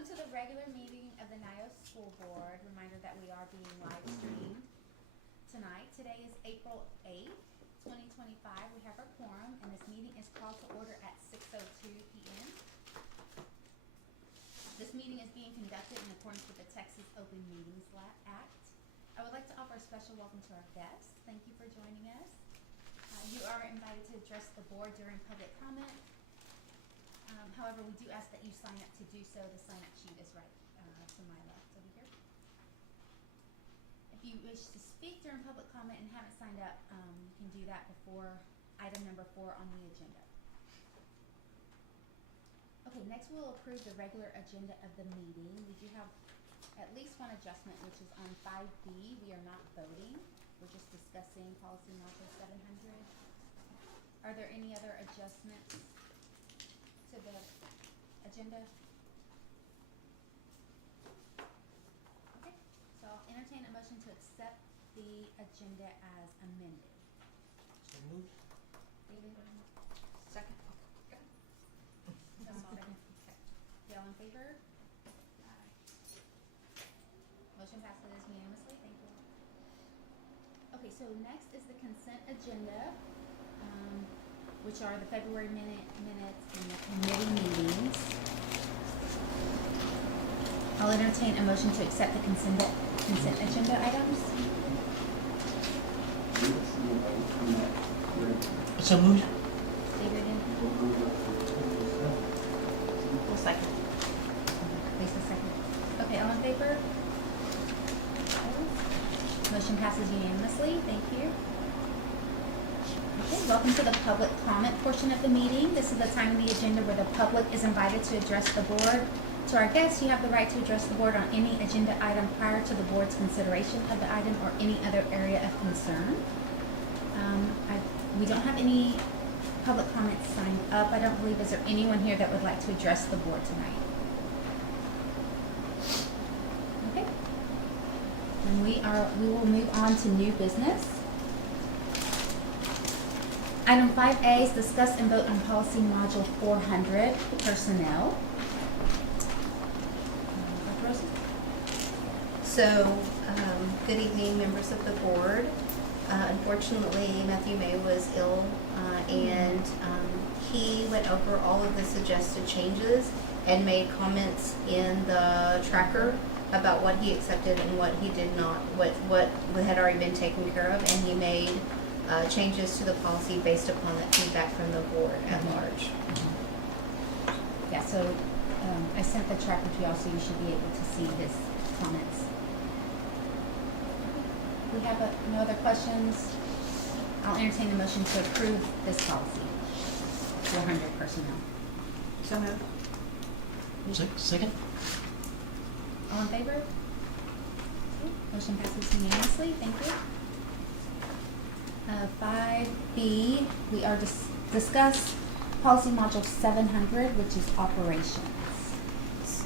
Welcome to the regular meeting of the NYOS School Board. Reminder that we are being live streamed tonight. Today is April 8th, 2025. We have our quorum, and this meeting is called to order at 6:02 p.m. This meeting is being conducted in accordance with the Texas Open Meetings Act. I would like to offer a special welcome to our guests. Thank you for joining us. You are invited to address the board during public comment. However, we do ask that you sign up to do so. The sign-up sheet is right to my left over here. If you wish to speak during public comment and haven't signed up, you can do that before item number 4 on the agenda. Okay, next we'll approve the regular agenda of the meeting. We do have at least one adjustment, which is on 5B. We are not voting. We're just discussing policy module 700. Are there any other adjustments to the agenda? Okay, so I'll entertain a motion to accept the agenda as amended. So moved. David? Second. Second. Okay, all in favor? Motion passes unanimously. Thank you. Okay, so next is the consent agenda, which are the February minutes and the committee meetings. I'll entertain a motion to accept the consent agenda items. So moved. David and Second. Lisa second. Okay, all in favor? Motion passes unanimously. Thank you. Okay, welcome to the public comment portion of the meeting. This is the time in the agenda where the public is invited to address the board. To our guests, you have the right to address the board on any agenda item prior to the board's consideration of the item or any other area of concern. We don't have any public comments signed up. I don't believe, is there anyone here that would like to address the board tonight? Okay. And we will move on to new business. Item 5A is discuss and vote on policy module 400, personnel. Dr. Rosen? So, good evening, members of the board. Unfortunately, Matthew May was ill, and he went over all of the suggested changes and made comments in the tracker about what he accepted and what he did not, what had already been taken care of, and he made changes to the policy based upon that feedback from the board at large. Yeah, so I sent the tracker to you all, so you should be able to see his comments. We have no other questions. I'll entertain a motion to approve this policy. 400 personnel. So moved. Second. All in favor? Okay. Motion passes unanimously. Thank you. 5B, we are discuss policy module 700, which is operations.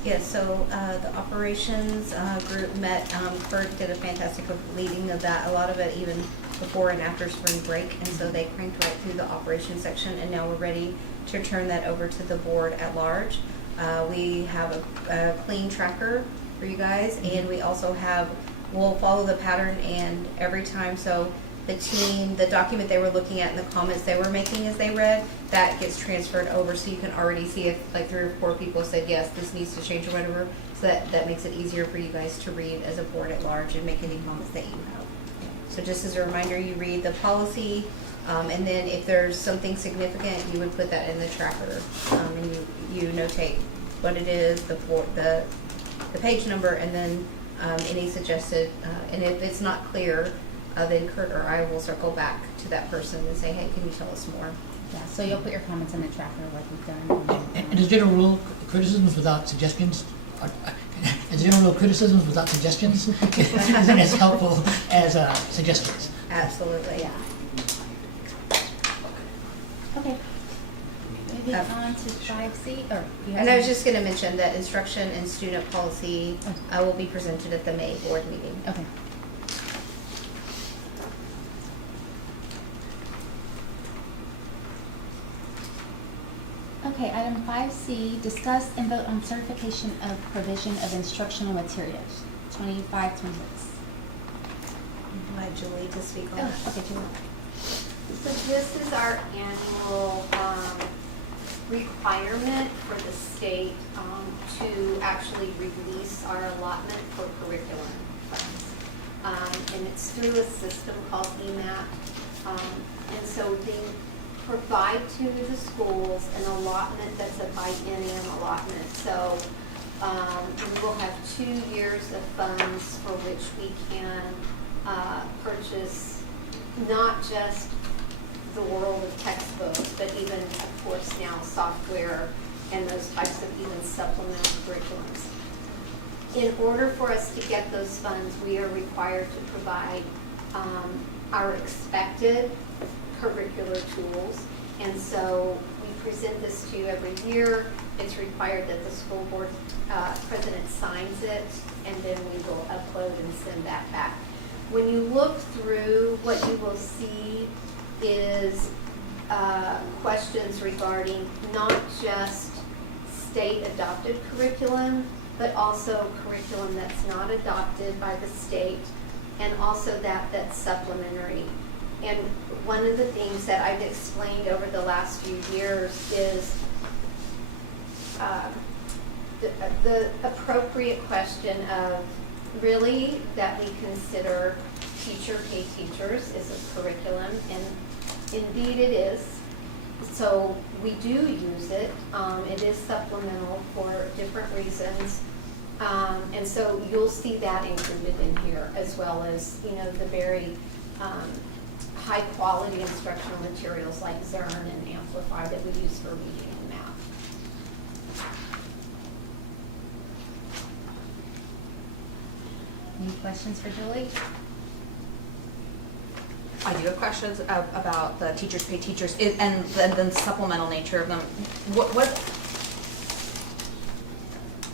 Yes, so the operations group met. Kurt did a fantastic of leading of that. A lot of it even before and after spring break, and so they cranked right through the operations section, and now we're ready to turn that over to the board at large. We have a clean tracker for you guys, and we also we'll follow the pattern, and every time, so the team, the document they were looking at and the comments they were making as they read, that gets transferred over, so you can already see if like 3 or 4 people said, yes, this needs to change or whatever, so that makes it easier for you guys to read as a board at large and make any comments that you have. So just as a reminder, you read the policy, and then if there's something significant, you would put that in the tracker, and you notate what it is, the page number, and then any suggested, and if it's not clear, then Kurt or I will circle back to that person and say, hey, can you tell us more? Yeah, so you'll put your comments in the tracker like we've done. And as a general rule, criticisms without suggestions, as a general rule, criticisms without suggestions isn't as helpful as suggestions. Absolutely. Yeah. Okay. Moving on to 5C, or you have And I was some- just going to mention that instruction and student policy will be presented at the May board meeting. Okay. Okay, Okay, item 5C, discuss and vote on certification of provision of instructional materials, 25-26. Invite Julie to speak on Oh, that. okay, Julie. So this is our annual requirement for the state to actually release our allotment for curriculum funds. And it's through a system called EMAP. And so they provide to the schools an allotment that's a biennium allotment. So we will have 2 years of funds for which we can purchase not just the world of textbooks, but even, of course, now software and those types of even supplemental curriculums. In order for us to get those funds, we are required to provide our expected curricular tools. And so we present this to you every year. It's required that the school board president signs it, and then we will upload and send that back. When you look through, what you will see is questions regarding not just state adopted curriculum, but also curriculum that's not adopted by the state, and also that's supplementary. And one of the things that I've explained over the last few years is the appropriate question of really that we consider teacher pay teachers is a curriculum, and indeed it is. So we do use it. It is supplemental for different reasons. And so you'll see that included in here, as well as, the very high quality instructional materials like Zern and Amplify that we use for reading and math. Any questions for Julie? I do have questions about the teachers pay teachers and the supplemental nature of them. What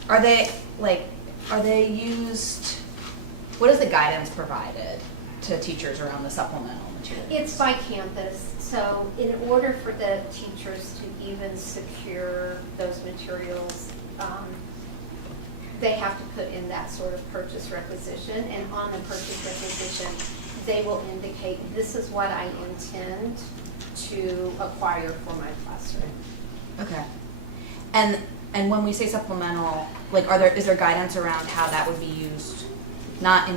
are they like? Are they used? What is the guidance provided to teachers around the supplemental materials? It's by campus. So in order for the teachers to even secure those materials, they have to put in that sort of purchase requisition. And on the purchase requisition, they will indicate, this is what I intend to acquire for my classroom. Okay. And when we say supplemental, like, is there guidance around how that would be used? Not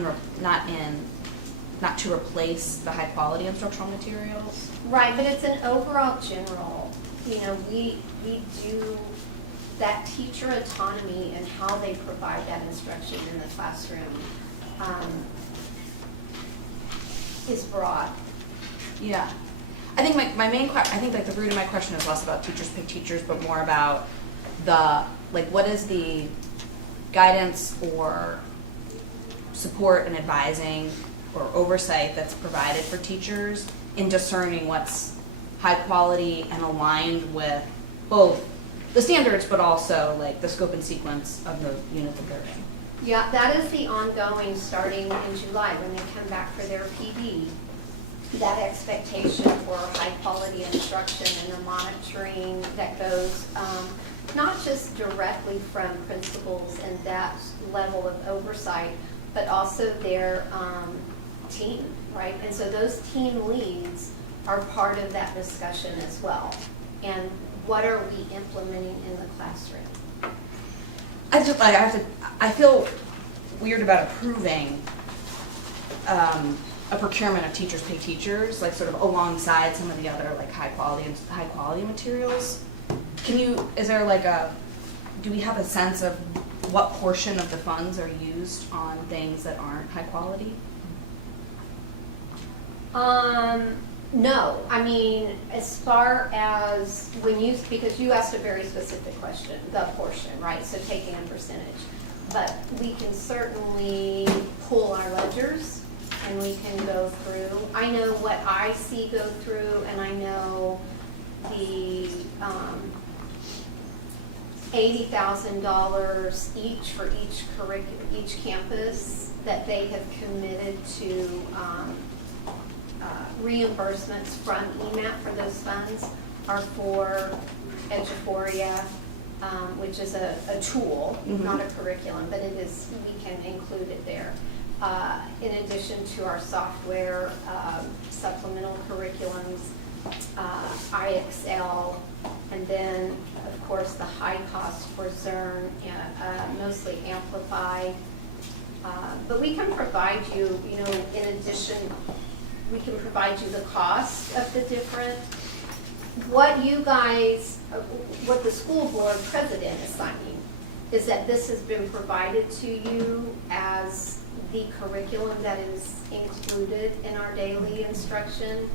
to replace the high quality instructional materials? Right, but it's an overall general, we do that teacher autonomy and how they provide that instruction in the classroom is broad. Yeah. I think my main question, I think like the root of my question is less about teachers pay teachers, but more about what is the guidance or support and advising or oversight that's provided for teachers in discerning what's high quality and aligned with both the standards, but also like the scope and sequence of the units that they're in. Yeah, that is the ongoing starting in July when they come back for their PD. That expectation for high quality instruction and the monitoring that goes not just directly from principals and that level of oversight, but also their team, right? And so those team leads are part of that discussion as well. And what are we implementing in the classroom? I feel weird about approving a procurement of teachers pay teachers, like sort of alongside some of the other like high quality materials. Do we have a sense of what portion of the funds are used on things that aren't high quality? No, I mean, as far as because you asked a very specific question, the portion, right? So taking a percentage. But we can certainly pull our ledgers and we can go through. I know what I see go through, and I know the $80,000 each for each campus that they have committed to reimbursements from EMAP for those funds. are for Eduphoria, which is a tool, not a curriculum, but it is, we can include it there. In addition to our software, supplemental curriculums, IXL, and then, of course, the high cost for Zern, mostly Amplify. But we can provide you, you know, in addition, we can provide you the cost of the different, what you guys, what the school board president is signing is that this has been provided to you as the curriculum that is included in our daily instruction.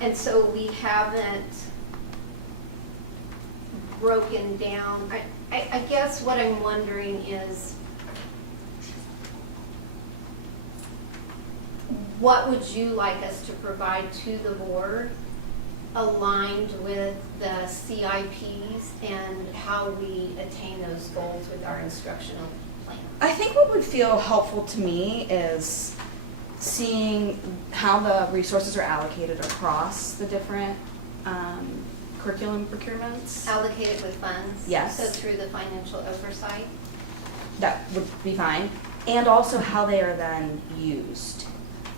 And so we haven't broken down. I guess what I'm wondering is, what would you like us to provide to the board aligned with the CIPs and how we attain those goals with our instructional plan? I think what would feel helpful to me is seeing how the resources are allocated across the different curriculum procurements. Allocated with funds? Yes. So through the financial oversight? That would be fine. And also how they are then used.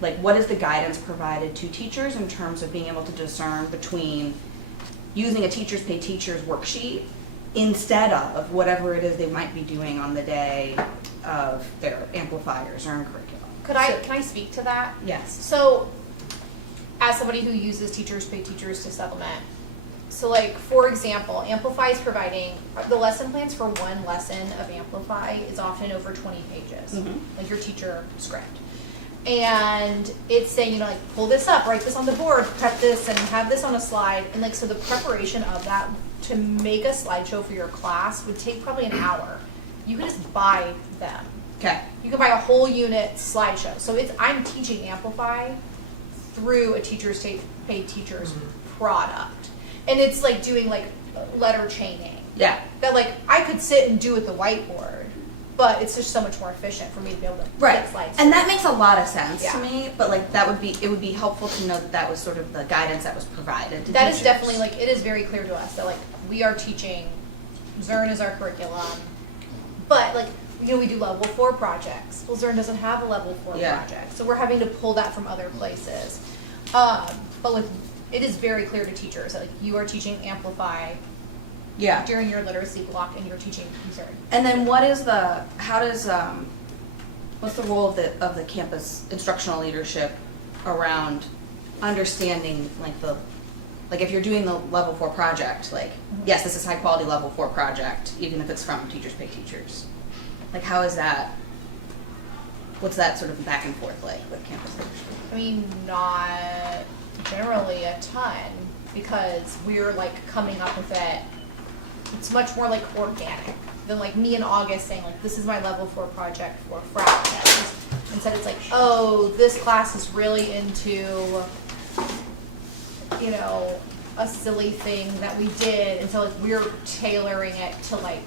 Like, what is the guidance provided to teachers in terms of being able to discern between using a teachers pay teachers worksheet instead of whatever it is they might be doing on the day of their amplifiers or in curriculum. Can I speak to that? Yes. So, as somebody who uses teachers pay teachers to supplement, so like, for example, Amplify is providing, the lesson plans for one lesson of Amplify is often over 20 pages, like your teacher script. And it's saying, you know, like, pull this up, write this on the board, prep this, and have this on a slide. And like, so the preparation of that to make a slideshow for your class would take probably an hour. You can just buy them. Okay. You can buy a whole unit slideshow. So I'm teaching Amplify through a teachers pay teachers product. And it's like doing like letter chaining. Yeah. That like I could sit and do with the whiteboard, but it's just so much more efficient for me to be able to get slides. And that makes a lot of sense to Yeah. me, but like it would be helpful to know that that was sort of the guidance that was provided to That teachers. is definitely like, it is very clear to us that like we are teaching, Zern is our curriculum, but like, you know, we do level 4 projects. Well, Zern doesn't have a level 4 Yeah. project, so we're having to pull that from other places. But like, it is very clear to teachers that like you are teaching Amplify Yeah. during your literacy block and you're teaching Zern. And then what's the role of the campus instructional leadership around understanding like if you're doing the level 4 project, like, yes, this is high quality level 4 project, even if it's from teachers pay teachers. Like, how is that, what's that sort of back and forth like with campus leadership? I mean, not generally a ton, because we're like coming up with it. It's much more like organic than like me in August saying like, this is my level 4 project for fractions. Instead it's like, oh, this class is really into, you know, a silly thing that we did. And so like we're tailoring it to like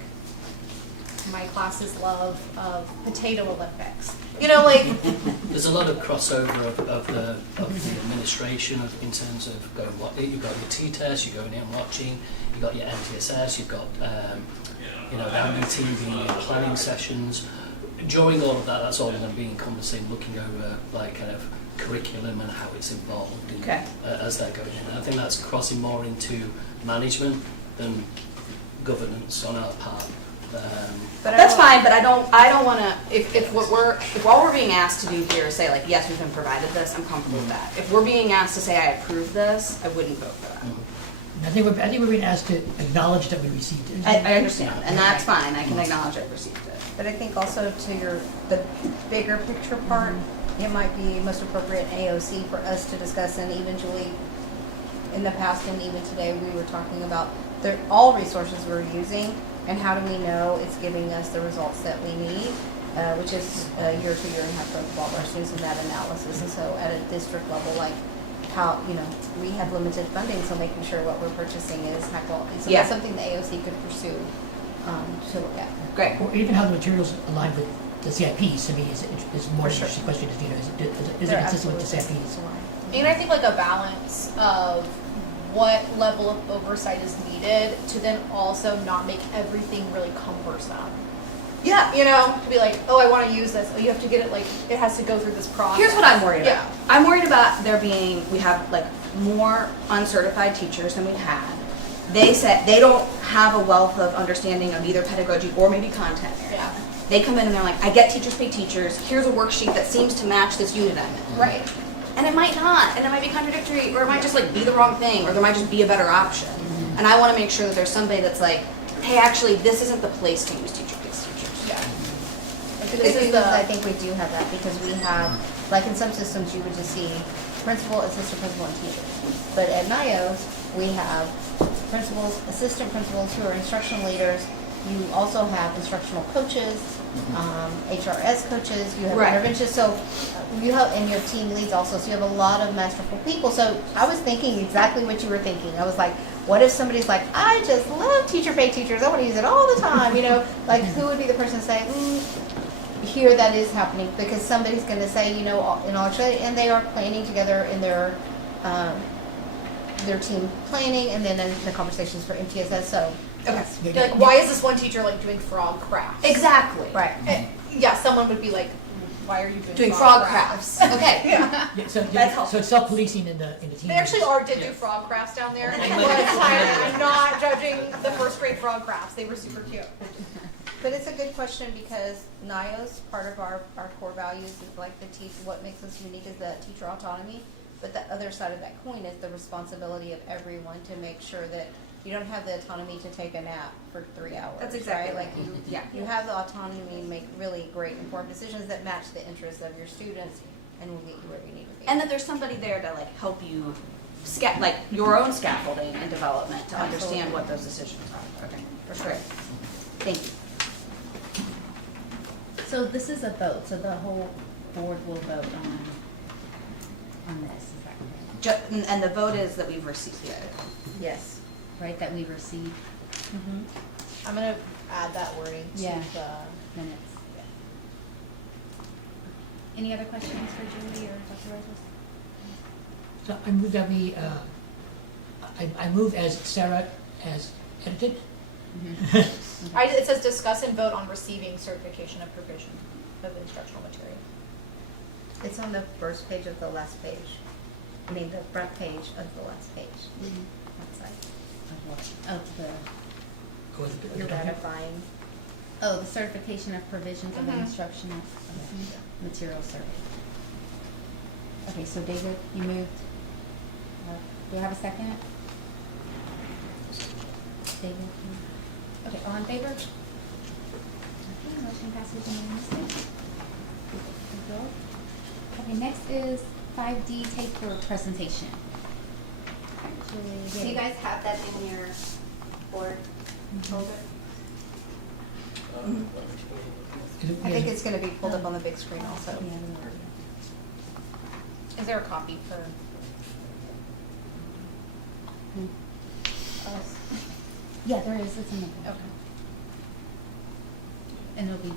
my class's love of potato Olympics. You know, like there's a lot of crossover of the administration in terms of you've got your T-test, you're going in and watching, you've got your MTSS, you've got you know, the meeting, the planning sessions. During all of that, that's all going to be encompassing looking over like kind of curriculum and how it's involved in, as they're going in. I think that's crossing more into management than governance on our part. But that's fine, but I don't want to, if all we're being asked to do here is say like, yes, we've been provided this, I'm comfortable with that. If we're being asked to say I approve this, I wouldn't vote for that. I think we're being asked to acknowledge that we received it. I understand, and that's fine, I can acknowledge I've received it. But I think also to the bigger picture part, it might be most appropriate in AOC for us to discuss, and even Julie, in the past and even today, we were talking about all resources we're using, and how do we know it's giving us the results that we need, which is year to year and half of all of our students in that analysis. And so at a district level, like how, you know, we have limited funding, so making sure what we're purchasing is high quality. So that's something the AOC could pursue to look at. Great. Or even how the materials align with the CIPs, to me, is more For sure. interesting question, is, you know, is it They're consistent with the absolutely CIPs? And I think like a balance of what level of oversight is needed to then also not make everything really cumbersome. Yeah. You know, to be like, oh, I want to use this. Oh, you have to get it, like, it has to go through this process. Here's what I'm worried about. Yeah. I'm worried about we have like more uncertified teachers than we had. They said they don't have a wealth of understanding of either pedagogy or maybe content area. Yeah. They come in and they're like, I get teachers pay teachers. Here's a worksheet that seems to match this unit I'm in. Right. And it might not, and it might be contradictory, or it might just like be the wrong thing, or there might just be a better option. And I want to make sure that there's somebody that's like, hey, actually, this isn't the place to use teacher-based teachers. Yeah. The This good is news the- is I think we do have that because we have, like in some systems, you would just see principal, assistant principal, and teacher. But at NYOS, we have principals, assistant principals who are instructional leaders. You also have instructional coaches, HRS coaches, you have Right. interventionists. So you have, and you have team leads also. So you have a lot of masterful people. So I was thinking exactly what you were thinking. I was like, what if somebody's like, I just love teacher pay teachers. I want to use it all the time. You know, like who would be the person to say, here that is happening because somebody's going to say, you know, in all actuality, and they are planning together in their team planning, and then in the conversations for MTSS. So, Okay. You're like, why is this one teacher like doing frog crafts? Exactly. right. Yeah, someone would be like, why are you Doing frog crafts. Okay. Yeah. Yeah, so, That's helpful. so it's self-policing in the team. They actually did do frog crafts down there. They But might be I'm not judging the first grade frog crafts. They were super cute. But it's a good question because NYOS, part of our core values is like what makes us unique is the teacher autonomy. But the other side of that coin is the responsibility of everyone to make sure that you don't have the autonomy to take a nap for 3 hours. That's exactly right. right. Like you have the autonomy to make really great informed decisions that match the interests of your students and will get you where you need to be. And that there's somebody there to like help you, like your own scaffolding and development to understand what those decisions are. Okay, for sure. Thank you. So this is a vote, so the whole board will vote on this, is that correct? And the vote is that we've received it. Yes. Right, that we received I'm gonna add that wording to Yeah. the. minutes. Any other questions for Julie or Dr. Rogers? So I move that we, I move as Sarah as edited. It says discuss and vote on receiving certification of provision of instructional material. It's on the first page of the last page. I mean, the front page of the last page. That side. Of the, Go with the You're document. ratifying. oh, the certification of provisions of Mhm. instructional material survey. Okay, so David, you moved. Do I have a second? David? Okay, all in favor? Okay, motion passes unanimously. Good go. Okay, next is 5D taper presentation. Do you guys have that in your board folder? Is it- I think it's gonna be pulled up on the big screen also. Is there a copy for us? Yeah, there is, it's in the book. Okay. And it'll be.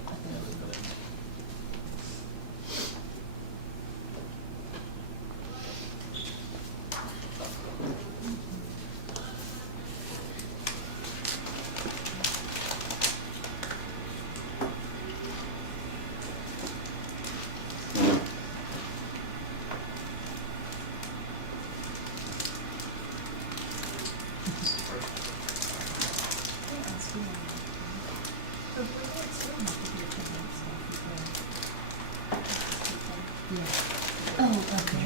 Oh, okay.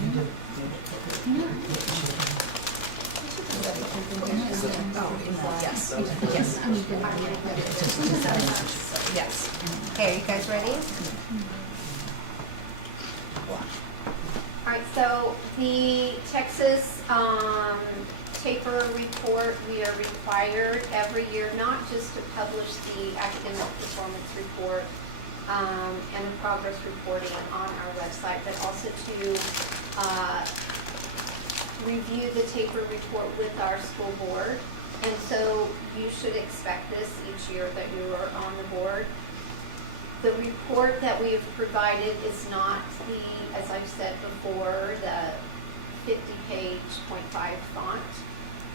Yes. Yes. Yes. Okay, are you guys ready? All right, so the Texas taper report, we are required every year not just to publish the academic performance report and the progress reporting on our website, but also to review the taper report with our school board. And so you should expect this each year that you are on the board. The report that we have provided is not the, as I've said before, the 50-page .5 font.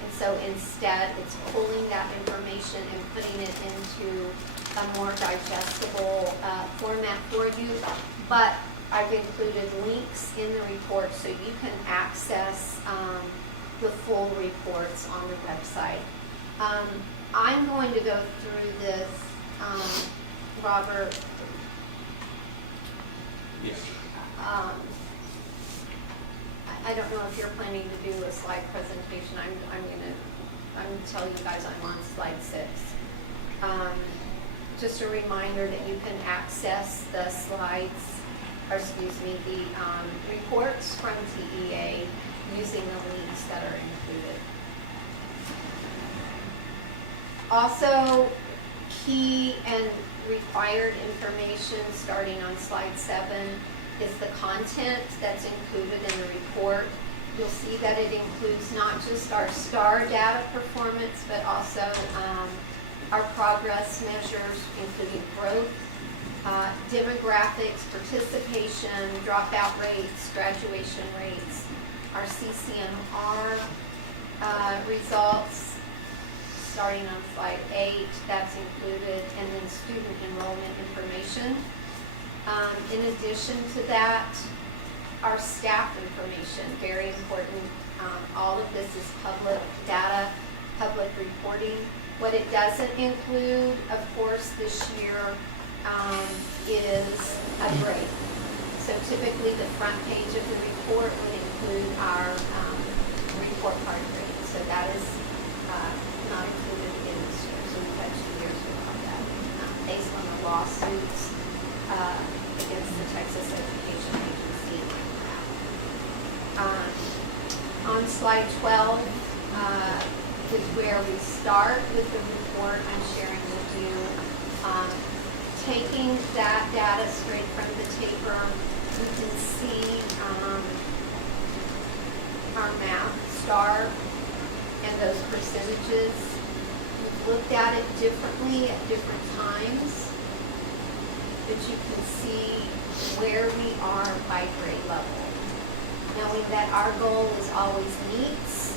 And so instead, it's pulling that information and putting it into a more digestible format for you. But I've included links in the report so you can access the full reports on the website. I'm going to go through this, Robert. Yes. I don't know if you're planning to do a slide presentation. I'm gonna tell you guys I'm on slide 6. Just a reminder that you can access the slides, or excuse me, the reports from TEA using the links that are included. Also, key and required information starting on slide 7 is the content that's included in the report. You'll see that it includes not just our STAR data performance, but also our progress measures, including growth, demographics, participation, dropout rates, graduation rates, our CCMR results, starting on slide 8, that's included, and then student enrollment information. In addition to that, our staff information, very important. All of this is public data, public reporting. What it doesn't include, of course, this year is a grade. So typically the front page of the report would include our report card grade. So that is not included in this year. So we've had 2 years without that, based on the lawsuits against the Texas Education Agency. On slide 12 is where we start with the report I'm sharing with you. Taking that data straight from the taper, you can see our math STAR and those percentages. We've looked at it differently at different times, but you can see where we are by grade level, knowing that our goal is always meets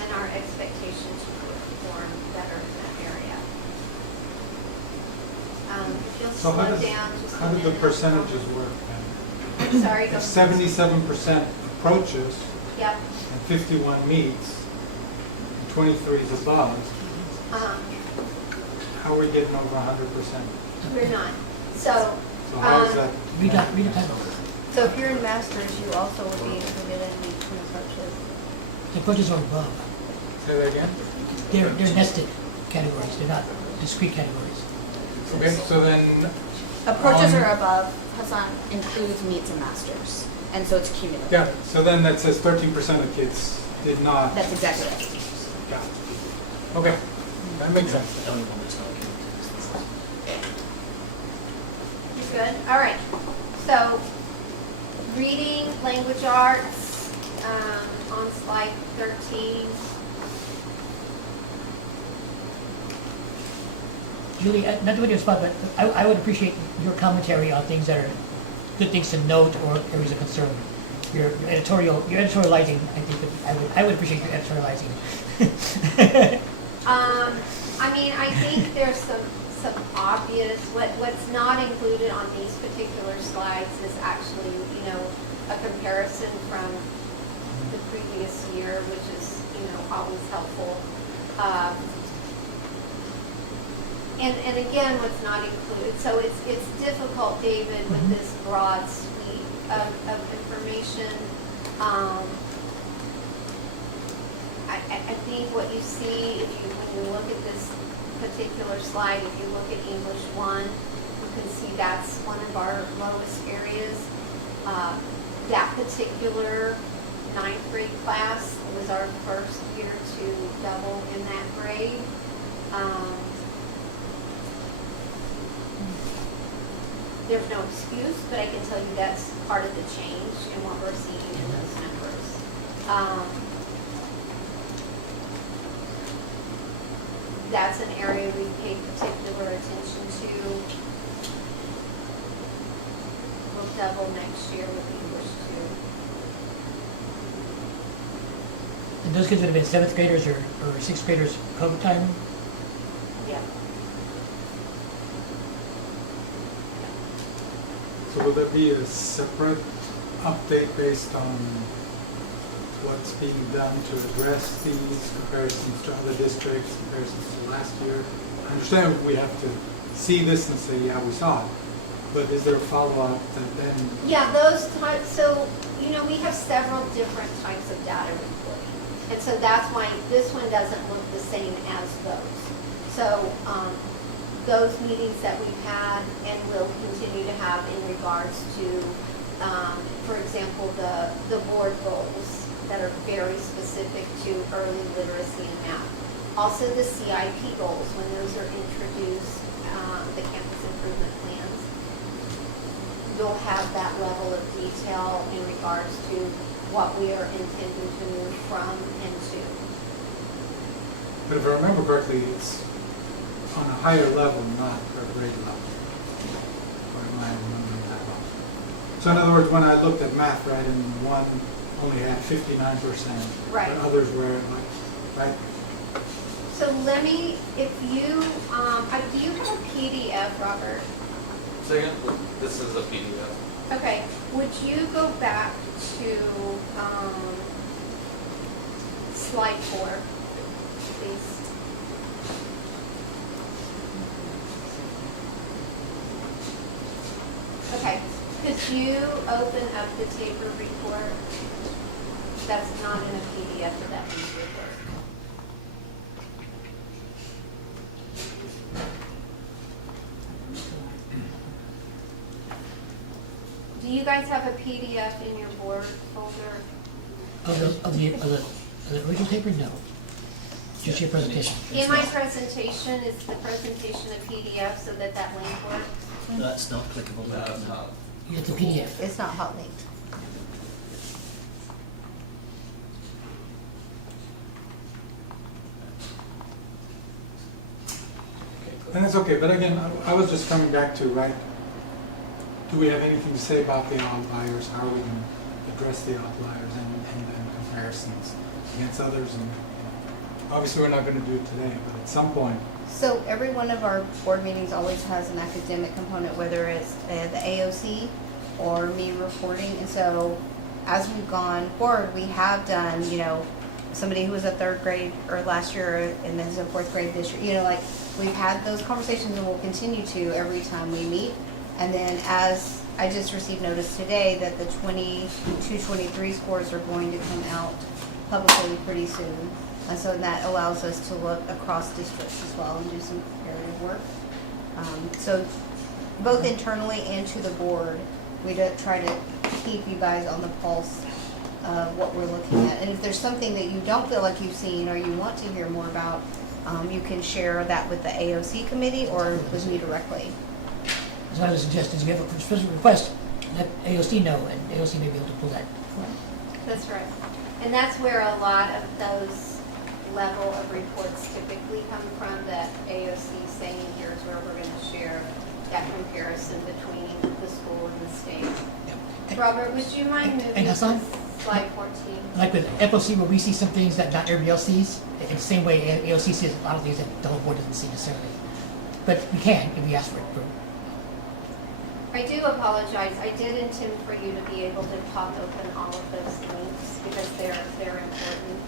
and our expectation to perform better in that area. If you'll So slow down just a how did the minute. percentages work then? Sorry, go. If 77% approaches Yep. and 51 meets, and 23 is above, how are we getting over 100%? We're not. So, So how is that? Read the title. So if you're in masters, you also would be included in the twin approaches. The approaches are above. Say that again? They're nested categories. They're not discrete categories. Okay, so then, Approaches are above, Hassan, includes meets and masters, and so it's cumulative. yeah, so then that says 13% of kids did not. That's exactly it. Yeah. Okay, that makes sense. The only one that's not cumulative. you good? All right. So, reading, language arts, on slide 13. Julie, not to put you on the spot, but I would appreciate your commentary on things that are good things to note or areas of concern. Your editorializing, I think I would appreciate your editorializing. I mean, I think there's some obvious, what's not included on these particular slides is actually, a comparison from the previous year, which is, always helpful. And again, what's not included, so it's difficult, David, with this broad suite of information. I think what you see, when you look at this particular slide, if you look at English 1, you can see that's one of our lowest areas. That particular 9th grade class was our first year to double in that grade. There's no excuse, but I can tell you that's part of the change in what we're seeing in those numbers. that's an area we pay particular attention to. We'll double next year with English too. And those kids would have been seventh graders or sixth graders COVID time? Yeah. So will there be a separate update based on what's being done to address these comparisons to other districts, comparisons to last year? I understand we have to see this and say, yeah, we saw it, but is there a follow-up that then? Yeah, those types, so, you know, we have several different types of data reporting. And so that's why this one doesn't look the same as those. So, those meetings that we've had and will continue to have in regards to, for example, the board goals that are very specific to early literacy and math. Also the CIP goals, when those are introduced, the campus improvement plans, you'll have that level of detail in regards to what we are intending to move from and to. But if I remember correctly, it's on a higher level, not per grade level. Or am I remembering that wrong? So in other words, when I looked at math, right, and one only had 59%, Right. but others were like, right? So let me, if you, do you have a PDF, Robert? Second, this is a PDF. Okay, would you go back to, slide 4, please? Okay, could you open up the Tabor report? That's not in a PDF for that news report. Do you guys have a PDF in your board folder? Of the original paper? No. Just your presentation. In my presentation, is the presentation a PDF so that that link works? That's not clickable. No, it's not. It's a PDF. It's not hot linked. And that's okay, but again, I was just coming back to, right, do we have anything to say about the outliers? How are we going to address the outliers and comparisons against others? And obviously, we're not going to do it today, but at some point. So every one of our board meetings always has an academic component, whether it's the AOC or me reporting. And so as we've gone forward, we have done, you know, somebody who was a third grade or last year and then is in fourth grade this year, you know, like we've had those conversations and we'll continue to every time we meet. And then as I just received notice today that the 22-23 scores are going to come out publicly pretty soon. And so that allows us to look across districts as well and do some comparative work. So both internally and to the board, we do try to keep you guys on the pulse of what we're looking at. And if there's something that you don't feel like you've seen or you want to hear more about, you can share that with the AOC committee or with me directly. So I would suggest is if you have a specific request, let AOC know, and AOC may be able to pull that. That's right. And that's where a lot of those level of reports typically come from, that AOC saying, here's where we're going to share that comparison between the school and the state. Yep. Robert, would you mind moving And to Hassan? slide 14? Like with FOC, where we see some things that not everybody else sees, in the same way AOC sees a lot of things that the whole board doesn't see necessarily. But we can if we ask for it. I do apologize. I did intend for you to be able to pop open all of those links because they're important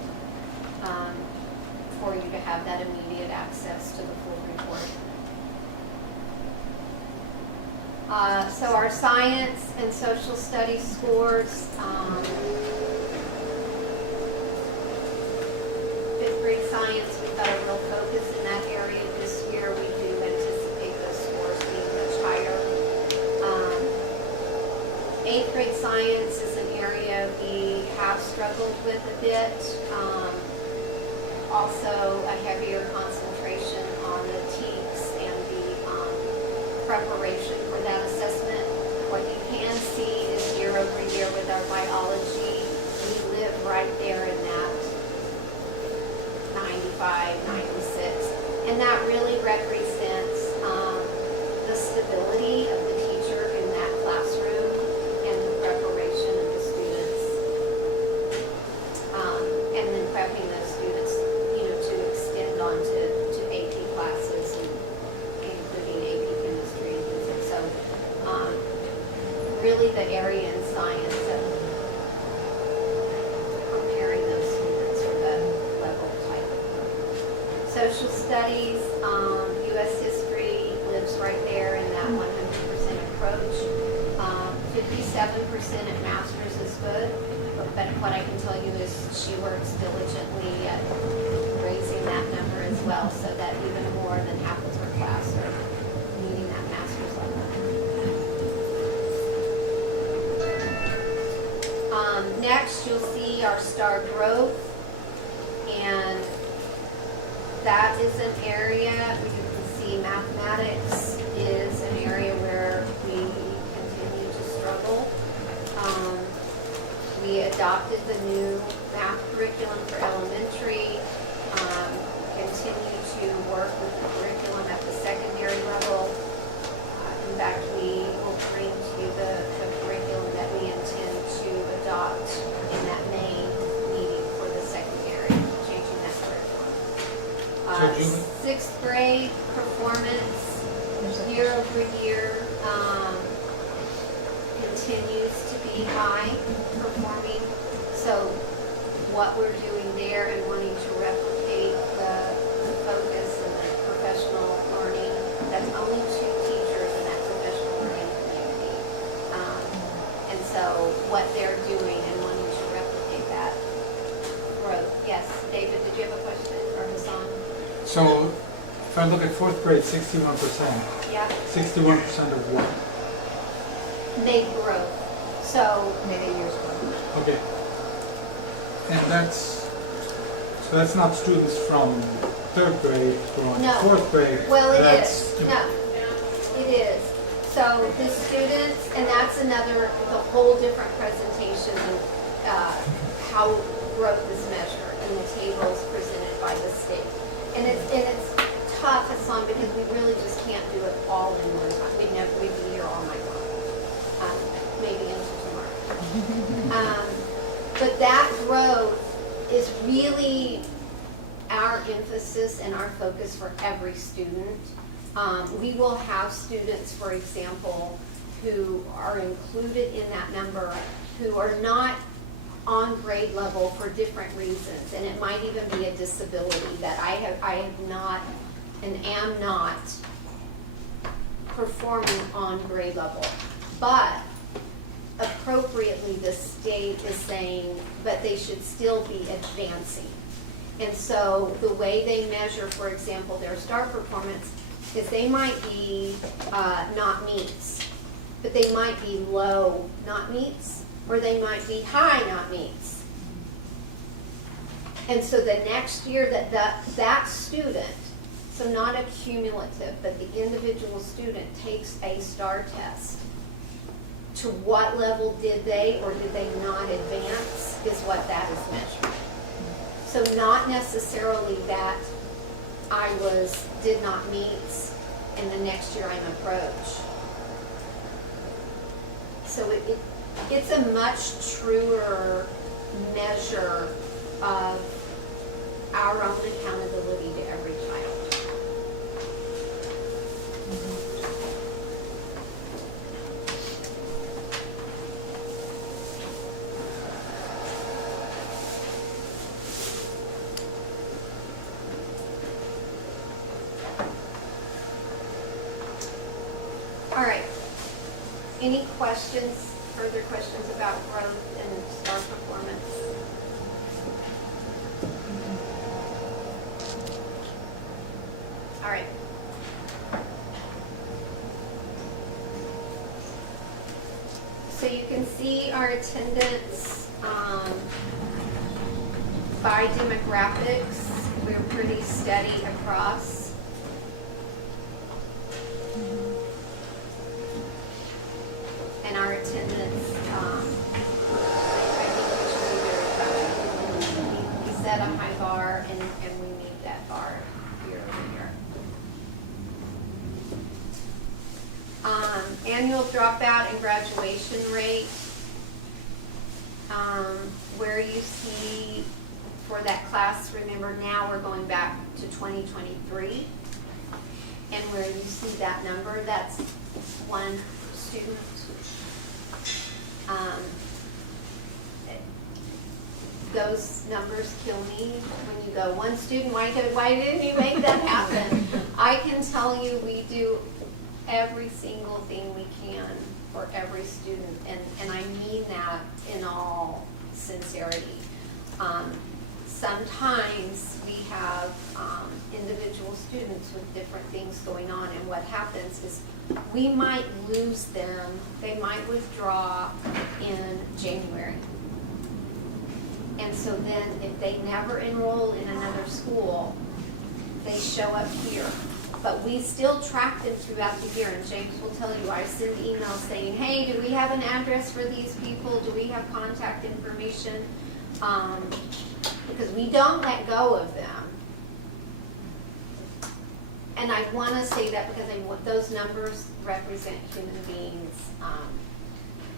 for you to have that immediate access to the full report. So our science and social studies scores, 5th grade science, we've got a real focus in that area this year. We do anticipate those scores being much higher. 8th grade science is an area we have struggled with a bit. Also a heavier concentration on the TEKS and the preparation for that assessment. What you can see is year over year with our biology, we live right there in that 95, 96. And really the area in science and preparing those students for the level type of program. Social studies, U.S. history lives right there in that 100% approach. 57% at master's is good, but what I can tell you is she works diligently at raising that number as well, so that even more than half of her class are meeting that master's level. Next, you'll see our star growth, and that is an area where you can see mathematics is an area where we continue to struggle. We adopted the new math curriculum for elementary, continue to work with the curriculum at the secondary level. In fact, we will bring to you the curriculum that we intend to adopt in that main meeting for the secondary, changing that curriculum. Sixth grade performance, year over year, continues to be high performing. So what we're doing there and wanting to replicate the focus and the professional learning, that's only 2 teachers in that professional learning community. And so what they're doing and wanting to replicate that growth. Yes, David, did you have a question, or Hassan? So if I look at 4th grade, 61%. Yeah, 61% of what? they grow. So Maybe years one. Okay. And that's not students from 3rd grade going to No. 4th grade. Well, it That's- is. No, it is. So the students, and that's the whole different presentation of how growth is measured in the tables presented by the state. And it's tough, Hassan, because we really just can't do it all in one time. We'd be here all night long, maybe into tomorrow. But that growth is really our emphasis and our focus for every student. We will have students, for example, who are included in that number who are not on grade level for different reasons, and it might even be a disability that I have not and am not performing on grade level. But appropriately, the state is saying, but they should still be advancing. And so the way they measure, for example, their STAR performance is they might be not meets, but they might be low not meets, or they might be high not meets. And so the next year that student, so not a cumulative, but the individual student takes a STAR test. To what level did they or did they not advance is what that is measured. So not necessarily that I did not meet and the next year I'm approach. So it's a much truer measure of our own accountability to every child. All right. Any questions, further questions about growth and STAR performance? All right. So you can see our attendance by demographics. We're pretty steady across. And our attendance, I think we should be very proud of. We set a high bar and we meet that bar year over year. Annual dropout and graduation rate, where you see for that class, remember now we're going back to 2023. And where you see that number, that's one student Those numbers kill me when you go, one student, why didn't you make that happen? I can tell you we do every single thing we can for every student, and I mean that in all sincerity. Sometimes we have individual students with different things going on, and what happens is we might lose them, they might withdraw in January. And so then if they never enroll in another school, they show up here. But we still track them throughout the year, and James will tell you, I send emails saying, hey, do we have an address for these people? Do we have contact information? Because we don't let go of them. And I want to say that because those numbers represent human beings.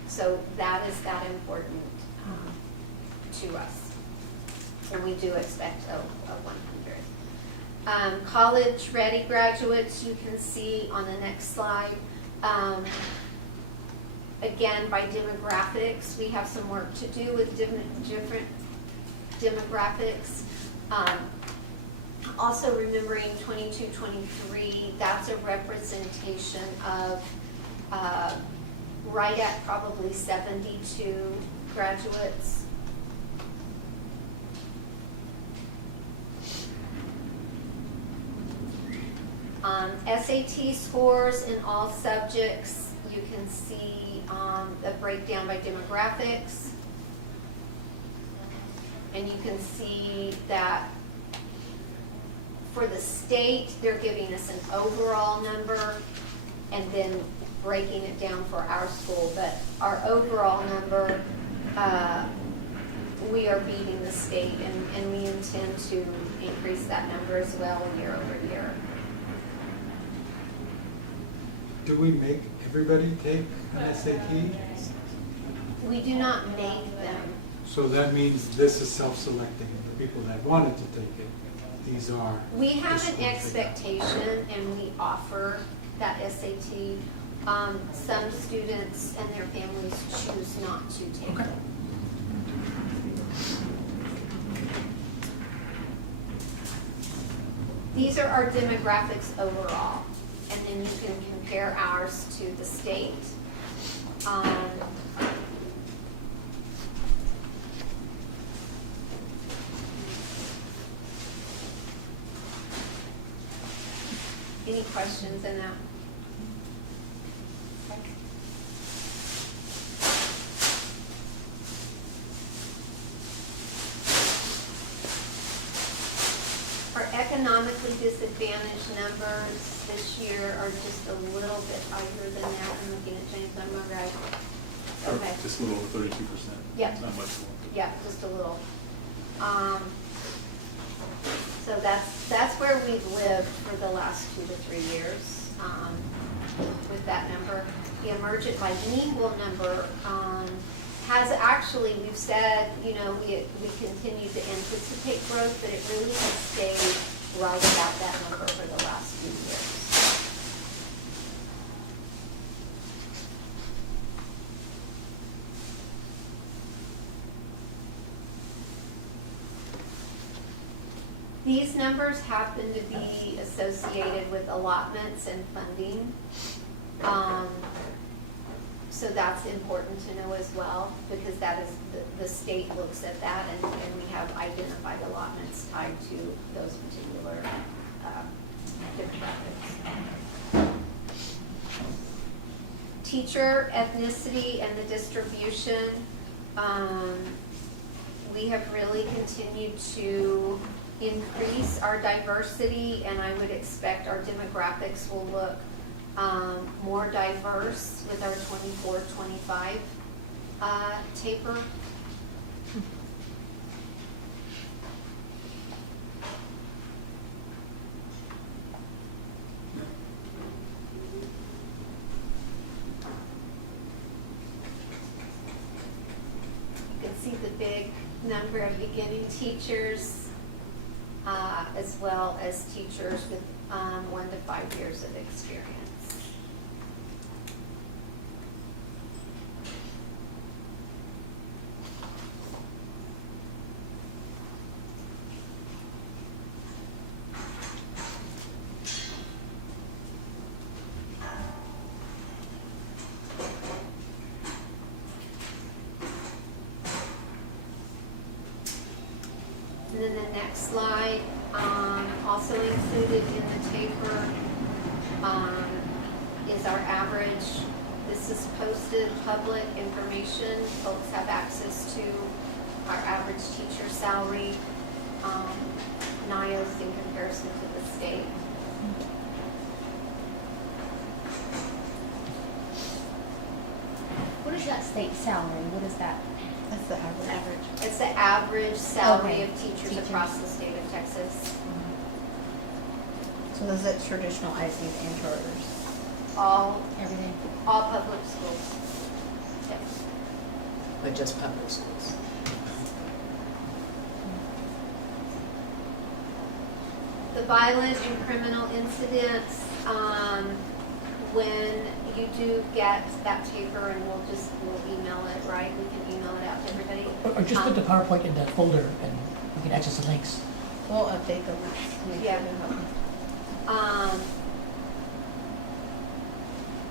So that is that important to us. And we do expect a 100. College-ready graduates, you can see on the next slide. Again, by demographics, we have some work to do with different demographics. Also remembering 22-23, that's a representation of right at probably 72 graduates. SAT scores in all subjects, you can see the breakdown by demographics. And you can see that for the state, they're giving us an overall number and then breaking it down for our school. But our overall number, we are beating the state, and we intend to increase that number as well year over year. Do we make everybody take an SAT? We do not make them. So that means this is self-selecting, the people that wanted to take it, these are. We have just an ones that- expectation, and we offer that SAT. Some students and their families choose not to take it. These are our demographics overall, and then you can compare ours to the state. Any questions in that? Our economically disadvantaged numbers this year are just a little bit higher than that. I'm looking at James, am I right? Okay. Just a little over 32%. Yeah. Not much more. Yeah, just a little. So that's where we've lived for the last 2 to 3 years with that number. The emergent bilingual number has actually, we've said, you know, we continue to anticipate growth, but it really has stayed right about that number for the last few years. These numbers happen to be associated with allotments and funding. So that's important to know as well, because that is, the state looks at that, and we have identified allotments tied to those particular demographics. Teacher ethnicity and the distribution. We have really continued to increase our diversity, and I would expect our demographics will look more diverse with our 24-25 taper. You can see the big number of beginning teachers, as well as teachers with 1 to 5 years of experience. next slide, also included in the taper, is our average. This is posted public information. Folks have access to our average teacher salary, NYOS in comparison to the state. What is that state salary? What is that? That's the average. It's the average salary Okay. of teachers across the state of Texas. So those are traditional ICs and charters. All Everything. public schools. Yep. But just public schools. The violent and criminal incidents, when you do get that taper, and we'll email it, right? We can email it out to everybody. Or just put the PowerPoint in that folder and you can access the links. We'll update the list. Yeah.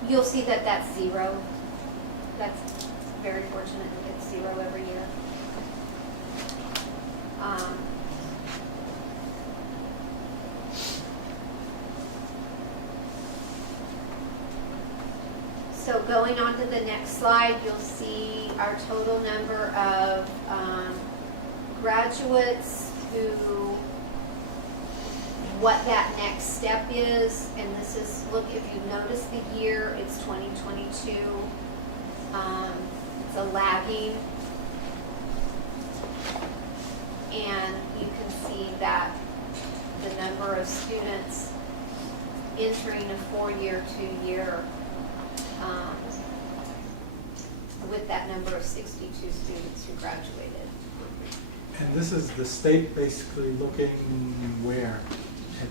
You'll see that that's 0. That's very fortunate to get 0 every year. So going on to the next slide, you'll see our total number of graduates who, what that next step is, and this is, look, if you notice the year, it's 2022. It's a lagging. And you can see that the number of students entering a 4-year, 2-year, with that number of 62 students who graduated. And this is the state basically looking where?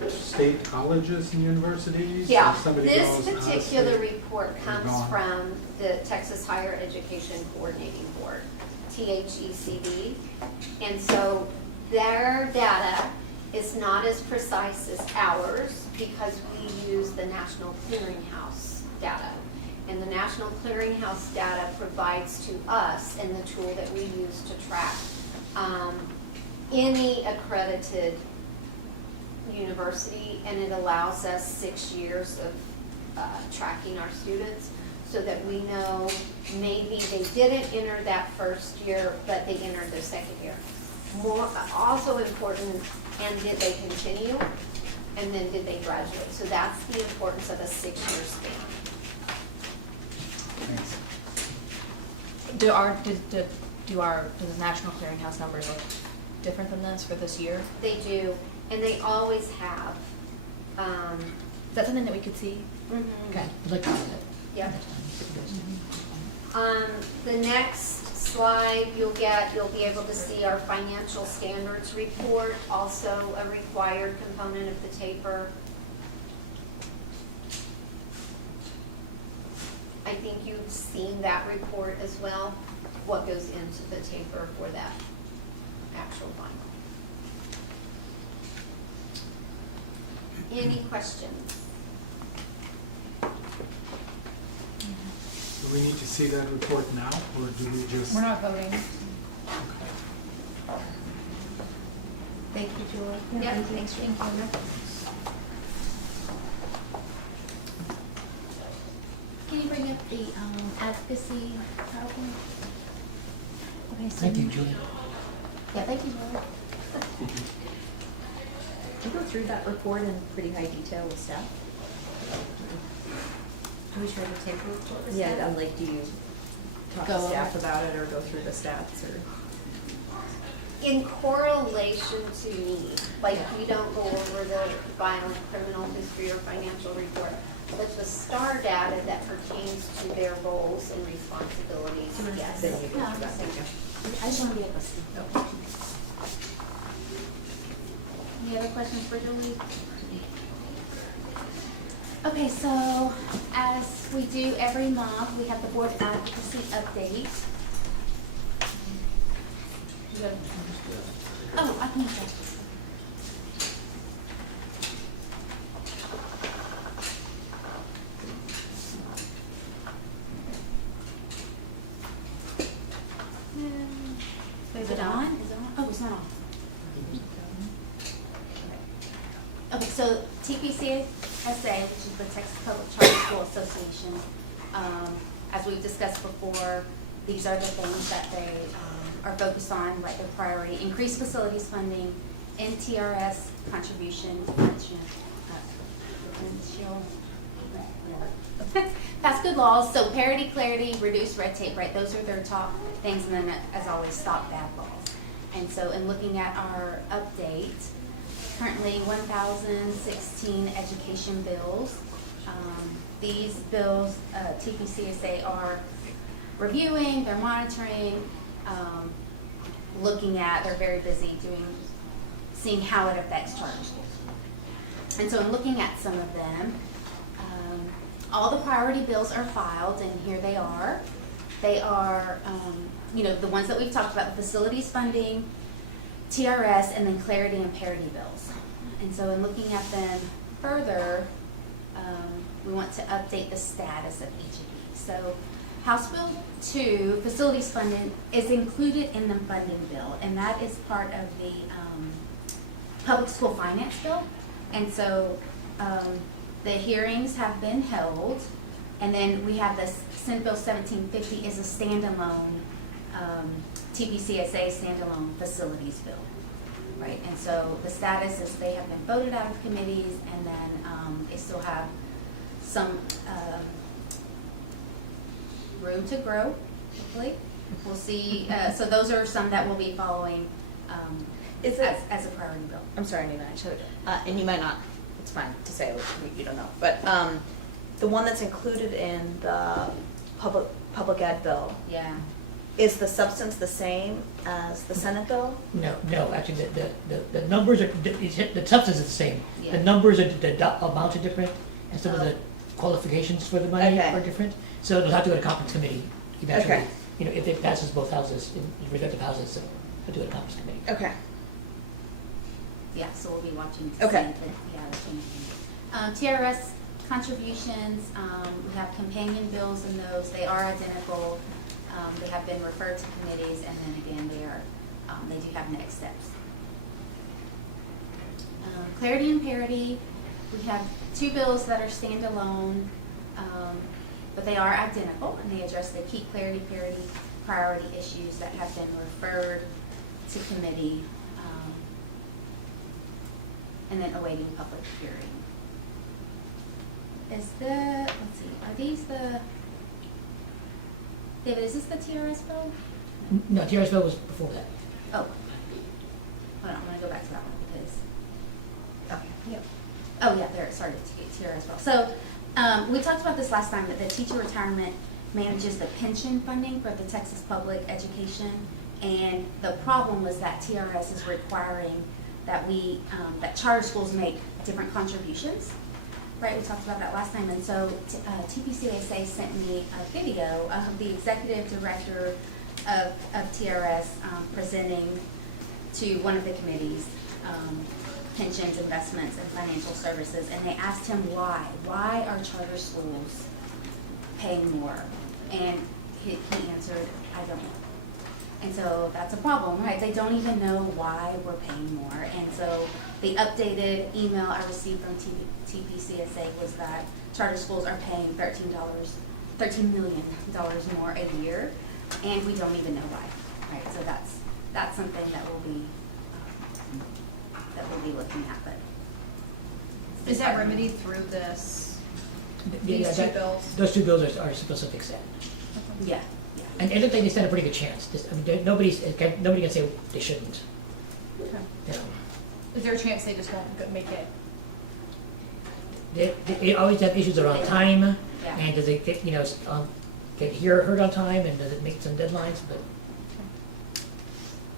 At state colleges and universities? Or Yeah, somebody this goes out of particular state? report They're comes gone. from the Texas Higher Education Coordinating Board, THECB. And so their data is not as precise as ours because we use the National Clearinghouse data. And the National Clearinghouse data provides to us, and the tool that we use to track any accredited university, and it allows us 6 years of tracking our students so that we know maybe they didn't enter that first year, but they entered their second year. More, also important, and did they continue? And then did they graduate? So that's the importance of a 6-year span. Thanks. Does the National Clearinghouse numbers look different than this for this year? They do, and they always have. Is that something that we could see? Okay, I'd like to see that. Yep. next time. The next slide, you'll be able to see our financial standards report, also a required component of the taper. I think you've seen that report as well, what goes into the taper for that actual final. Any questions? Do we need to see that report now, or do we just? We're not voting. Thank you, Julie. Yeah, thanks, Jane. Can you bring up the advocacy PowerPoint? Okay, so Thank you, Julie. Yeah, thank you, Julie. You go through that report in pretty high detail with staff? Do we try to take a report? with Yeah, staff? like, do you talk Go to over staff it. about it or go through the stats or? In correlation to need, like we don't go over the violent criminal history or financial report, but the STAR data that pertains to their roles and responsibilities, yes. Then you go No, through that. thank you. I just want to be able to see. Any other questions for Julie? Okay, so as we do every month, we have the board advocacy update. Oh, I can use that. Is it on? Is it on? Oh, it's not on. TPCSA, which is the Texas Public Charter School Association, as we've discussed before, these are the things that they are focused on, like their priority: increased facilities funding, NTRS contribution, pass good laws, so parity, clarity, reduce red tape, right? Those are their top things, and then, as always, stop bad laws. And so in looking at our update, currently 1,016 education bills. These bills, TPCSA are reviewing, they're monitoring, looking at, they're very busy seeing how it affects charter schools. And so in looking at some of them, all the priority bills are filed, and here they are. They are, the ones that we've talked about: facilities funding, TRS, and then clarity and parity bills. And so in looking at them further, we want to update the status of each of these. So House Bill 2, facilities funding, is included in the funding bill, and that is part of the public school finance bill. And so the hearings have been held, and then we have this Senate Bill 1750 is a standalone TPCSA standalone facilities bill, right? And so the status is they have been voted out of committees, and then they still have some room to grow, hopefully. We'll see. So those are some that we'll be following Is it- as a priority bill. I'm sorry, Nina, I should, and you might not, it's fine to say, you don't know, but the one that's included in the public ed bill, Yeah. is the substance the same as the Senate bill? No, actually, the numbers are, the substance is the same. Yeah. The numbers are, the amounts are different, and some of the qualifications for the money Okay. are different. So it'll have to go to conference committee eventually. Okay. If it passes both houses, in respective houses, so it'll go to conference committee. Okay. Yeah, so we'll be watching to Okay. see if the TRS contributions, we have companion bills in those. They are identical. They have been referred to committees, and then again, they do have next steps. Clarity and parity, we have two bills that are standalone, but they are identical, and they address the key clarity, parity, priority issues that have been referred to committee, and then awaiting public hearing. Let's see, are these David, is this the TRS bill? No, TRS bill was before that. Oh, hold on, I'm gonna go back to that one because, okay, yep. Oh, yeah, there, sorry, TRS bill. So, we talked about this last time, that the teacher retirement manages the pension funding for the Texas public education. And the problem was that TRS is requiring that that charter schools make different contributions. Right, we talked about that last time, and so TPCSA sent me a video of the executive director of TRS presenting to one of the committees, pensions, investments, and financial services, and they asked him why. Why are charter schools paying more? And he answered, I don't know. And so that's a problem, right? They don't even know why we're paying more. And so the updated email I received from TPCSA was that charter schools are paying $13 million more a year, and we don't even know why, right? So that's something that we'll be looking at. But Is that remedied through these Yeah, two bills? Those two bills are supposed to fix that. yeah. And I don't think they stand a pretty good chance. Nobody can say they shouldn't. Okay. You know. Is there a chance they just won't make it? They always have issues around time, Yeah. and does it get, get heard on time, and does it make some deadlines, but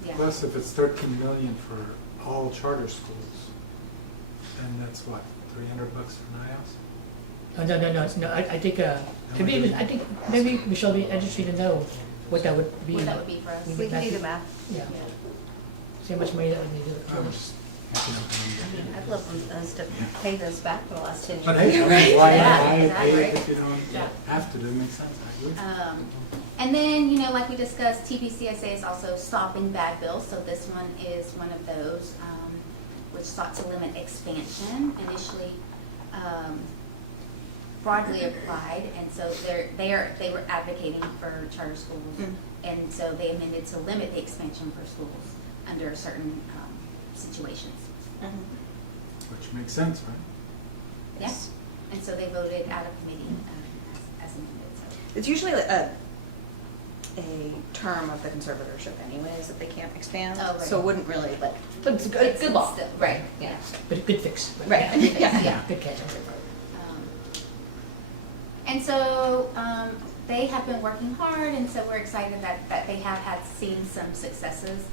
Yeah. Plus, if it's 13 million for all charter schools, then that's what, $300 for NYOS? no, I think, maybe Michelle would be interested to know what that would be. What that would be for us. We can do the math. Yeah, Yeah. see how much money that would be. I'm just picking up the number. I'd love us to pay those back for the last 10 years. But hey, I mean, why Yeah, pay it exactly. if you don't Yeah. have to? It makes sense. I agree. And then, like we discussed, TPCSA is also stopping bad bills. So this one is one of those, which sought to limit expansion. Initially, broadly applied, and so they were advocating for charter schools, and so they amended to limit the expansion for schools under certain situations. Which makes sense, right? Yes, and so they voted out of committee as amended. So. It's usually a term of the conservatorship anyways that they can't expand. Oh, right. So it wouldn't really like, but it's good, good law. Still, Right, yeah. But a good fix. But Right. Yeah, Yeah. Yeah. Good catch on their part. And so they have been working hard, and so we're excited that they have had seen some successes,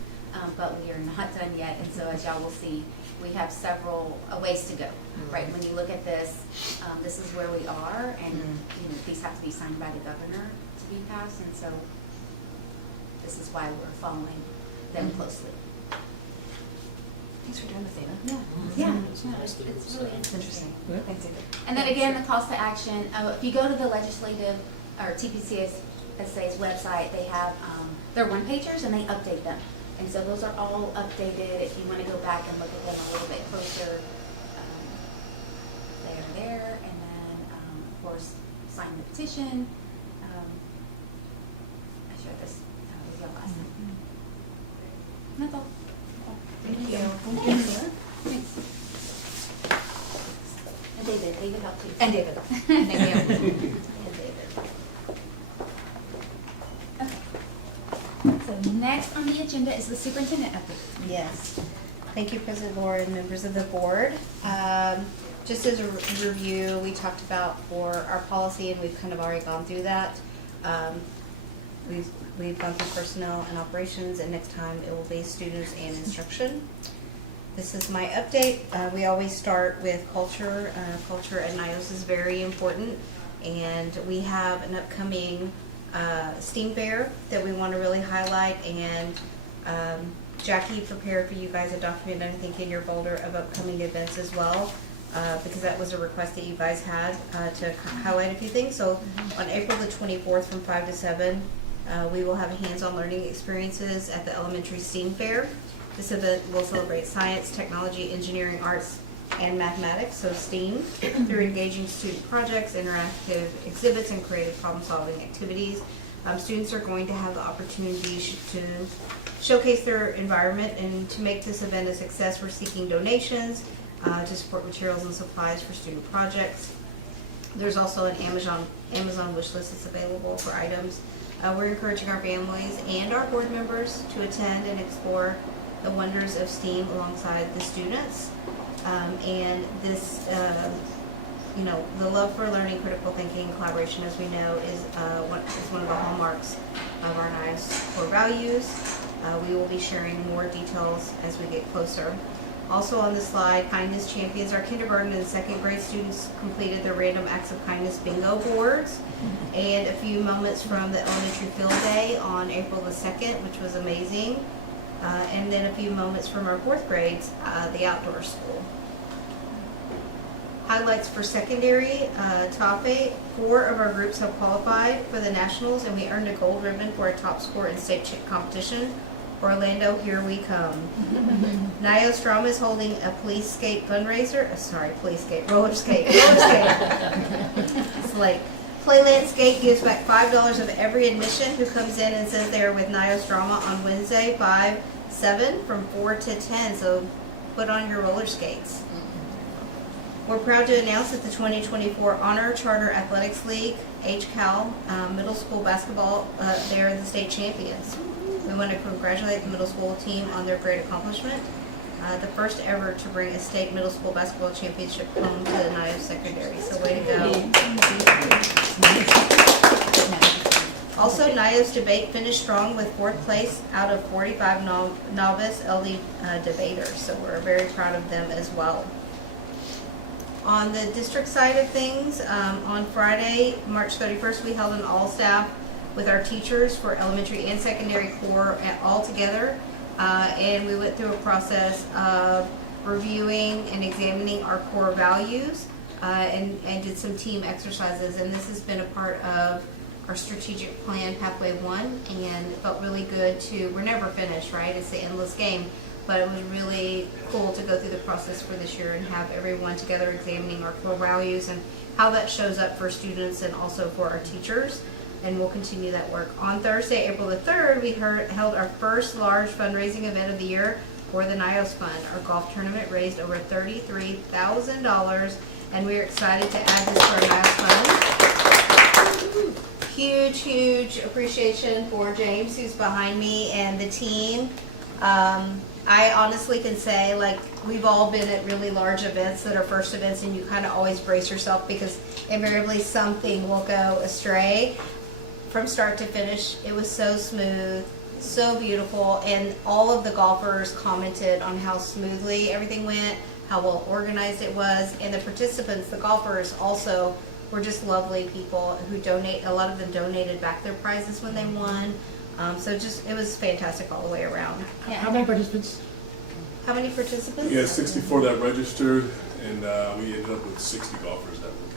but we are not done yet. And so as y'all will see, we have several ways to go. Right? When you look at this, this is where we are, and you know, these have to be signed by the governor to be passed, and so this is why we're following them closely. Thanks for doing this, Dana. Yeah, It's yeah, nice to- it's really interesting. Yeah. Thanks, David. And then again, the calls to action, if you go to the legislative or TPCSA's website, they have their one-pagers and they update them. And so those are all updated. If you want to go back and look at them a little bit closer, they are there. And then, of course, sign the petition. I shared this with y'all last time. That's all. Thank you. Thanks. And David helped too. And David. Thank you. And David. Okay. So next on the agenda is the superintendent update. Yes. Thank you, President Laura and members of the board. Just as a review, we talked about for our policy, and we've kind of already gone through that. We've gone through personnel and operations, and next time it will be students and instruction. This is my update. We always start with culture. Culture at NYOS is very important, and we have an upcoming STEAM fair that we want to really highlight, and Jackie prepared for you guys a document, I think, in your folder of upcoming events as well, because that was a request that you guys had to highlight a few things. So on April the 24th from 5 to 7, we will have hands-on learning experiences at the elementary STEAM fair. This event will celebrate science, technology, engineering, arts, and mathematics, so STEAM, through engaging student projects, interactive exhibits, and creative problem-solving activities. Students are going to have the opportunity to showcase their environment, and to make this event a success, we're seeking donations to support materials and supplies for student projects. There's also an Amazon wish list that's available for items. We're encouraging our families and our board members to attend and explore the wonders of STEAM alongside the students. And this, you know, the love for learning, critical thinking, and collaboration, as we know, is one of the hallmarks of our NYOS core values. We will be sharing more details as we get closer. Also on this slide, Kindness Champions. Our kindergarten and second grade students completed their random acts of kindness bingo boards, and a few moments from the elementary field day on April the 2nd, which was amazing. And then a few moments from our fourth grades, the outdoor school. Highlights for secondary, top 8. 4 of our groups have qualified for the nationals, and we earned a gold ribbon for a top score in state competition. Orlando, here we come. NYOS Drama is holding a police skate fundraiser. Roller skate. It's like Playland Skate gives back $5 of every admission who comes in and says they are with NYOS Drama on Wednesday, 5/7 from 4 to 10. So put on your roller skates. We're proud to announce that the 2024 Honor Charter Athletics League, HCAL, middle school basketball, they are the state champions. We want to congratulate the middle school team on their great accomplishment. The first ever to bring a state middle school basketball championship home to the NYOS secondary. So way to go. Also, NYOS debate finished strong with 4th place out of 45 novice LD debaters. So we're very proud of them as well. On the district side of things, on Friday, March 31st, we held an all-staff with our teachers for elementary and secondary core all together. And we went through a process of reviewing and examining our core values and did some team exercises. And this has been a part of our strategic plan, Pathway 1, and it felt really good we're never finished, right? It's the endless game. but it was really cool to go through the process for this year and have everyone together examining our core values and how that shows up for students and also for our teachers. And we'll continue that work. On Thursday, April the 3rd, we held our first large fundraising event of the year for the NYOS Fund. Our golf tournament raised over $33,000, and we're excited to add this to our NYOS Fund. Huge, huge appreciation for James, who's behind me, and the team. I honestly can say, like, we've all been at really large events that are first events, and you kind of always brace yourself because invariably something will go astray. From start to finish, it was so smooth, so beautiful, and all of the golfers commented on how smoothly everything went, how well organized it was, and the participants, the golfers, also were just lovely people who donate. A lot of them donated back their prizes when they won. So just, it was fantastic all the way around. How many participants? How many participants? We had 64 that registered, and we ended up with 60 golfers that week.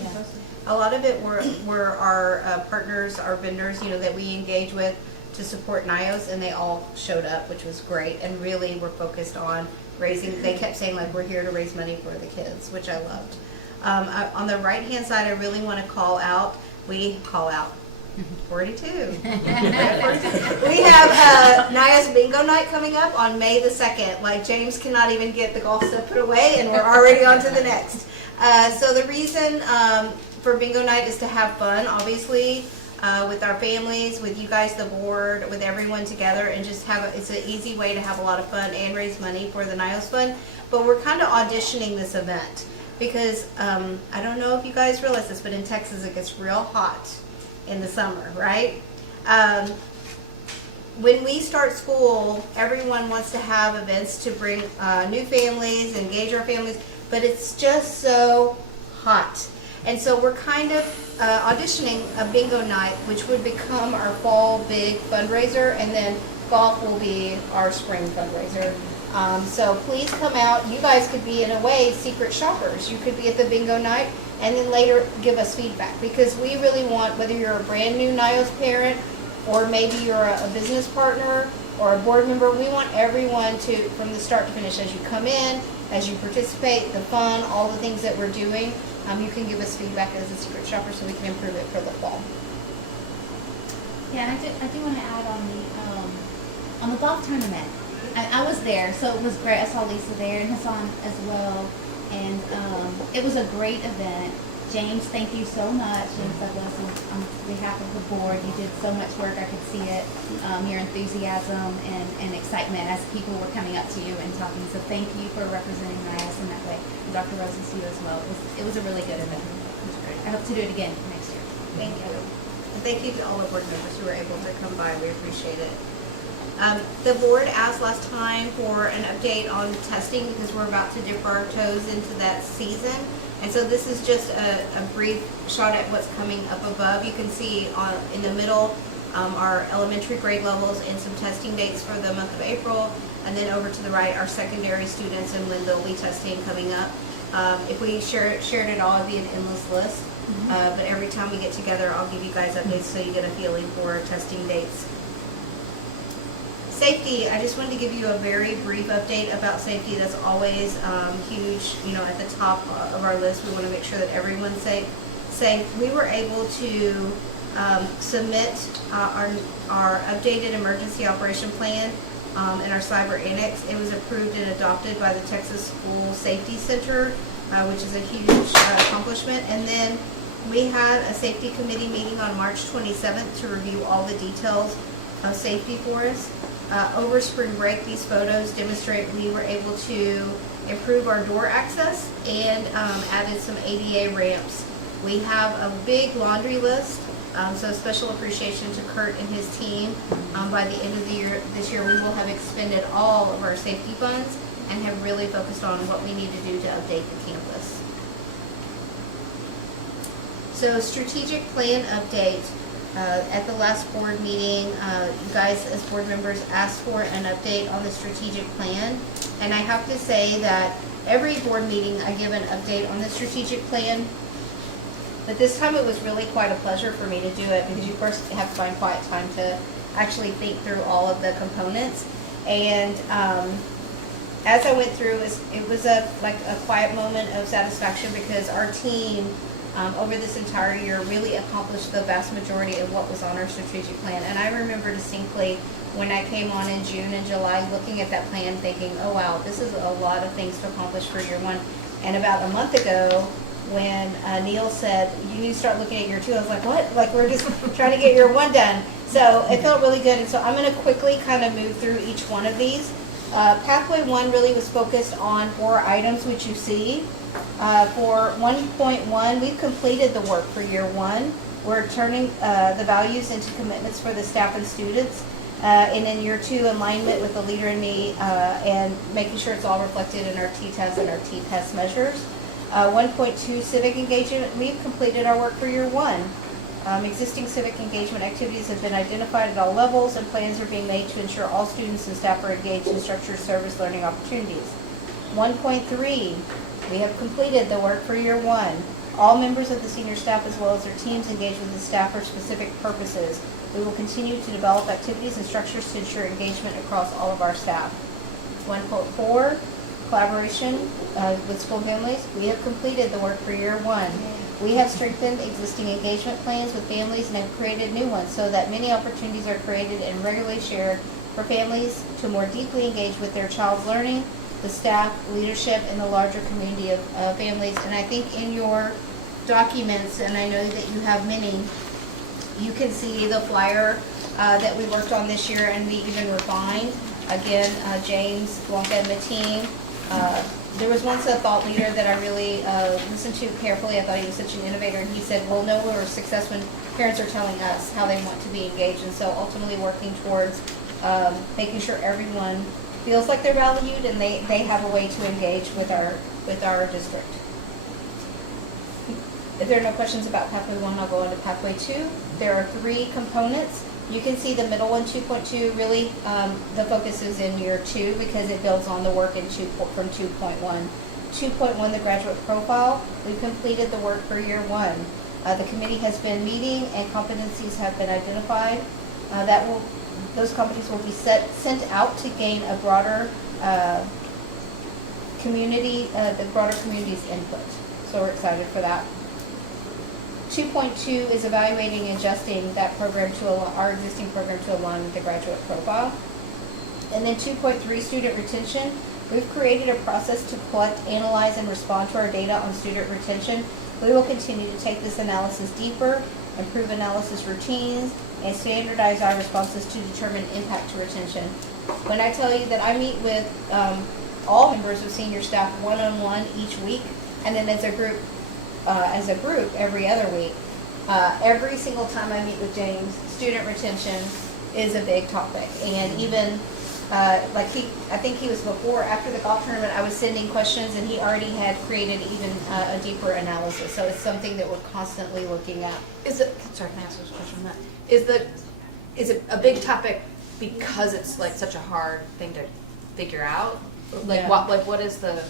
Yeah. A lot of it were our partners, our vendors, you know, that we engage with to support NYOS, and they all showed up, which was great, and really were focused on raising. They kept saying, like, we're here to raise money for the kids, which I loved. On the right-hand side, I really want to call out 42. We have NYOS Bingo Night coming up on May the 2nd. Like, James cannot even get the golf stuff put away, and we're already on to the next. So the reason for Bingo Night is to have fun, obviously, with our families, with you guys, the board, with everyone together, and just it's an easy way to have a lot of fun and raise money for the NYOS Fund. But we're kind of auditioning this event because I don't know if you guys realize this, but in Texas it gets real hot in the summer, right? When we start school, everyone wants to have events to bring new families, engage our families, but it's just so hot. And so we're kind of auditioning a bingo night, which would become our fall big fundraiser, and then golf will be our spring fundraiser. So please come out. You guys could be, in a way, secret shoppers. You could be at the bingo night and then later give us feedback, because we really want, whether you're a brand new NYOS parent or maybe you're a business partner or a board member, we want everyone to, from the start to finish, as you come in, as you participate, the fun, all the things that we're doing, you can give us feedback as a secret shopper so we can improve it for the fall. Yeah, and I do want to add on the golf tournament. I was there, so it was great. I saw Lisa there and Hassan as well, and it was a great event. James, thank you so much. James Douglas, on behalf of the board, you did so much work. I could see it, your enthusiasm and excitement as people were coming up to you and talking. So thank you for representing NYOS in that way. And Dr. Rosen, to you as well. It was a really good event. It was great. I hope to do it again next year. Thank you. And thank you to all the board members who were able to come by. We appreciate it. The board asked last time for an update on testing because we're about to dip our toes into that season. And so this is just a brief shot at what's coming up above. You can see in the middle our elementary grade levels and some testing dates for the month of April. And then over to the right, our secondary students and when they'll be testing coming up. If we shared it all, it'd be an endless list. But every time we get together, I'll give you guys updates so you get a feeling for testing dates. Safety, I just wanted to give you a very brief update about safety. That's always huge, you know, at the top of our list. We want to make sure that everyone's safe. We were able to submit our updated emergency operation plan in our cyber annex. It was approved and adopted by the Texas School Safety Center, which is a huge accomplishment. And then we had a safety committee meeting on March 27th to review all the details of safety for us. Over spring break, these photos demonstrate we were able to improve our door access and added some ADA ramps. We have a big laundry list, so special appreciation to Kurt and his team. By the end of the year, this year, we will have expended all of our safety funds and have really focused on what we need to do to update the campus. So strategic plan update. At the last board meeting, you guys as board members asked for an update on the strategic plan. And I have to say that every board meeting I give an update on the strategic plan. But this time it was really quite a pleasure for me to do it because you first have to find quiet time to actually think through all of the components. And as I went through, it was a quiet moment of satisfaction because our team over this entire year really accomplished the vast majority of what was on our strategic plan. And I remember distinctly when I came on in June and July looking at that plan thinking, oh wow, this is a lot of things to accomplish for year one. And about a month ago, when Neil said, you need to start looking at year two, I was like, what? Like, we're just trying to get year one done. So it felt really good. And so I'm going to quickly kind of move through each one of these. Pathway 1 really was focused on 4 items, which you see. For 1.1, we've completed the work for year 1. We're turning the values into commitments for the staff and students. And in year 2, alignment with the leader in me and making sure it's all reflected in our T-test and our T-test measures. 1.2, civic engagement. We've completed our work for year 1. Existing civic engagement activities have been identified at all levels, and plans are being made to ensure all students and staff are engaged in structured service learning opportunities. 1.3, we have completed the work for year 1. All members of the senior staff as well as their teams engage with the staff for specific purposes. We will continue to develop activities and structures to ensure engagement across all of our staff. 1.4, collaboration with school families. We have completed the work for year 1. We have strengthened existing engagement plans with families and have created new ones so that many opportunities are created and regularly shared for families to more deeply engage with their child's learning, the staff, leadership, and the larger community of families. And I think in your documents, and I know that you have many, you can see the flyer that we worked on this year and we even refined. Again, James, Blanca, and the team. There was once a thought leader that I really listened to carefully. I thought he was such an innovator. And he said, we'll know we're a success when parents are telling us how they want to be engaged. And so ultimately working towards making sure everyone feels like they're valued and they have a way to engage with our district. If there are no questions about Pathway 1, I'll go into Pathway 2. There are 3 components. You can see the middle one, 2.2, really the focus is in year 2 because it builds on the work in from 2.1. 2.1, the graduate profile. We've completed the work for year 1. The committee has been meeting and competencies have been identified. Those competencies will be sent out to gain a broader community, the broader community's input. So we're excited for that. 2.2 is evaluating and adjusting that program to our existing program to align with the graduate profile. And then 2.3, student retention. We've created a process to collect, analyze, and respond to our data on student retention. We will continue to take this analysis deeper, improve analysis routines, and standardize our responses to determine impact to retention. When I tell you that I meet with all members of senior staff one-on-one each week, and then as a group every other week. Every single time I meet with James, student retention is a big topic. And even, I think he was after the golf tournament, I was sending questions and he already had created even a deeper analysis. So it's something that we're constantly looking at. Sorry, can I ask a question on that? Is it a big topic because it's like such a hard thing to figure out? Like, Yeah. what is the...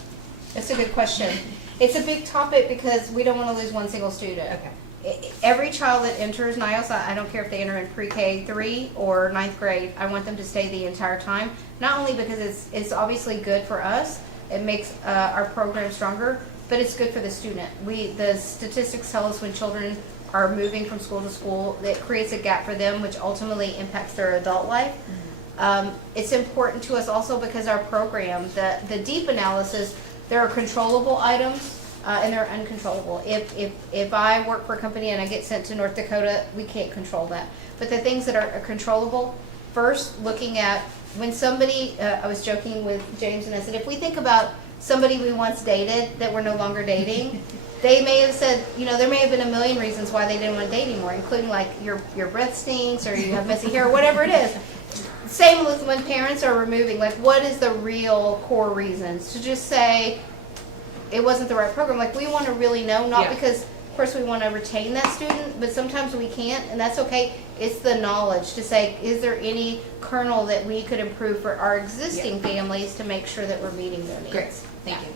That's a good question. It's a big topic because we don't want to lose one single student. Okay. Every child that enters NYOS, I don't care if they enter in pre-K 3 or 9th grade, I want them to stay the entire time. Not only because it's obviously good for us, it makes our program stronger, but it's good for the student. The statistics tell us when children are moving from school to school, it creates a gap for them, which ultimately impacts their adult life. It's important to us also because our program, the deep analysis, there are controllable items and there are uncontrollable. If I work for a company and I get sent to North Dakota, we can't control that. But the things that are controllable, first looking at when somebody, I was joking with James and I said, if we think about somebody we once dated that we're no longer dating, they may have said, there may have been a million reasons why they didn't want to date anymore, including like your breath stinks or you have messy hair or whatever it is. Same with when parents are removing, like what is the real core reasons? To just say it wasn't the right program, like we want to really know, not because of course we want to retain that student, but sometimes we can't, and that's okay. It's the knowledge to say, is there any kernel that we could improve for our existing families to make sure that we're meeting their needs? Great, thank you.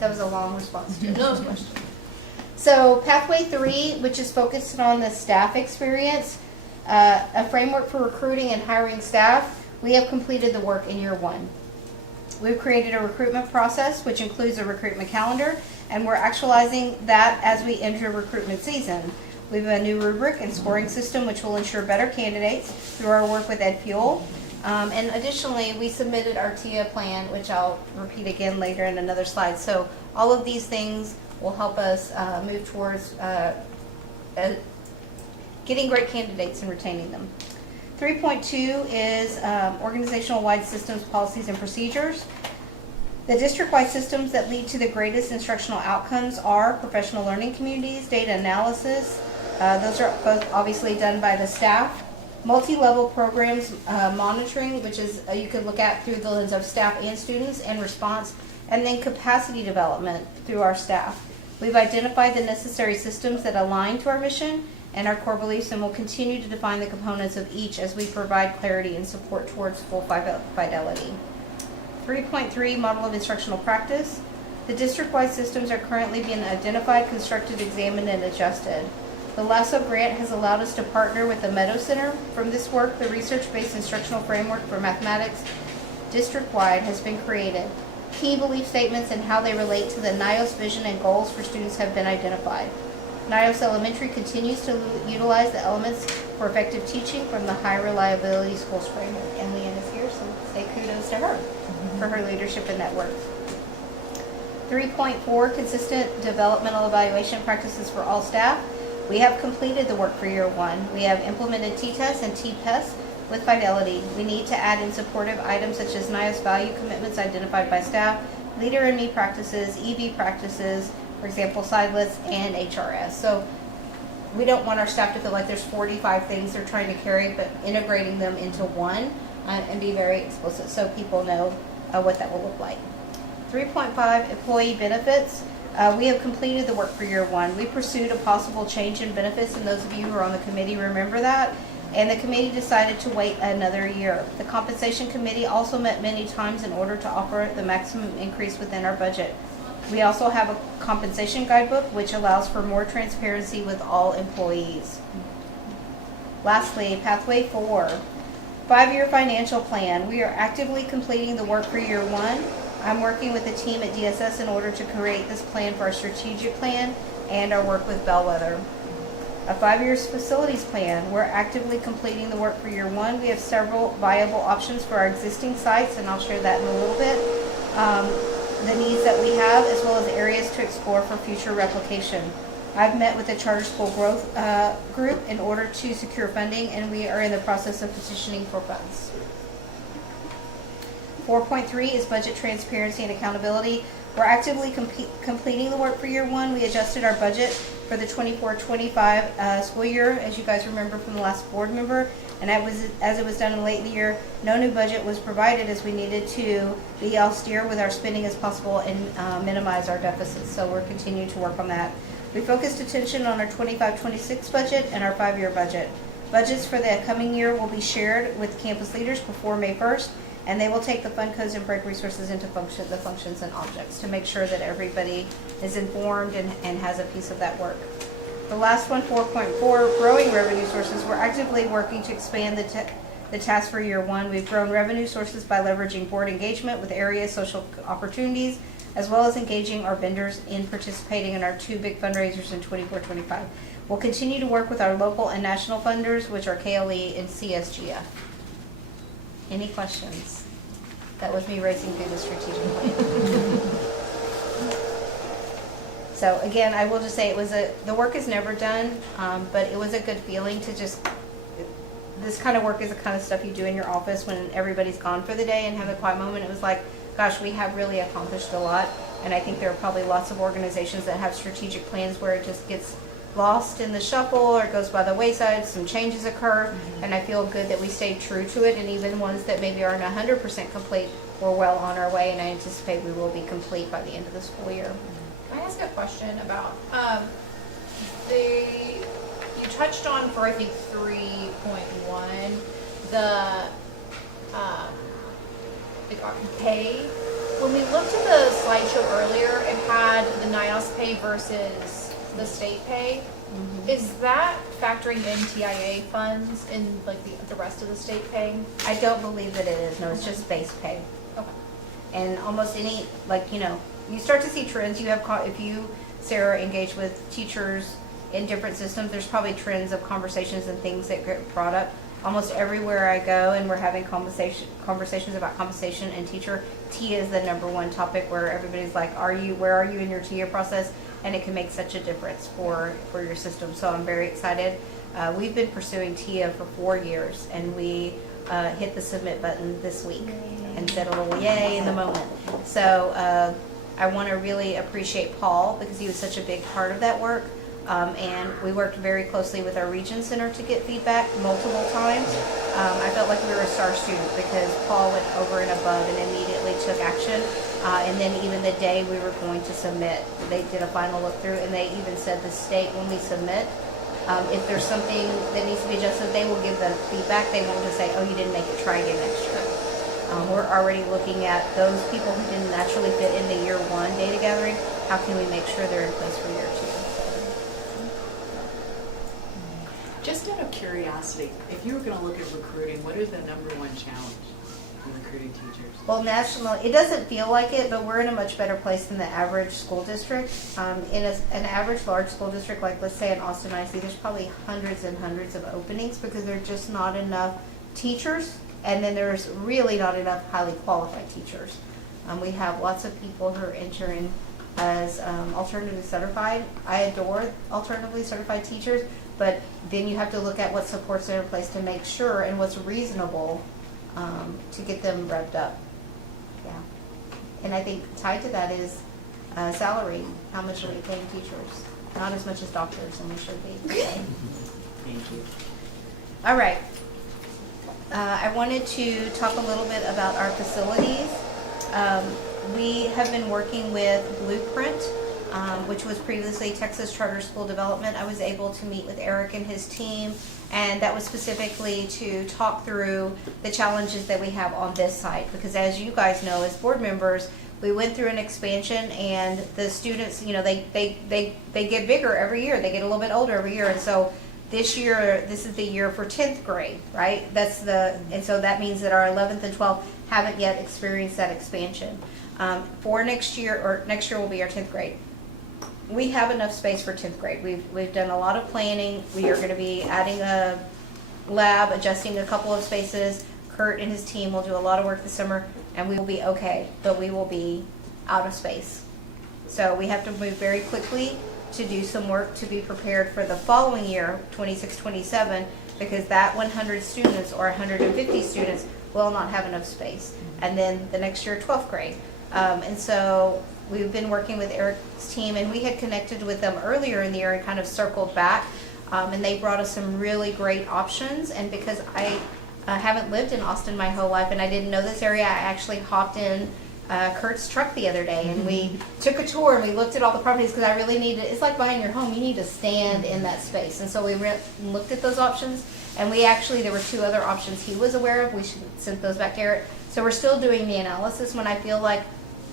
That was a long response to those questions. So Pathway 3, which is focused on the staff experience, a framework for recruiting and hiring staff. We have completed the work in year one. We've created a recruitment process, which includes a recruitment calendar, and we're actualizing that as we enter recruitment season. We have a new rubric and scoring system, which will ensure better candidates through our work with EdFuel. And additionally, we submitted our TIA plan, which I'll repeat again later in another slide. So all of these things will help us move towards getting great candidates and retaining them. 3.2 is organizational-wide systems, policies, and procedures. The district-wide systems that lead to the greatest instructional outcomes are professional learning communities, data analysis. Those are both obviously done by the staff. Multi-level programs monitoring, which is you can look at through the lens of staff and students, and response, and then capacity development through our staff. We've identified the necessary systems that align to our mission and our core beliefs, and will continue to define the components of each as we provide clarity and support towards full fidelity. 3.3, model of instructional practice. The district-wide systems are currently being identified, constructed, examined, and adjusted. The LASSO grant has allowed us to partner with the Meadow Center. From this work, the research-based instructional framework for mathematics district-wide has been created. Key belief statements and how they relate to the NYOS vision and goals for students have been identified. NYOS Elementary continues to utilize the elements for effective teaching from the high reliability schools framework. And Leanne is here, so say kudos to her for her leadership in that work. 3.4, consistent developmental evaluation practices for all staff. We have completed the work for year one. We have implemented T-tests and T-PES with fidelity. We need to add in supportive items such as NYOS value commitments identified by staff, leader and me practices, EV practices, for example, SIDELIST and HRS. So we don't want our staff to feel like there's 45 things they're trying to carry, but integrating them into one and be very explicit so people know what that will look like. 3.5, employee benefits. We have completed the work for year one. We pursued a possible change in benefits, and those of you who are on the committee remember that. And the committee decided to wait another year. The compensation committee also met many times in order to offer the maximum increase within our budget. We also have a compensation guidebook, which allows for more transparency with all employees. Lastly, Pathway 4, 5-year financial plan. We are actively completing the work for year one. I'm working with the team at DSS in order to create this plan for our strategic plan and our work with Bellwether. A 5-year facilities plan. We're actively completing the work for year one. We have several viable options for our existing sites, and I'll share that in a little bit. The needs that we have, as well as areas to explore for future replication. I've met with the Charter School Growth Group in order to secure funding, and we are in the process of petitioning for funds. 4.3 is budget transparency and accountability. We're actively completing the work for year one. We adjusted our budget for the 24-25 school year, as you guys remember from the last board member. And as it was done late in the year, no new budget was provided as we needed to be austere with our spending as possible and minimize our deficits. So we're continuing to work on that. We focused attention on our 25-26 budget and our 5-year budget. Budgets for the coming year will be shared with campus leaders before May 1st, and they will take the fund codes and break resources into the functions and objects to make sure that everybody is informed and has a piece of that work. The last one, 4.4, growing revenue sources. We're actively working to expand the task for year one. We've grown revenue sources by leveraging board engagement with area social opportunities, as well as engaging our vendors in participating in our 2 big fundraisers in 24-25. We'll continue to work with our local and national funders, which are KLE and CSGF. Any questions? That was me racing through the strategic plan. So again, I will just say the work is never done, but it was a good feeling to this kind of work is the kind of stuff you do in your office when everybody's gone for the day and have a quiet moment. It was like, gosh, we have really accomplished a lot. And I think there are probably lots of organizations that have strategic plans where it just gets lost in the shuffle or goes by the wayside, some changes occur, and I feel good that we stayed true to it, and even ones that maybe aren't 100% complete, we're well on our way, and I anticipate we will be complete by the end of the school year. Can I ask a question about, you touched on for I think 3.1, the pay. When we looked at the slideshow earlier, it had the NYOS pay versus the state pay. Mhm. Is that factoring in TIA funds in like the rest of the state pay? I don't believe that it is, no, it's just base pay. Okay. And almost any, like, you know, you start to see trends, you have, if you, Sarah, engage with teachers in different systems, there's probably trends of conversations and things that get brought up. Almost everywhere I go and we're having conversations about compensation and teacher, TIA is the #1 topic where everybody's like, where are you in your TIA process? And it can make such a difference for your system. So I'm very excited. We've been pursuing TIA for 4 years and we hit the submit button this week and said a little yay in the moment. So I want to really appreciate Paul because he was such a big part of that work. And we worked very closely with our region center to get feedback multiple times. I felt like we were a star student because Paul went over and above and immediately took action. And then even the day we were going to submit, they did a final look through and they even said the state, when we submit, if there's something that needs to be adjusted, they will give the feedback. They won't just say, oh, you didn't make it, try again next year. We're already looking at those people who didn't naturally fit in the year 1 data gathering. How can we make sure they're in place for year 2? Just out of curiosity, if you were going to look at recruiting, what is the #1 challenge in recruiting teachers? Well, national, it doesn't feel like it, but we're in a much better place than the average school district. In an average large school district, like let's say in Austin IC, there's probably hundreds and hundreds of openings because there's just not enough teachers, and then there's really not enough highly qualified teachers. We have lots of people who are entering as alternatively certified. I adore alternatively certified teachers, but then you have to look at what supports are in place to make sure and what's reasonable to get them revved up. Yeah. And I think tied to that is salary. How much are we paying teachers? Not as much as doctors, and we should be. Thank you. All right. I wanted to talk a little bit about our facilities. We have been working with Blueprint, which was previously Texas Charter School Development. I was able to meet with Eric and his team, and that was specifically to talk through the challenges that we have on this site. Because as you guys know, as board members, we went through an expansion, and the students, you know, they get bigger every year. They get a little bit older every year, and so this year, this is the year for 10th grade, right? And so that means that our 11th and 12th haven't yet experienced that expansion. For next year will be our 10th grade. We have enough space for 10th grade. We've done a lot of planning. We are going to be adding a lab, adjusting a couple of spaces. Kurt and his team will do a lot of work this summer, and we will be okay, but we will be out of space. So we have to move very quickly to do some work to be prepared for the following year, 26-27, because that 100 students or 150 students will not have enough space. And then the next year, 12th grade. And so we've been working with Eric's team, and we had connected with them earlier in the year and kind of circled back, and they brought us some really great options. And because I haven't lived in Austin my whole life and I didn't know this area, I actually hopped in Kurt's truck the other day, and we took a tour and we looked at all the properties because I really needed, it's like buying your home, you need to stand in that space. And so we looked at those options, and there were 2 other options he was aware of. We should send those back to Eric. So we're still doing the analysis. When I feel like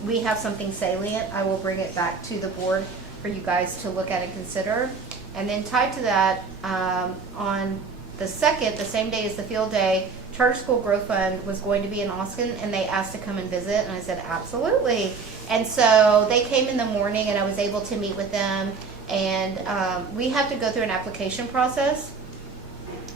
we have something salient, I will bring it back to the board for you guys to look at and consider. And then tied to that, on the 2nd, the same day as the field day, Charter School Growth Fund was going to be in Austin, and they asked to come and visit, and I said, absolutely. And so they came in the morning, and I was able to meet with them, and we have to go through an application process.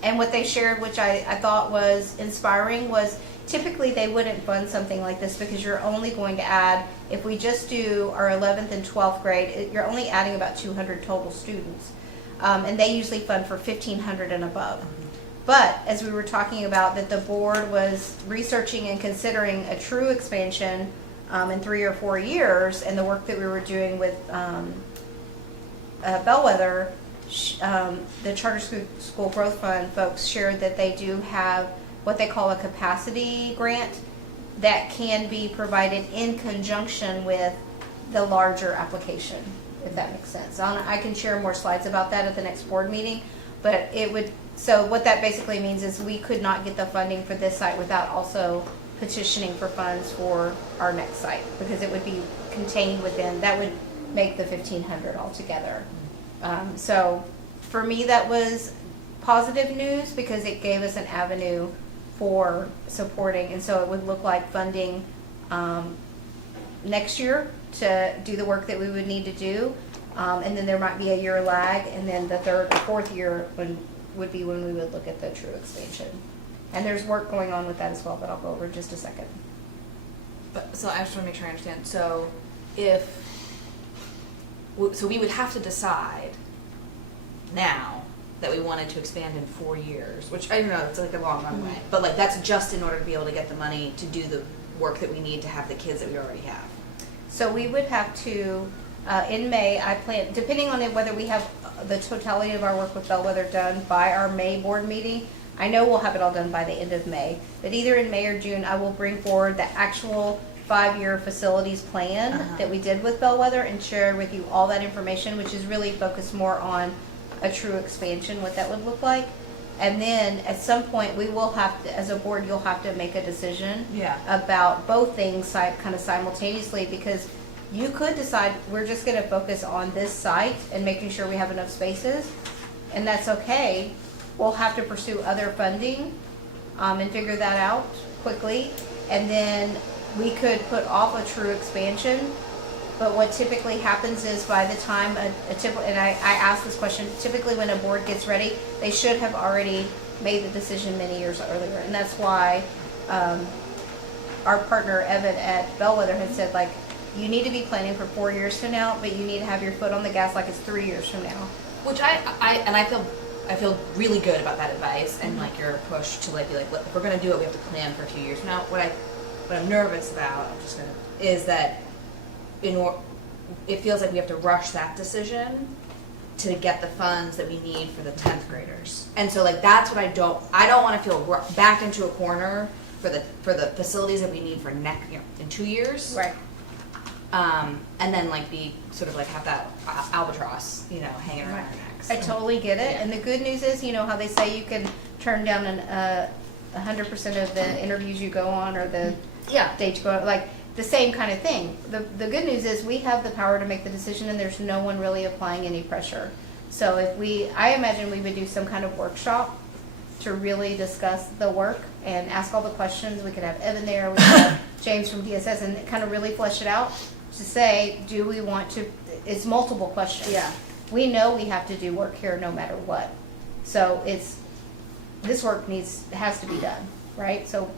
And what they shared, which I thought was inspiring, was typically they wouldn't fund something like this because you're only going to add, if we just do our 11th and 12th grade, you're only adding about 200 total students. And they usually fund for 1,500 and above. But as we were talking about, that the board was researching and considering a true expansion in 3 or 4 years, and the work that we were doing with Bellwether, the Charter School Growth Fund folks shared that they do have what they call a capacity grant that can be provided in conjunction with the larger application, if that makes sense. I can share more slides about that at the next board meeting, but so what that basically means is we could not get the funding for this site without also petitioning for funds for our next site, because it would be contained within, that would make the 1,500 altogether. So for me, that was positive news because it gave us an avenue for supporting. And so it would look like funding next year to do the work that we would need to do. And then there might be a year lag, and then the third or fourth year would be when we would look at the true expansion. And there's work going on with that as well, but I'll go over in just a second. But, so I just want to make sure I understand. So so we would have to decide now that we wanted to expand in 4 years, which I don't know, it's like a long runway. But like that's just in order to be able to get the money to do the work that we need to have the kids that we already have. So we would have to, in May, I plan, depending on whether we have the totality of our work with Bellwether done by our May board meeting, I know we'll have it all done by the end of May. But either in May or June, I will bring forward the actual 5-year facilities plan that we did with Bellwether and share with you all that information, which is really focused more on a true expansion, what that would look like. And then at some point, we will have to, as a board, you'll have to make a decision about both things kind of simultaneously, because you could decide we're just going to focus on this site and making sure we have enough spaces, and that's okay. We'll have to pursue other funding and figure that out quickly, and then we could put off a true expansion. But what typically happens is by the time and I asked this question, typically when a board gets ready, they should have already made the decision many years earlier. And that's why our partner Evan at Bellwether had said, like, you need to be planning for 4 years from now, but you need to have your foot on the gas like it's 3 years from now. Which I feel really good about that advice and like your push to like be like, look, if we're gonna do it, we have to plan for a few years. Now, what I'm nervous about, is that it feels like we have to rush that decision to get the funds that we need for the 10th graders. And so like that's what I don't want to feel backed into a corner for the facilities that we need for in 2 years. Right. And then like be sort of like have that albatross, hanging around our necks. I totally get it. Yeah. And the good news is, how they say you can turn down 100% of the interviews you go on or the dates you go on, like the same kind of thing. The good news is we have the power to make the decision, and there's no one really applying any pressure. So I imagine we would do some kind of workshop to really discuss the work and ask all the questions. We could have Evan there, we could have James from DSS, and kind of really flesh it out to say, do we want to, it's multiple questions. Yeah. We know we have to do work here no matter what. So this work has to be done, right? So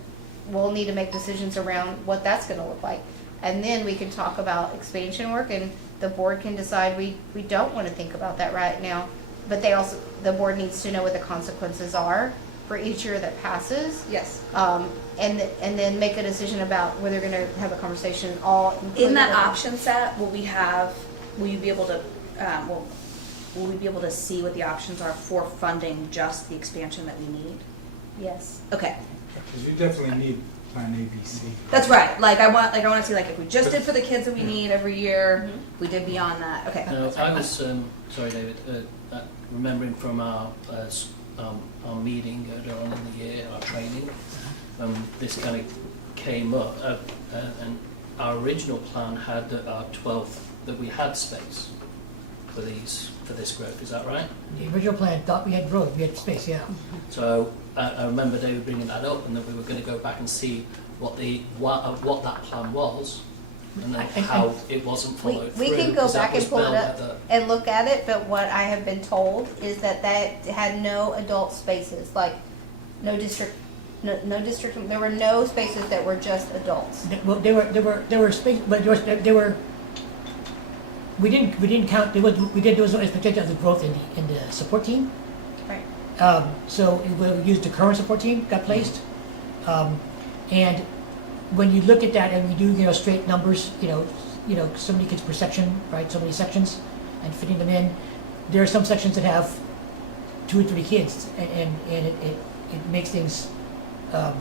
we'll need to make decisions around what that's going to look like. And then we can talk about expansion work, and the board can decide we don't want to think about that right now. But the board needs to know what the consequences are for each year that passes. Yes. And then make a decision about whether they're going to have a conversation all In that option set, will you be able to, will we be able to see what the options are for funding just the expansion that we need? Yes. Okay. Because you definitely need plan A, B, C. That's right. I want to see if we just did for the kids that we need every year, we did beyond that. Okay. No, I was sorry, David. Remembering from our meeting earlier on in the year, our training, this kind of came up, and our original plan had that our 12th that we had space for this growth. Is that right? The original plan thought we had growth, we had space, yeah. So I remember David bringing that up, and that we were going to go back and see what that plan was, and then how it wasn't followed through. We can go 'cause that back and was pull it Bellwether. up and look at it, but what I have been told is that had no adult spaces, like no district, there were no spaces that were just adults. Well, there were space, but we didn't count. We did those as projected as the growth in the support team. Right. So we used the current support team got placed, and when you look at that and we do straight numbers, so many kids per section, right? So many sections, and fitting them in. There are some sections that have 2 or 3 kids, and it makes things a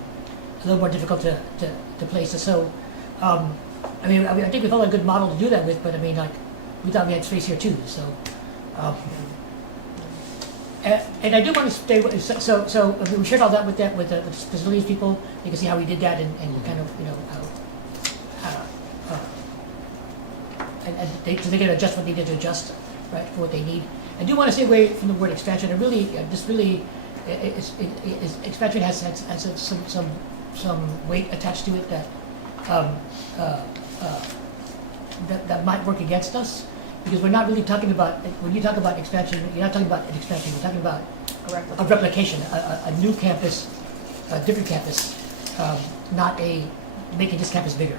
little more difficult to place. So, I think we found a good model to do that with, but we thought we had space here too. So, and I do want to stay. So we shared all that with the facilities people. You can see how we did that, and kind of and they can adjust what they need to adjust, right, for what they need. I do want to stay away from the word expansion. It really, expansion has some weight attached to it that that might work against us, because we're not really talking about, when you talk about expansion, you're not talking about an expansion, you're talking about a replication, a new campus, a different campus, not making this campus bigger.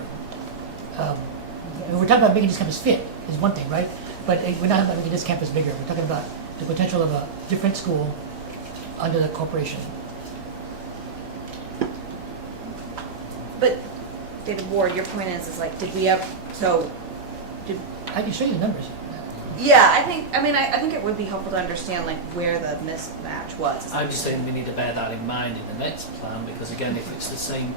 When we're talking about making this campus fit is one thing, right? But we're not about making this campus bigger. We're talking about the potential of a different school under the corporation. But David Ward, your point is like, did we have, so, did, I can show you the numbers. yeah, I think it would be helpful to understand like where the mismatch was. I'm just saying we need to bear that in mind in the next plan, because again, if it's the same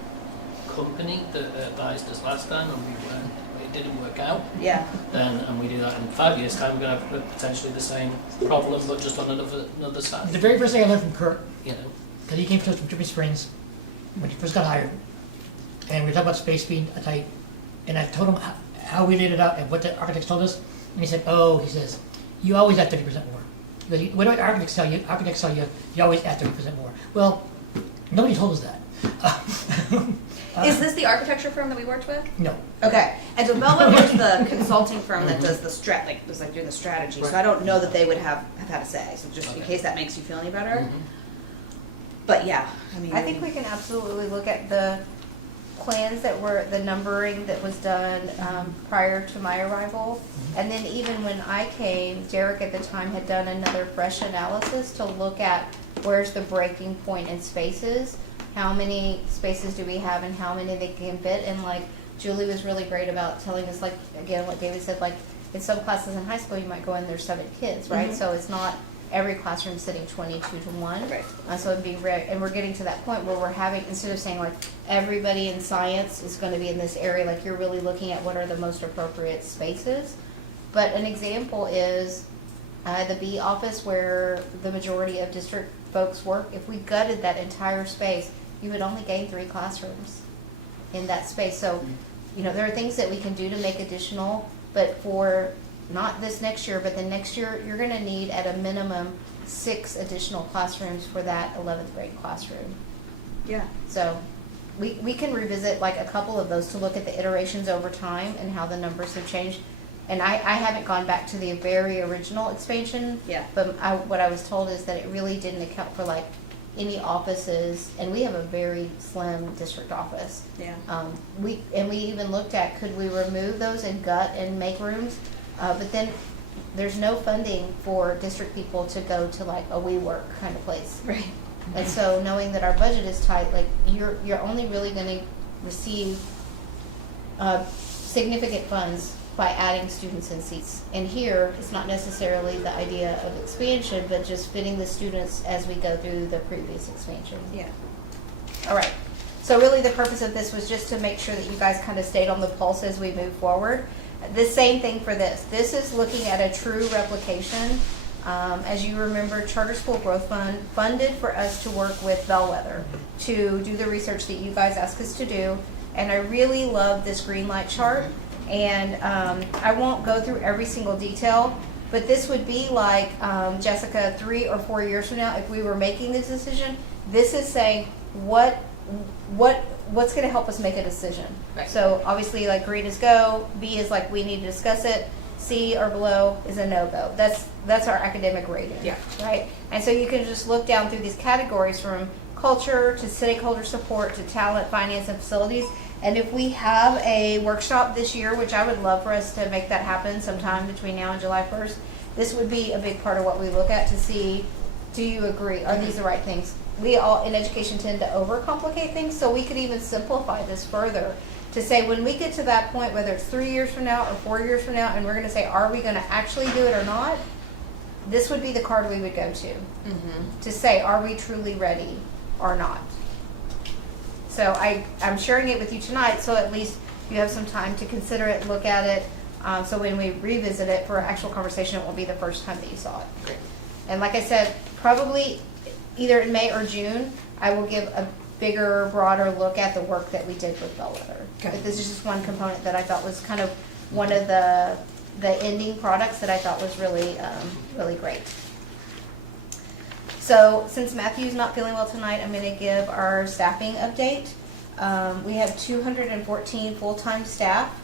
company that advised us last time and it didn't work out, Yeah. then, and we do that in 5 years' time, we're going to have potentially the same problem, but just on another side. The very first thing I learned from Kurt, You know, because he came to us from Dripping Springs when he first got hired, and we were talking about space being tight, and I told him how we laid it out and what the architects told us, and he said, "Oh," he says, "you always add 30% more. Because what do architects tell you? Architects tell you you always add 30% more." Well, nobody told us that. Is this the architecture firm that we worked with? No. Okay, and so Bellwether is the consulting firm that does the was like doing the strategy, so I don't know that they would have had a say, so just in case that makes you feel any better. But yeah, I mean. I think we can absolutely look at the plans that were, the numbering that was done prior to my arrival. And then even when I came, Derek at the time had done another fresh analysis to look at where's the breaking point in spaces. How many spaces do we have and how many they can fit? And like Julie was really great about telling us, like, again, what David said, like in some classes in high school you might go in, there's 7 kids, right? So it's not every classroom sitting 22 to 1. Right. So it'd be rare, and we're getting to that point where we're having, instead of saying like everybody in science is going to be in this area, like you're really looking at what are the most appropriate spaces. But an example is the B office where the majority of district folks work. If we gutted that entire space, you would only gain 3 classrooms in that space. So, you know, there are things that we can do to make additional, but for not this next year, but the next year, you're going to need at a minimum 6 additional classrooms for that 11th grade classroom. Yeah. So we can revisit like a couple of those to look at the iterations over time and how the numbers have changed. And I haven't gone back to the very original expansion. Yeah. But what I was told is that it really didn't account for like any offices, and we have a very slim district office. Yeah. We even looked at, could we remove those and gut and make rooms? But then there's no funding for district people to go to like a WeWork kind of place. Right. And so knowing that our budget is tight, like you're only really going to receive significant funds by adding students and seats. And here, it's not necessarily the idea of expansion, but just fitting the students as we go through the previous expansion. Yeah. All right. So really the purpose of this was just to make sure that you guys kind of stayed on the pulse as we move forward. The same thing for this. This is looking at a true replication. As you remember, Charter School Growth Fund funded for us to work with Bellwether to do the research that you guys asked us to do. And I really love this green light chart. And I won't go through every single detail, but this would be like, Jessica, 3 or 4 years from now, if we were making this decision, this is saying what's going to help us make a decision. Right. So obviously, like green is go, B is like we need to discuss it, C or below is a no-go. That's our academic rating. Yeah. Right? And so you can just look down through these categories from culture to stakeholder support to talent, finance, and facilities. And if we have a workshop this year, which I would love for us to make that happen sometime between now and July 1st, this would be a big part of what we look at to see, do you agree? Are these the right things? We all in education tend to overcomplicate things, so we could even simplify this further to say when we get to that point, whether it's 3 years from now or 4 years from now, and we're going to say, are we going to actually do it or not? This would be the card we would go to say, are we truly ready or not? So I'm sharing it with you tonight, so at least you have some time to consider it, look at it. So when we revisit it for actual conversation, it won't be the first time that you saw it. Great. And like I said, probably either in May or June, I will give a bigger, broader look at the work that we did with Bellwether. Okay. But this is just one component that I thought was kind of one of the the ending products that I thought was really, really great. So since Matthew's not feeling well tonight, I'm going to give our staffing update. We have 214 full-time staff.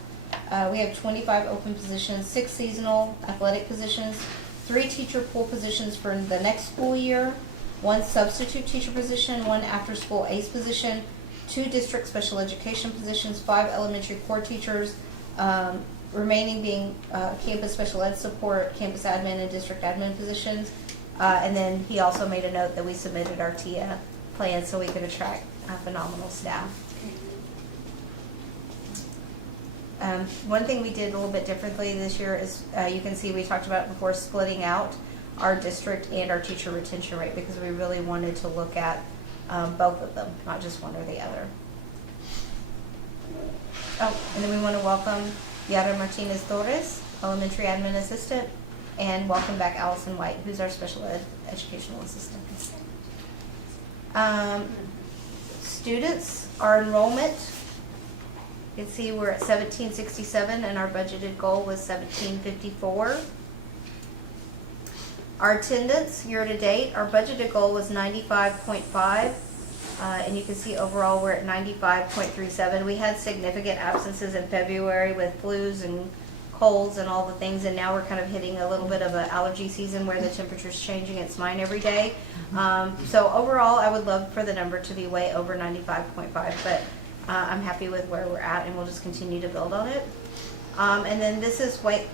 We have 25 open positions, 6 seasonal athletic positions, 3 teacher pool positions for the next school year, 1 substitute teacher position, 1 after-school ACE position, 2 district special education positions, 5 elementary core teachers, remaining being campus special ed support, campus admin, and district admin positions. And then he also made a note that we submitted our TIA plan so we could attract phenomenal staff. One thing we did a little bit differently this year is, you can see we talked about before, splitting out our district and our teacher retention rate, because we really wanted to look at both of them, not just one or the other. Oh, and then we want to welcome Yara Martinez Torres, elementary admin assistant, and welcome back Allison White, who's our special educational assistant. Students, our enrollment, you can see we're at 1767 and our budgeted goal was 1754. Our attendance year to date, our budgeted goal was 95.5, and you can see overall we're at 95.37. We had significant absences in February with flus and colds and all the things, and now we're kind of hitting a little bit of an allergy season where the temperature's changing. It's mine every day. So overall, I would love for the number to be way over 95.5, but I'm happy with where we're at, and we'll just continue to build on it. And then this is wait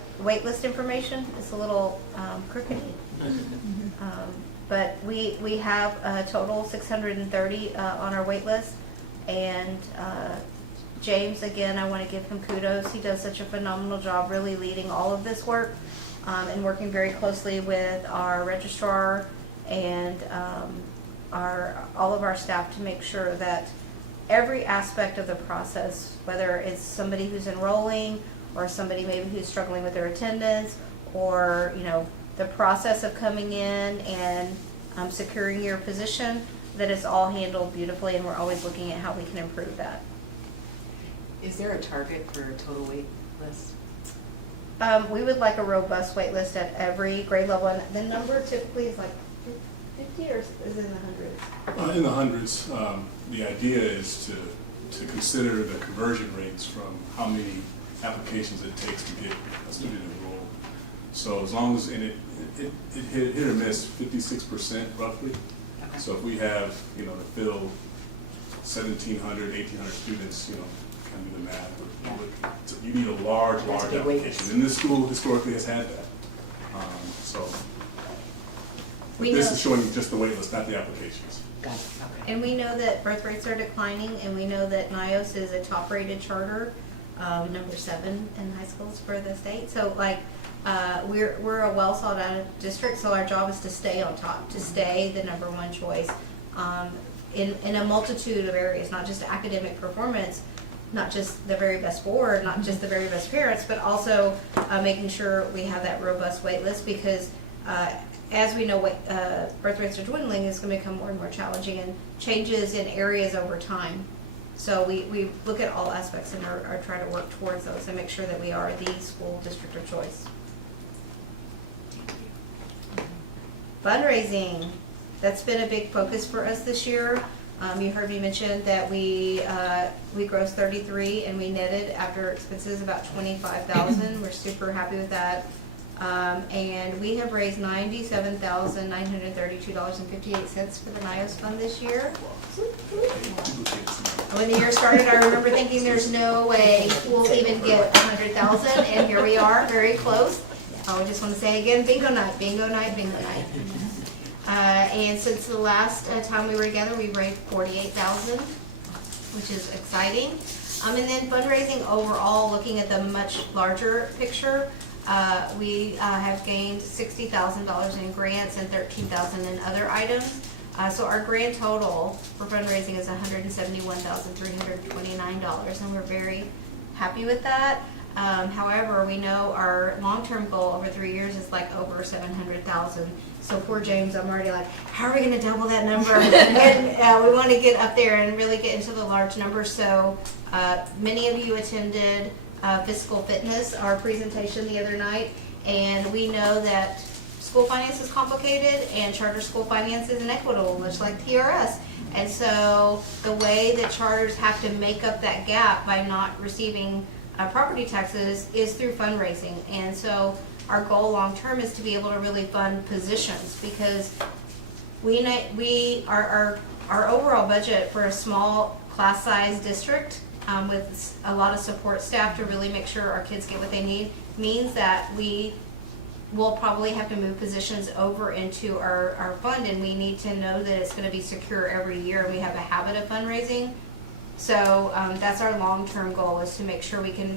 list information. It's a little crookedy. But we have a total 630 on our wait list, and James, again, I want to give him kudos. He does such a phenomenal job really leading all of this work, and working very closely with our registrar and all of our staff to make sure that every aspect of the process, whether it's somebody who's enrolling or somebody maybe who's struggling with their attendance, or the process of coming in and securing your position, that it's all handled beautifully, and we're always looking at how we can improve that. Is there a target for a total wait list? We would like a robust wait list at every grade level, and the number typically is like 50, or is it in the hundreds? In the hundreds. The idea is to consider the conversion rates from how many applications it takes to get a student enrolled. So as long as, and it hit or miss 56% roughly. Okay. So if we have, to fill 1,700, 1,800 students, kind of do the math. So you need a large That's a big wait application. list. And this school historically has had that. So We this know- is showing just the wait list, not the applications. Got it, okay. And we know that birth rates are declining, and we know that NYOS is a top-rated charter, number 7 in high schools for the state. So, we're a well-sought-out district, so our job is to stay on top, to stay the number 1 choice in a multitude of areas, not just academic performance, not just the very best board, not just the very best parents, but also making sure we have that robust wait list, because as we know, birth rates are dwindling, it's going to become more and more challenging, and changes in areas over time. So we look at all aspects and are trying to work towards those and make sure that we are the school district of choice. Fundraising, that's been a big focus for us this year. You heard me mention that we grossed 33 and we netted after expenses about 25,000. We're super happy with that. And we have raised $97,932.58 for the NYOS fund this year. When the year started, I remember thinking there's no way we'll even get 100,000, and here we are, very close. I just want to say again, bingo night, bingo night, bingo night. And since the last time we were together, we raised 48,000, which is exciting. And then fundraising overall, looking at the much larger picture, we have gained $60,000 in grants and $13,000 in other items. So our grand total for fundraising is $171,329, and we're very happy with that. However, we know our long-term goal over 3 years is like over 700,000. So poor James, I'm already like, how are we going to double that number? And we want to get up there and really get into the large numbers. So many of you attended fiscal fitness, our presentation the other night, and we know that school finance is complicated and charter school finance is inequitable, much like TRS. And so the way that charters have to make up that gap by not receiving property taxes is through fundraising. And so our goal long-term is to be able to really fund positions, because our overall budget for a small class size district with a lot of support staff to really make sure our kids get what they need means that we will probably have to move positions over into our fund, and we need to know that it's going to be secure every year, and we have a habit of fundraising. So that's our long-term goal, is to make sure we can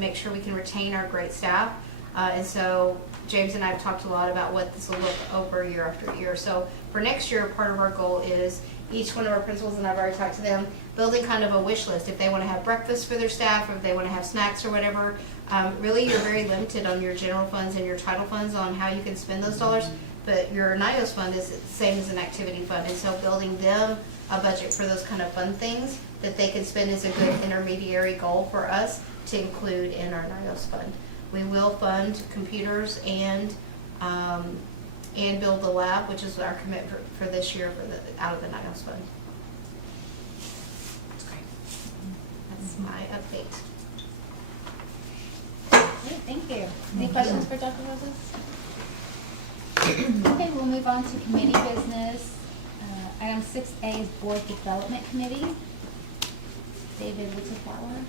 retain our great staff. And so James and I have talked a lot about what this will look over year after year. So for next year, part of our goal is each one of our principals, and I've already talked to them, building kind of a wish list. If they want to have breakfast for their staff, or if they want to have snacks or whatever, really you're very limited on your general funds and your title funds on how you can spend those dollars. But your NYOS fund is the same as an activity fund. And so building them a budget for those kind of fun things that they can spend is a good intermediary goal for us to include in our NYOS fund. We will fund computers and build the lab, which is our commitment for this year out of the NYOS fund. That's great. That's my update. Great, thank you. Any questions for Dr. Roses? Okay, we'll move on to committee business. Item 6A is Board Development Committee. David Wittenflower.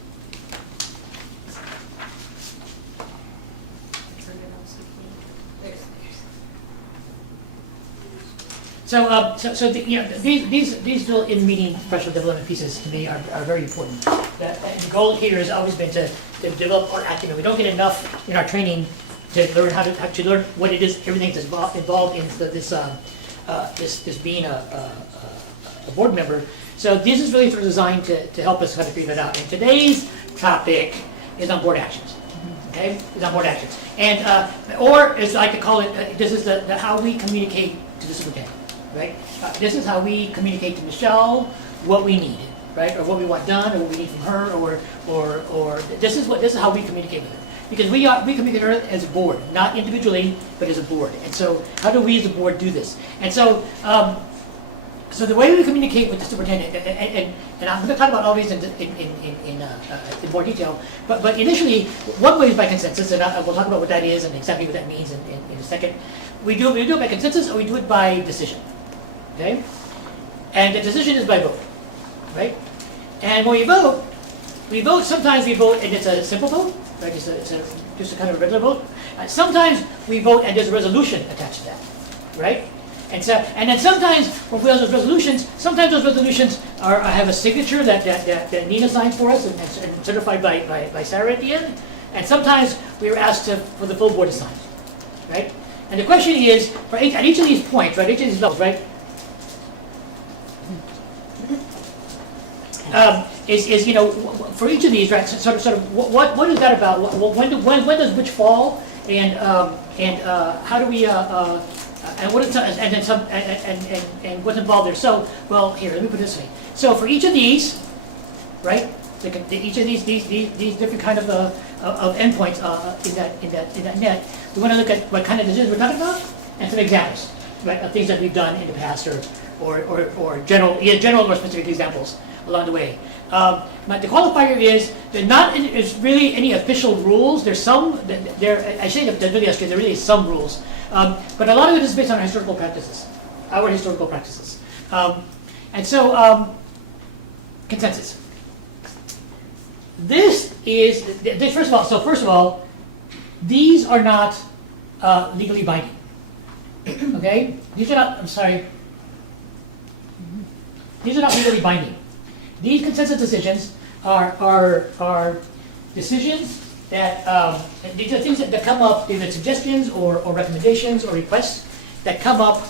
So these little in-meeting professional development pieces to me are very important. The goal here has always been to develop our acumen. We don't get enough in our training to learn how to actually learn what it is, everything that's involved in this being a board member. So this is really sort of designed to help us kind of figure that out. And today's topic is on board actions. Okay, is on board actions, and or as I could call it, this is the how we communicate to the superintendent. Right? This is how we communicate to Michelle what we need, right? Or what we want done, or what we need from her, or this is how we communicate with her. Because we communicate with her as a board, not individually, but as a board. And so, how do we as a board do this? And so, so the way we communicate with the superintendent, and I'm going to talk about all these in more detail. But initially, one way is by consensus, and we'll talk about what that is and exactly what that means in a second. We do it by consensus, or we do it by decision. Okay? And the decision is by vote, right? And when we vote, sometimes we vote and it's a simple vote, right? It's just a kind of a regular vote. Sometimes we vote and there's a resolution attached to that, right? And then sometimes when we have those resolutions, those resolutions have a signature that Nina signs for us and certified by Sarah at the end. And sometimes we are asked for the full board to sign, right? And the question is, at each of these points, right, each of these levels, right, is for each of these, right, sort of what is that about? When does which fall, and how do we and what is and what's involved there? So, well, here, let me put it this way. So for each of these, right, each of these different kind of endpoints in that net, we want to look at what kind of decisions we're talking about and some examples, right, of things that we've done in the past or general or specific examples along the way. But the qualifier is there not is really any official rules. There's some I say that there really is some rules, but a lot of it is based on historical practices, our historical practices, and so consensus. This first of all, these are not legally binding. Okay, these are not. I'm sorry. These are not legally binding. These consensus decisions are decisions that these are things that come up, either suggestions or recommendations or requests that come up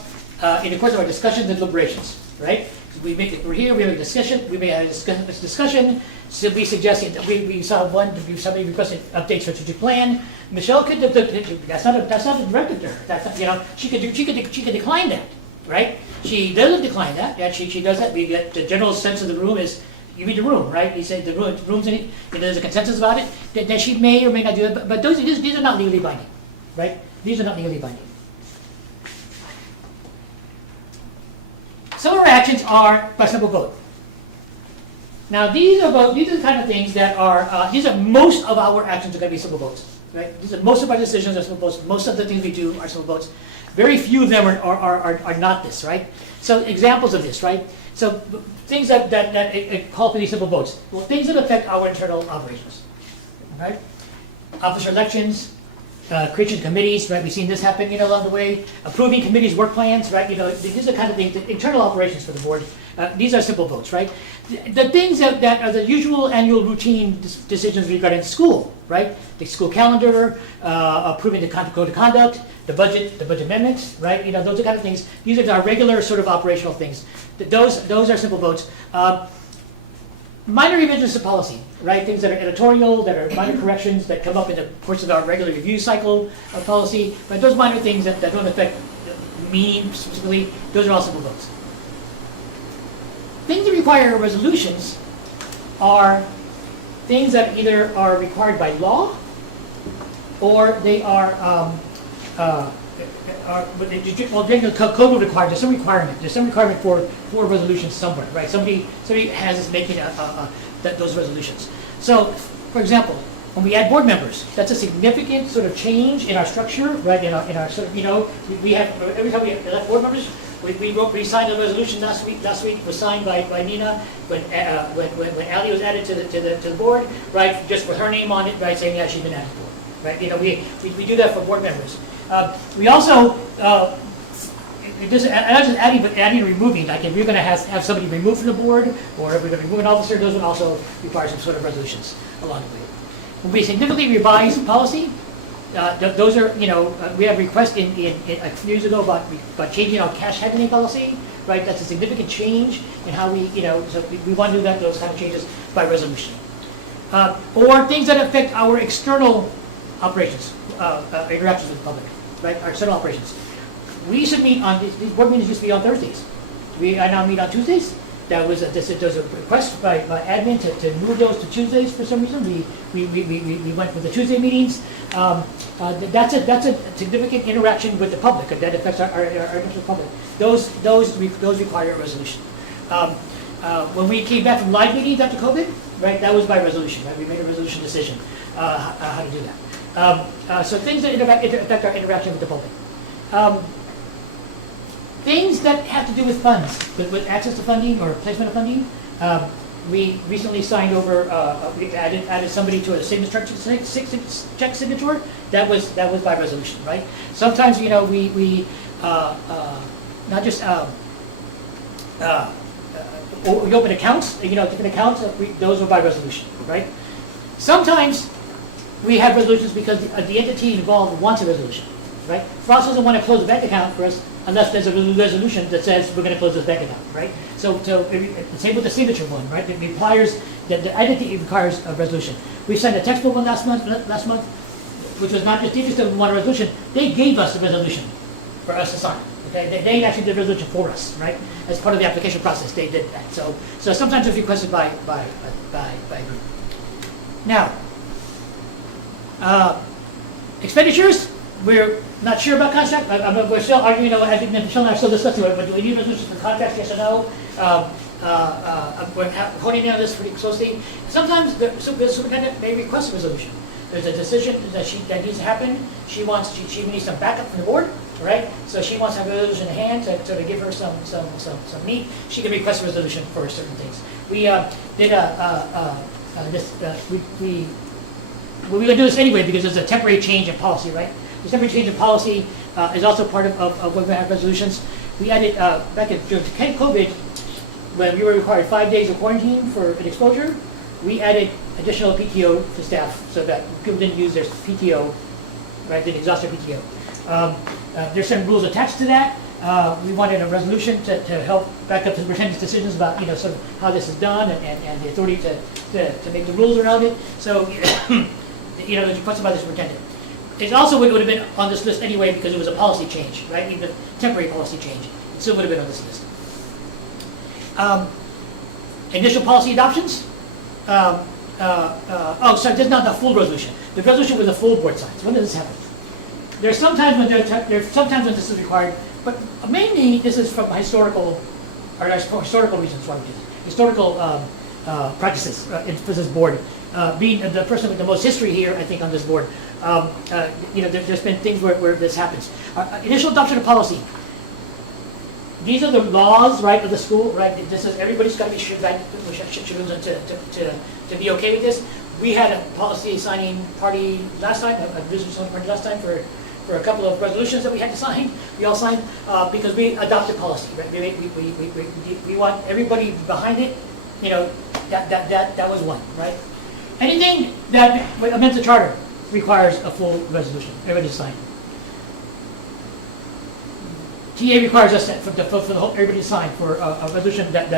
in the course of our discussions and deliberations. Right? We're here. We have a discussion. We may have a discussion. So we suggested that we saw somebody requested updates for strategic plan. Michelle could. That's not a directive to her. She could decline that. Right? She doesn't decline that. Yeah, she does that. We get the general sense of the room is you read the room, right? You say the room's in it, there's a consensus about it, that she may or may not do it, but these are not legally binding, right? These are not legally binding. Some of our actions are by simple vote. Now these are the kind of things that are, most of our actions are going to be simple votes, right? Most of our decisions are simple votes. Most of the things we do are simple votes. Very few of them are not this, right? So examples of this, right? So things that call for these simple votes. Well, things that affect our internal operations, right? Officer elections, creation of committees, right? We've seen this happen, along the way. Approving committees' work plans, right? These are the kind of things, the internal operations for the board. These are simple votes, right? The things that are the usual annual routine decisions regarding school, right? The school calendar, approving the code of conduct, the budget amendments, right? Those are kind of things. These are our regular sort of operational things. Those are simple votes. Minor revisions to policy, right? Things that are editorial, that are minor corrections that come up in the course of our regular review cycle of policy. But those minor things that don't affect me specifically, those are all simple votes. Things that require resolutions are things that either are required by law or they are code will require, there's some requirement for resolutions somewhere, right? Somebody has us making those resolutions. So, for example, when we add board members, that's a significant sort of change in our structure, right? In our sort of, we have, every time we elect board members, we signed a resolution last week was signed by Nina when Ali was added to the board, right? Just with her name on it, right? Saying, yeah, she's been added to the board, right? We do that for board members. We also, not just adding, but adding and removing. Like if you're going to have somebody removed from the board, or if we're going to remove an officer, those would also require some sort of resolutions along the way. When we significantly revise policy, those are, we have requests in a few years ago about changing our cash handling policy, right? That's a significant change in how we, so we want to do that, those kind of changes by resolution. Or things that affect our external operations, interactions with the public, right? Our external operations. We used to meet on, these board meetings used to be on Thursdays. I now meet on Tuesdays. There was a request by admin to move those to Tuesdays for some reason. We went with the Tuesday meetings. That's a significant interaction with the public that affects our interaction with the public. Those require a resolution. When we came back from live meetings after COVID, right, that was by resolution, right? We made a resolution decision how to do that. So things that affect our interaction with the public. Things that have to do with funds, with access to funding or placement of funding. We recently signed over, we added somebody to a signature check signature. That was by resolution, right? Sometimes, we not just, we open accounts, different accounts, those are by resolution, right? Sometimes we have resolutions because the entity involved wants a resolution, right? Frost doesn't want to close a bank account for us unless there's a resolution that says we're going to close this bank account, right? So same with the signature one, right? It requires, the entity requires a resolution. We signed a textbook one last month, which was not just teachers that want a resolution. They gave us a resolution for us to sign. Okay, they actually did a resolution for us, right? As part of the application process, they did that. So sometimes it's requested by group. Now, expenditures. We're not sure about contract. We're still arguing. I think Michelle and I are still discussing it. But do we need resolutions for contracts? Yes or no? We're honing in on this pretty closely. Sometimes the superintendent may request a resolution. There's a decision that needs to happen. She needs some backup from the board, right? So she wants to have a resolution in hand to give her some meat. She can request a resolution for certain things. We did we're going to do this anyway because there's a temporary change in policy, right? The temporary change in policy is also part of when we have resolutions. We added, back during COVID, when we were required 5 days of quarantine for an exposure, we added additional PTO to staff so that people didn't use their PTO, right, didn't exhaust their PTO. There's some rules attached to that. We wanted a resolution to help back up the superintendent's decisions about, sort of how this is done and the authority to make the rules around it. So, there's requested by the superintendent. It also would have been on this list anyway because it was a policy change, right? Even a temporary policy change. It still would have been on this list. Initial policy adoptions. Oh, sorry, this is not the full resolution. The resolution with the full board signs. When does this happen? There's sometimes when this is required, but mainly this is from historical reasons why we do this. Historical practices for this board. Being the person with the most history here, I think, on this board, there's been things where this happens. Initial adoption of policy. These are the laws, right, of the school, right? This is everybody's got to be should to be okay with this. We had a policy signing party last time, a business signing party last time for a couple of resolutions that we had to sign. We all signed because we adopted policy, right? We want everybody behind it. That was one, right? Anything that amends the charter requires a full resolution. Everybody to sign. TA requires us for the whole everybody to sign for a resolution that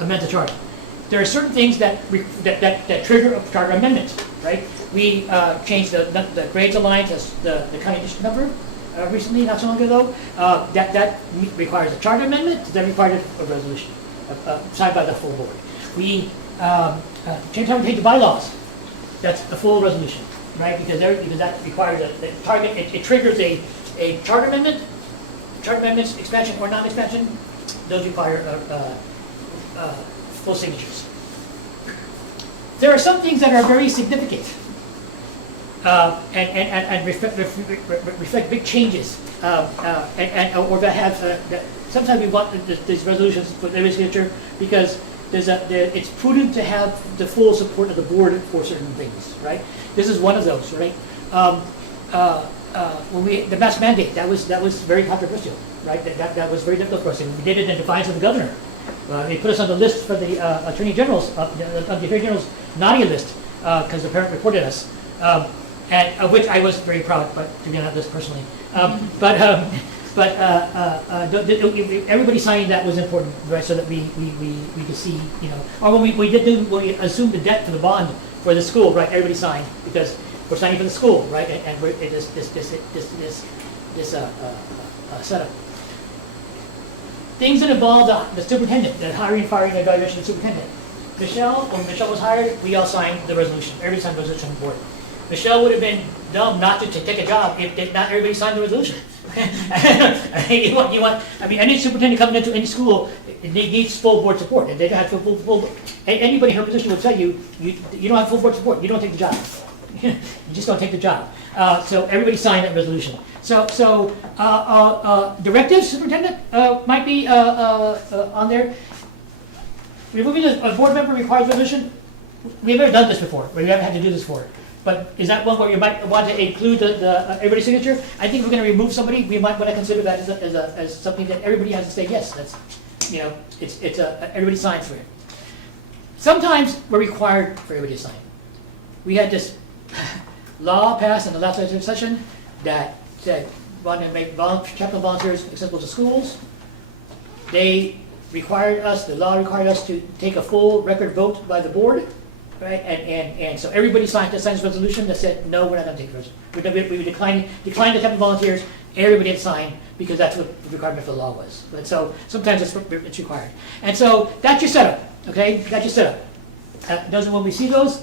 amends the charter. There are certain things that trigger a charter amendment, right? We changed the grades aligned to the county district number recently, not so long ago. That requires a charter amendment. That requires a resolution signed by the full board. We changed how we take the bylaws. That's the full resolution, right? Because that requires it triggers a charter amendment. Charter amendments, expansion or non-expansion, those require full signatures. There are some things that are very significant and reflect big changes, or that have. Sometimes we want these resolutions for every signature because it's prudent to have the full support of the board for certain things, right? This is one of those, right? When the mask mandate, that was very controversial, right? That was very difficult for us, and we did it in defiance of the governor. They put us on the list for the Attorney General's naughty list because the parent reported us, and of which I was very proud, but to be on that list personally. Everybody signing that was important, right? So that we could see, or when when we assumed the debt for the bond for the school, right? Everybody signed because we're signing for the school, right? And this setup. Things that involve the superintendent, the hiring, firing, and evaluation of the superintendent. When Michelle was hired, we all signed the resolution. Everybody signed the resolution on the board. Michelle would have been dumb not to take a job if not everybody signed the resolution. Any superintendent coming into any school, it needs full board support. And they don't have full anybody in her position will tell you, you don't have full board support, you don't take the job. You just don't take the job. So everybody signed that resolution. So directives, superintendent, might be on there. Removing a board member requires resolution. We've never done this before. We haven't had to do this before. But is that one where you might want to include everybody's signature? I think if we're going to remove somebody, we might want to consider that as something that everybody has to say yes. That's, everybody signs for it. Sometimes we're required for everybody to sign. We had this law passed in the last legislative session that said wanted to make chaplain volunteers accessible to schools. The law required us to take a full record vote by the board, right? And so everybody signed this resolution that said, no, we're not going to take the resolution. We would decline the chaplain volunteers. Everybody had signed because that's what the requirement for the law was. But so sometimes it's required. And so that's your setup, okay? That's your setup. When we see those,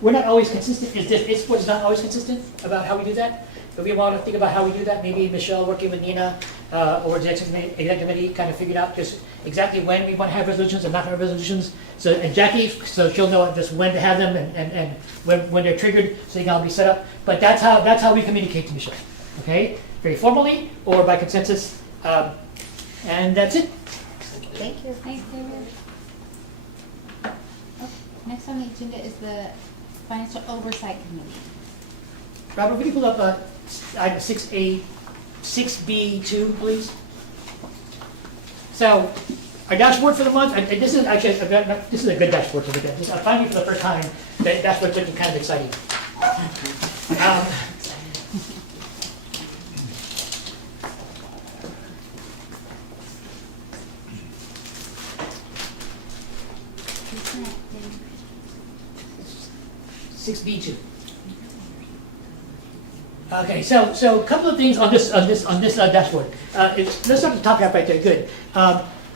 we're not always consistent. It's not always consistent about how we do that. But we want to think about how we do that. Maybe Michelle working with Nina or the executive committee kind of figured out just exactly when we want to have resolutions and not have resolutions. And Jackie, so she'll know just when to have them and when they're triggered, so they can all be set up. But that's how we communicate to Michelle. Okay, very formally or by consensus, and that's it. Thank you. Thanks, David. Next on the agenda is the Financial Oversight Committee. Robert, would you pull up item 6B2, please? So, our dashboard for the month, and this is actually this is a good dashboard to look at. Finally, for the first time, that dashboard's looking kind of exciting. B2. Okay, so a couple of things on this dashboard. Let's start at the top half right there. Good.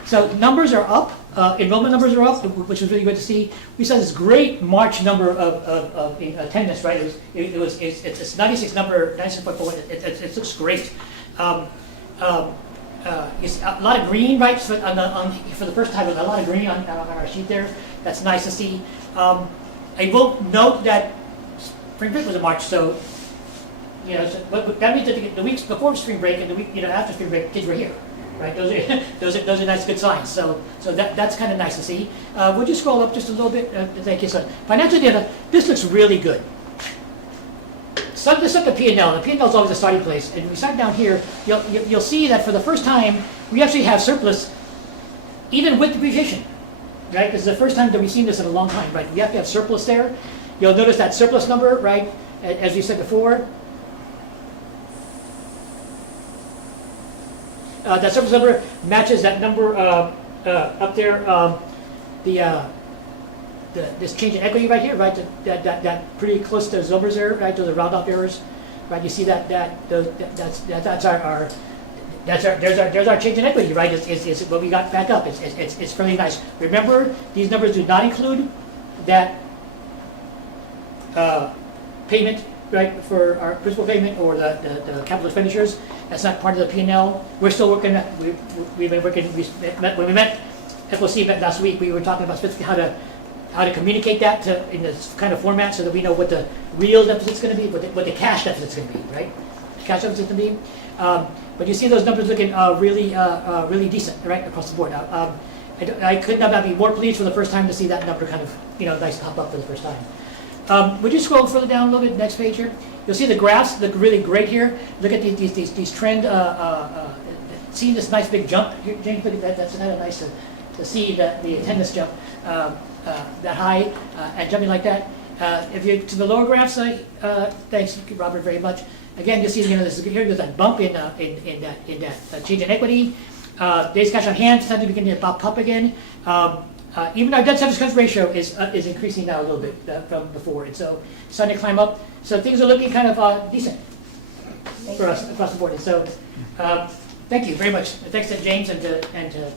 So numbers are up, enrollment numbers are up, which is really good to see. We saw this great March number of attendance, right? It's 96 number, 96.4. It looks great. You see a lot of green, right? So for the first time, a lot of green on our sheet there. That's nice to see. I will note that spring break was in March, so but that means that the weeks before spring break and the week after spring break, kids were here. Right, those are nice, good signs. So that's kind of nice to see. Would you scroll up just a little bit? Thank you, son. Financial data. This looks really good. So this up the P&L. The P&L is always a starting place. And we start down here, you'll see that for the first time we actually have surplus, even with depreciation. Right, this is the first time that we've seen this in a long time. Right, we have to have surplus there. You'll notice that surplus number, right, as we said before. That surplus number matches that number up there. This change in equity right here, right? That pretty close to those numbers there, right? Those are round off errors, right? You see that's our there's our change in equity, right? It's what we got back up. It's fairly nice. Remember, these numbers do not include that payment, right, for our principal payment or the capital expenditures. That's not part of the P&L. We're still working. We've been working. When we met FOC met last week, we were talking about specifically how to communicate that in this kind of format so that we know what the real deficit's going to be, what the cash deficit's going to be, right? The cash deficit's going to be. But you see those numbers looking really decent, right, across the board. I could not be more pleased for the first time to see that number kind of nice pop up for the first time. Would you scroll further down a little bit? Next page here. You'll see the graphs look really great here. Look at these trend. See this nice big jump here, James. Look at that. That's kind of nice to see the attendance jump that high and jumping like that. If you to the lower graphs, thanks Robert very much. Again, you'll see here's that bump in that change in equity. Days cash on hand tend to begin to pop up again. Even our debt service coverage ratio is increasing now a little bit from before, and so it's starting to climb up. So things are looking kind of decent for us across the board. And so thank you very much. Thanks to James and to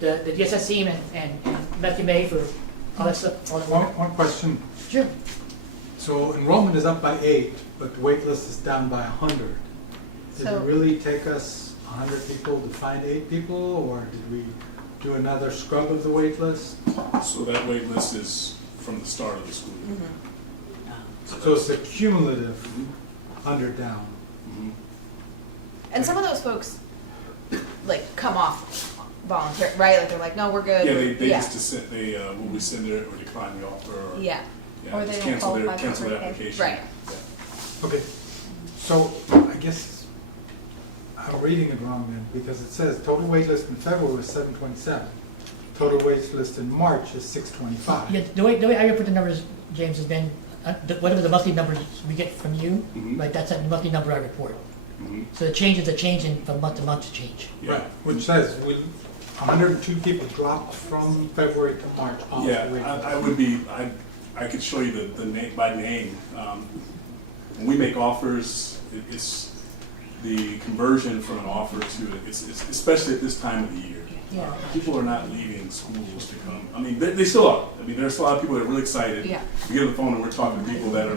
the DSS team and Matthew May for all that stuff. All that work. One question. Sure. So enrollment is up by 8, but the wait list is down by 100. Did it really take us 100 people to find 8 people, or did we do another scrub of the wait list? So that wait list is from the start of the school year. Mm-hmm. So it's a cumulative 100 down. Mm-hmm. And some of those folks, like, come off volunteer, right? Like, they're like, no, we're good. Yeah, they just dissent. They will rescind it or decline the offer. Or, Yeah. Or they just don't cancel qualify for their free pay. application. Right. Yeah. Okay, so I guess I'm reading it wrong then, because it says total wait list in February was 727. Total wait list in March is 625. Yeah, the way I report the numbers, James, has been whatever the monthly numbers we get from you, Mhm. right? That's the monthly number I report. Mm-hmm. So the change is a change in from month to month change. Yeah. Right, which says 102 people dropped from February to March off the wait list. Yeah, I could show you the name by name. When we make offers, it's the conversion from an offer to it's especially at this time of the year. Yeah. People are not leaving schools to come. I mean, they still are. I mean, there's a lot of people that are really excited. Yeah. We get on the phone and we're talking to people that are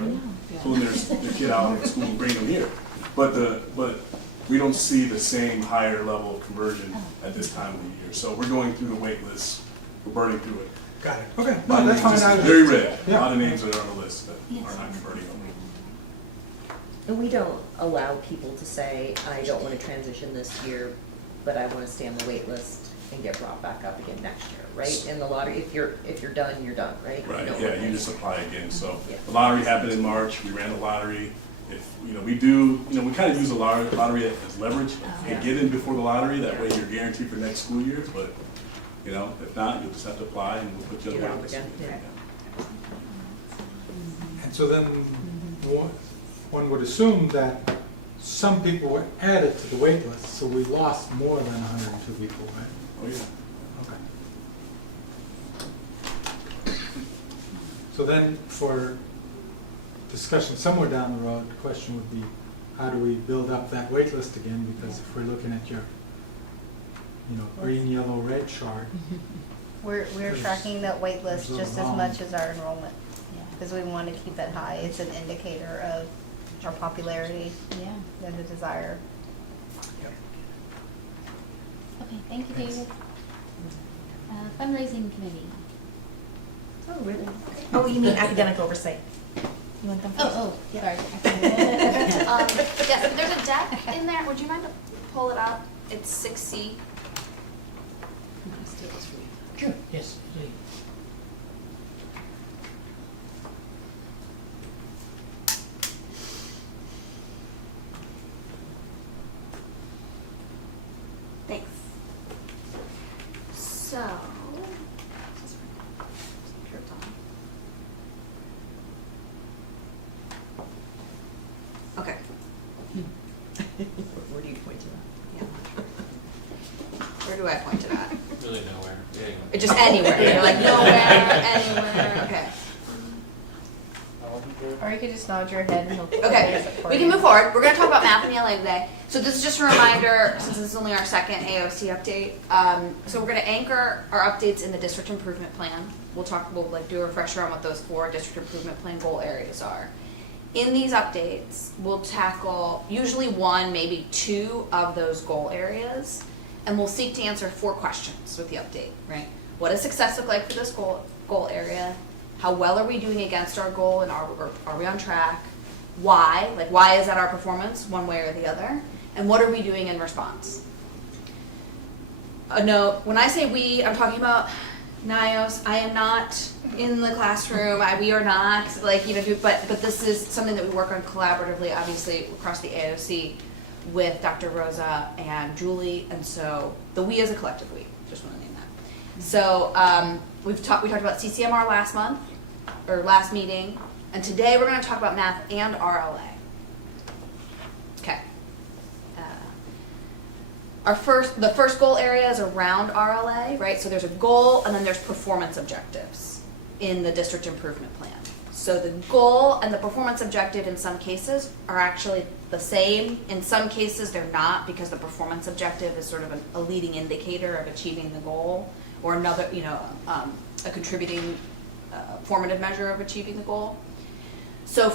pulling their kid out of school and bringing them here. But we don't see the same higher level of conversion at this time of the year. So we're going through the wait list. We're burning through it. Got it, okay, A lot no, of that's names, fine. just very red. A Yeah. lot of names that are on the list that are not converting over. And we don't allow people to say, I don't want to transition this year, but I want to stay on the wait list and get brought back up again next year, right? In the lottery, if you're done, you're done, right? Right, don't yeah, want you to- just apply again. So Yeah. the lottery happened in March. We ran the lottery. If, we do, we kind of use the lottery as leverage and get in before the lottery. That way you're guaranteed for next school year. But, if not, you'll just have to apply and we'll put you on the Get wait off list. again, yeah. And so then one would assume that some people were added to the wait list, so we lost more than 102 people, right? Oh, yeah. Okay. So then for discussion somewhere down the road, the question would be, how do we build up that wait list again? Because if we're looking at your green, yellow, red chart. We're There's- tracking that wait list there's a just as long- much as our enrollment, Yeah. because we want to keep it high. It's an indicator of our popularity Yeah. and the desire. Okay, thank you, Thanks. David. Fundraising committee. Oh, really? Oh, you mean academic oversight? You want them first? Oh, sorry. Yes, there's a deck in there. Would you mind to pull it up? It's 6C. Sure, yes, absolutely. Thanks. So, sure it's on. Okay. Where do you point to that? Yeah. Where do I point it at? Really nowhere. Yeah, you It just anywhere. You're like nowhere, anywhere. Okay. Or you could just nod your head and he'll. Okay, we can move forward. We're going to talk about math in ELA today. So this is just a reminder, since this is only our second AOC update. So we're going to anchor our updates in the district improvement plan. We'll do a refresher on what those 4 district improvement plan goal areas are. In these updates, we'll tackle usually 1, maybe 2 of those goal areas, and we'll seek to answer 4 questions with the update, right? What does success look like for this goal area? How well are we doing against our goal, and are we on track? Why? Like, why is that our performance, one way or the other? And what are we doing in response? A note, when I say we, I'm talking about NYOS. I am not in the classroom. We are not, but this is something that we work on collaboratively, obviously, across the AOC with Dr. Rosa and Julie, and so the we as a collective we, just want to name that. So we talked about CCMR last meeting, and today we're going to talk about math and RLA. Okay. The first goal area is around RLA, right? So there's a goal and then there's performance objectives in the district improvement plan. So the goal and the performance objective in some cases are actually the same. In some cases they're not, because the performance objective is sort of a leading indicator of achieving the goal, or another, a contributing formative measure of achieving the goal. So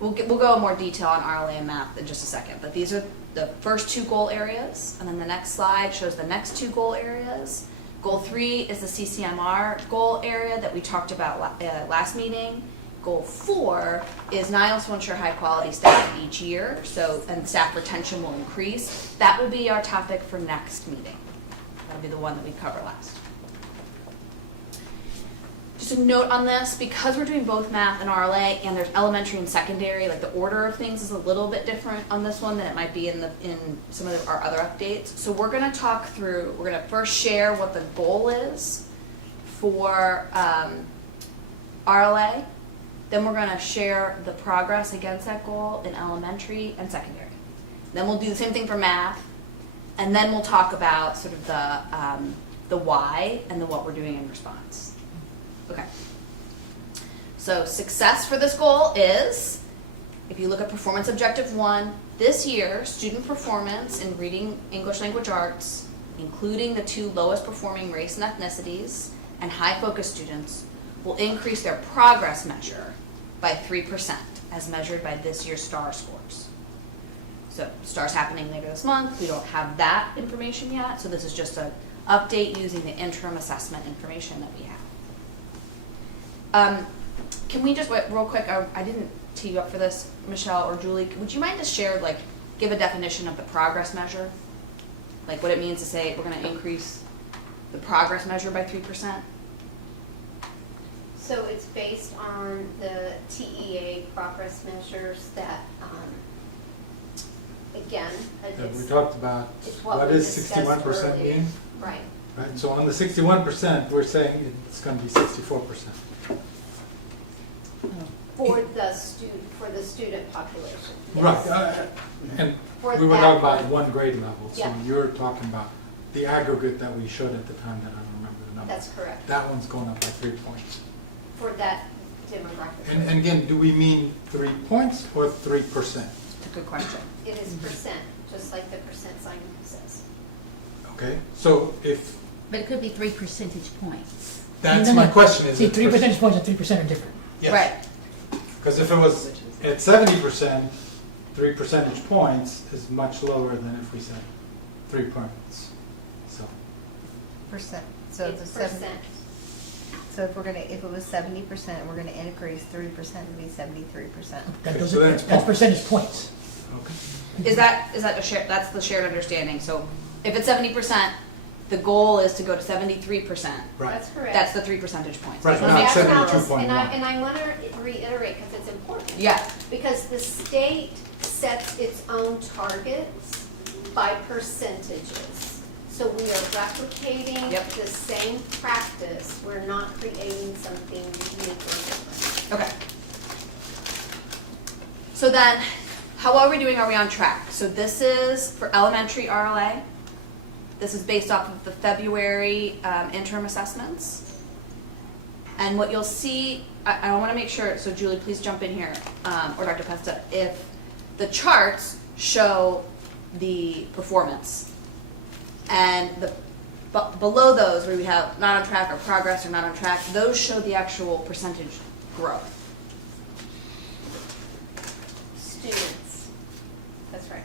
we'll go in more detail on RLA and math in just a second, but these are the first 2 goal areas, and then the next slide shows the next 2 goal areas. Goal 3 is the CCMR goal area that we talked about last meeting. Goal 4 is NYOS will ensure high quality staff each year, and staff retention will increase. That will be our topic for next meeting. That'll be the one that we cover last. Just a note on this, because we're doing both math and RLA, and there's elementary and secondary, like the order of things is a little bit different on this one than it might be in some of our other updates. So we're going to first share what the goal is for RLA. Then we're going to share the progress against that goal in elementary and secondary. Then we'll do the same thing for math, and then we'll talk about sort of the why and what we're doing in response. Okay. So success for this goal is, if you look at performance objective 1, this year, student performance in reading English language arts, including the 2 lowest performing race and ethnicities and high focus students, will increase their progress measure by 3% as measured by this year's STAR scores. So STAR's happening later this month. We don't have that information yet, so this is just an update using the interim assessment information that we have. Can we just, real quick, I didn't tee you up for this, Michelle or Julie, would you mind to share, give a definition of the progress measure? Like what it means to say we're going to increase the progress measure by 3%? So it's based on the TEA progress measures that, again, We talked about it's what we does discussed 61% earlier. mean? Right. Right, so on the 61%, we're saying it's going to be 64%. For the student population. yes. Right, and For we were that talking about one. 1 grade level, so Yeah. you're talking about the aggregate that we showed at the time that I don't remember the number. That's correct, That one's going up by 3 points. for that demographic. And again, do we mean 3 points or 3%? It's a good question. It is percent, just like the percent sign says. Okay, so if, But it could be 3 percentage points. that's No, no, my no. question, is See, it? 3 percentage points and 3% are different. Yes. Right. Because if it was at 70%, 3 percentage points is much lower than if we said 3 points. So, Percent, so It's the seven, percent. so if it was 70%, we're gonna increase 3%, it'd be 73%. That Okay, those so are, that's that's points. percentage points. okay. Is that a share, that's the shared understanding, so if it's 70%, the goal is to go to 73%. Right. That's correct. That's the 3 percentage points. Right, So not that's how this- 72.1. And I want to reiterate, because it's important. Yeah, Because the state sets its own targets by percentages. So we are replicating Yep. the same practice. We're not creating something unique or different. okay. So then, how are we doing? Are we on track? So this is for elementary RLA. This is based off of the February interim assessments. And what you'll see, I want to make sure, so Julie, please jump in here, or Dr. Pesta, if the charts show the performance, and below those where we have not on track or progress or not on track, those show the actual percentage growth. Students. That's right.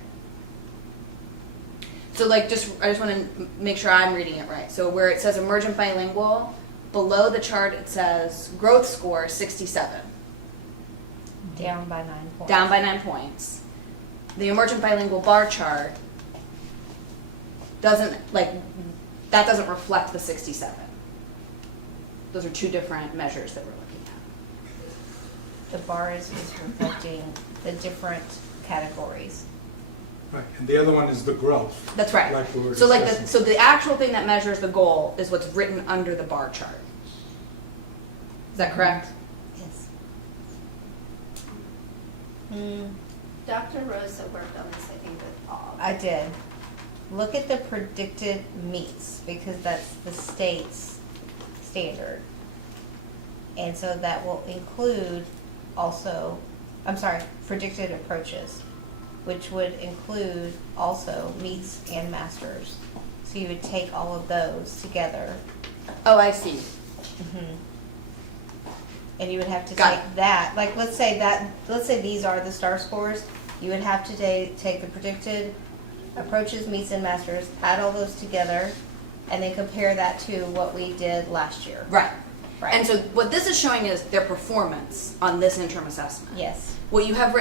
So like, I just want to make sure I'm reading it right. So where it says emergent bilingual, below the chart it says growth score 67, Down by 9 points. down by 9 points. The emergent bilingual bar chart doesn't, that doesn't reflect the 67. Those are two different measures that we're looking at. The bar is reflecting the different categories. Right, and the other one is the growth. That's right. Like we were So discussing. so the actual thing that measures the goal is what's written under the bar chart. Is that correct? Yes. Dr. Rosa worked on this, I think, with Paul. I did. Look at the predicted meets, because that's the state's standard. And so that will include also, predicted approaches, which would include also meets and masters. So you would take all of those together. Oh, I see. And you would have to Got take that, like, let's say these are the star scores. You would have to take the predicted approaches, meets, and masters, add all those together, and then compare that to what we did last year. Right. Right. And so what this is showing is their performance on this interim assessment. Yes. What we have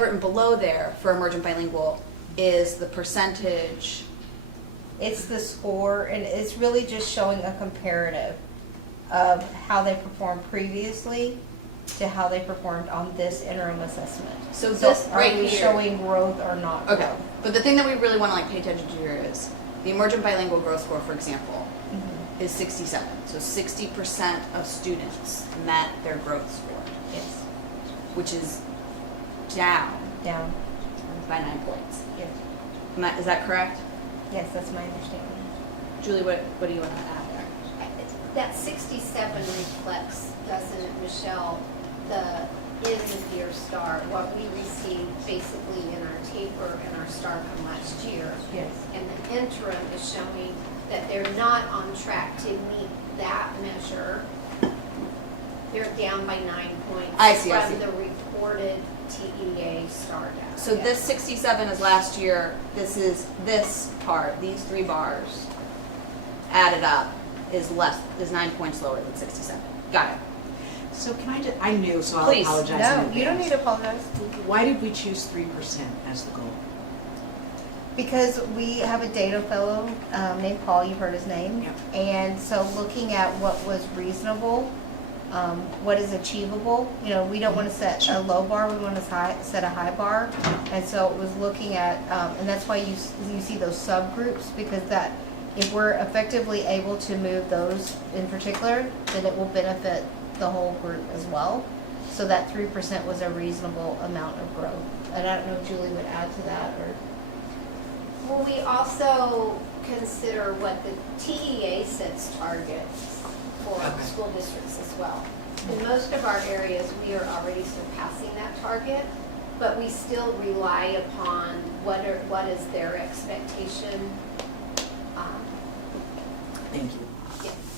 written below there for emergent bilingual is the percentage. It's the score, and it's really just showing a comparative of how they performed previously to how they performed on this interim assessment. So this right are we here- showing growth or not Okay. growth? But the thing that we really want to pay attention to here is the emergent bilingual growth score, for example, is 67. So 60% of students met their growth score, Yes. which is down Down. by 9 points. Yes. Is that correct? Yes, that's my understanding. Julie, what do you want to add there? That 67 reflects, doesn't it, Michelle, the end of year star, what we received basically in our taper and our star from last year. Yes. And the interim is showing that they're not on track to meet that measure. They're down by 9 points. I see. From the reported TEA star data. So this 67 is last year. This is this part, these 3 bars added up is 9 points lower than 67. Got it. So can I just, I'm new, so I'll Please. apologize. No, in you don't advance. need to apologize. Why did we choose 3% as the goal? Because we have a data fellow named Paul, you've heard his name. Yep. And so looking at what was reasonable, what is achievable, we don't want to set a low bar, we want to set a high bar. And so it was looking at, and that's why you see those subgroups, because that, if we're effectively able to move those in particular, then it will benefit the whole group as well. So that 3% was a reasonable amount of growth. And I don't know if Julie would add to that, or. Well, we also consider what the TEA sets targets for Okay. school districts as well. In most of our areas, we are already surpassing that target, but we still rely upon what is their expectation Thank you.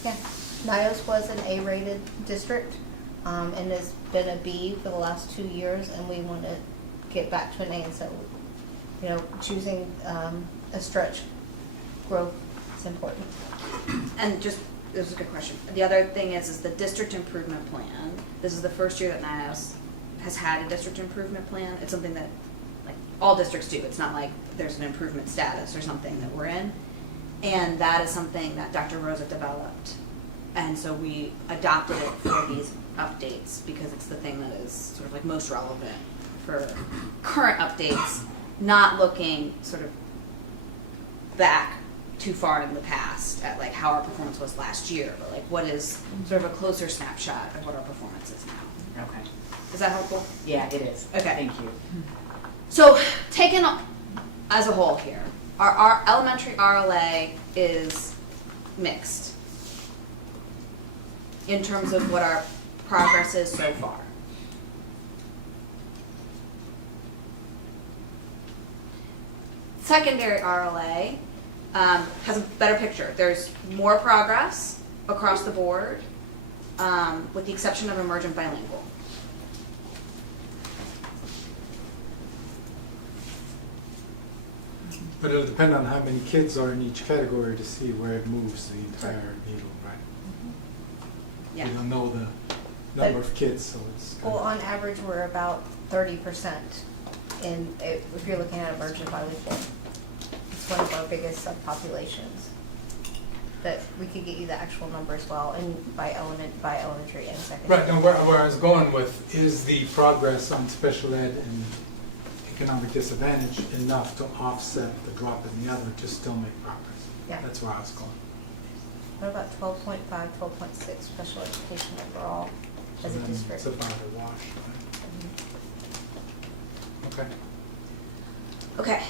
Yeah, NYOS was an A-rated district, and has been a B for the last 2 years, and we want to get back to an A, and so, you know, choosing a stretch growth is important. And just, this is a good question. The other thing is the district improvement plan. This is the first year that NYOS has had a district improvement plan. It's something that, like, all districts do. It's not like there's an improvement status or something that we're in. And that is something that Dr. Rosa developed. And so we adopted it for these updates because it's the thing that is sort of like most relevant for current updates, not looking sort of back too far in the past at like how our performance was last year, but like what is sort of a closer snapshot of what our performance is now. Okay. Is that helpful? Yeah, it is. Okay. Thank you. So taken as a whole here, our elementary RLA is mixed in terms of what our progress is so far. Secondary RLA has a better picture. There's more progress across the board, with the exception of emergent bilingual. But it'll depend on how many kids are in each category to see where it moves the entire needle, right? Yeah. We don't know the number of kids, so it's. Well, on average, we're about 30% if you're looking at emergent bilingual. It's one of our biggest subpopulations. That we could get you the actual number as well, and by elementary and secondary. Right, and where I was going with is the progress on special ed and economic disadvantage enough to offset the drop in the other to still make progress? Yeah. That's where I was going. What about 12.5, 12.6 special education overall as So a then district? it's about a wash, right? Okay. Okay,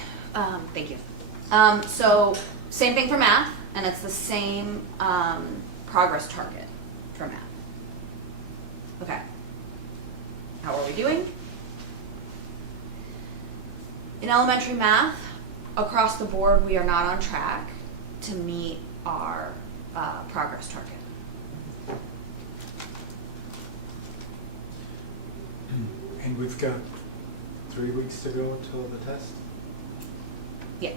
thank you. So same thing for math, and it's the same progress target for math. Okay. How are we doing? In elementary math, across the board, we are not on track to meet our progress target. And we've got 3 weeks to go till the test? Yeah.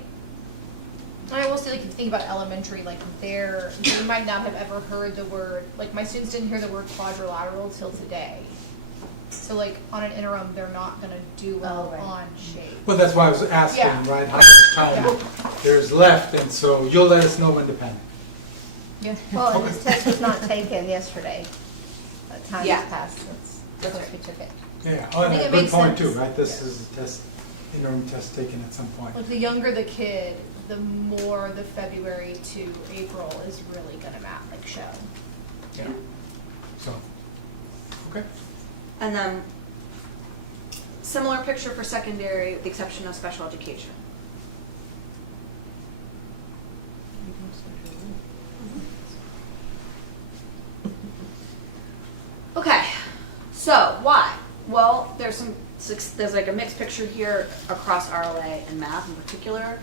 And I will say, like, if you think about elementary, like, they might not have ever heard the word, like, my students didn't hear the word quadrilateral till today. So, like, on an interim, they're not gonna do well right. on shape. Well, that's why I was asking, Yeah. right, how much time there's left, and so you'll let us know when to pen. Yeah. Well, and this test was not taken yesterday. Time Yeah. has passed since we took it. Yeah, I think it good makes point too, sense. right? This is a test, interim test taken at some point. Like, the younger the kid, the more the February to April is really gonna show. Yeah. So, okay. And then similar picture for secondary, with the exception of special education. Okay, so why? Well, there's like a mixed picture here across RLA and math in particular.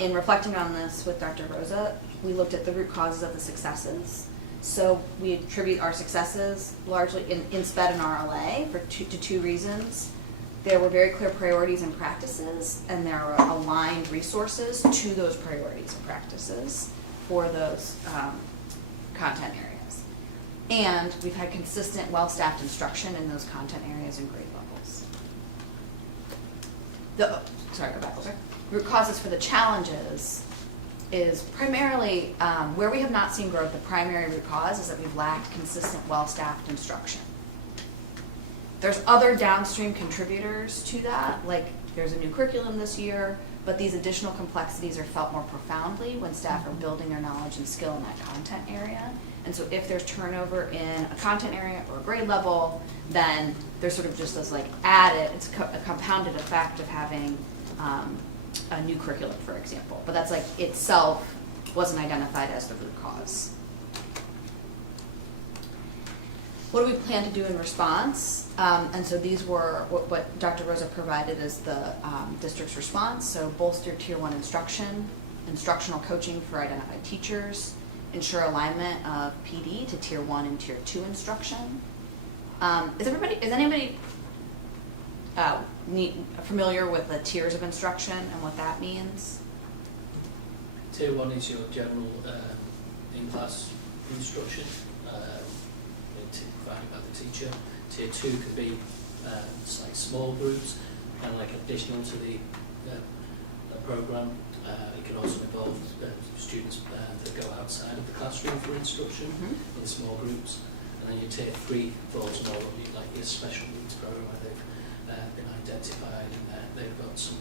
In reflecting on this with Dr. Rosa, we looked at the root causes of the successes. So we attribute our successes largely in SPED and RLA for two reasons. There were very clear priorities and practices, and there were aligned resources to those priorities and practices for those content areas. And we've had consistent, well-staffed instruction in those content areas and grade levels. Sorry, go back over. Root causes for the challenges is primarily where we have not seen growth. The primary root cause is that we've lacked consistent, well-staffed instruction. There's other downstream contributors to that, like there's a new curriculum this year, but these additional complexities are felt more profoundly when staff are building their knowledge and skill in that content area. And so if there's turnover in a content area or a grade level, then there's sort of just this added, it's a compounded effect of having a new curriculum, for example. But that's itself wasn't identified as the root cause. What do we plan to do in response? And so these were what Dr. Rosa provided as the district's response. So bolster Tier 1 instruction, instructional coaching for identified teachers, ensure alignment of PD to tier 1 and tier 2 instruction. Is anybody familiar with the tiers of instruction and what that means? Tier 1 is your general in-class instruction provided by the teacher. Tier 2 can be like small groups and like additional to the program. It can also involve students that go outside of the classroom for instruction in small groups. And then your tier 3 falls more on like your special needs program where they've been identified and they've got some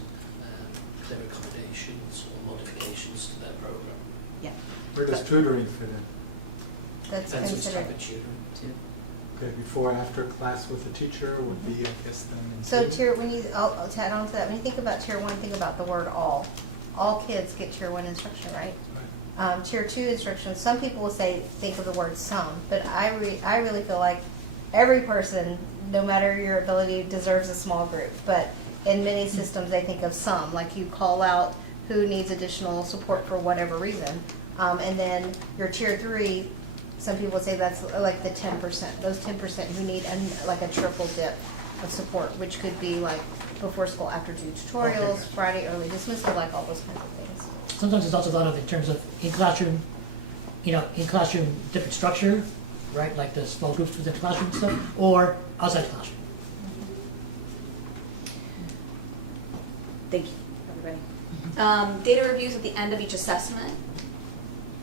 clear accommodations or modifications to their program. Yeah. Where does tutoring fit in? That's Depends which considered. type of tutoring too. Okay, before, after class with the teacher would be, I guess, then. So tier, when you, I'll add on to that, when you think about tier 1, think about the word all. All kids get tier 1 instruction, right? Tier 2 instruction, some people will say, think of the word some, but I really feel like every person, no matter your ability, deserves a small group. But in many systems, they think of some, like you call out who needs additional support for whatever reason. And then your tier 3, some people would say that's like the 10%, those 10% who need like a triple dip of support, which could be like before school, after due tutorials, Friday early dismissal, like all those kinds of things. Sometimes it's also thought of in terms of in classroom different structure, right? Like the small groups within the classroom and stuff, or outside the classroom. Thank you, everybody. Data reviews at the end of each assessment.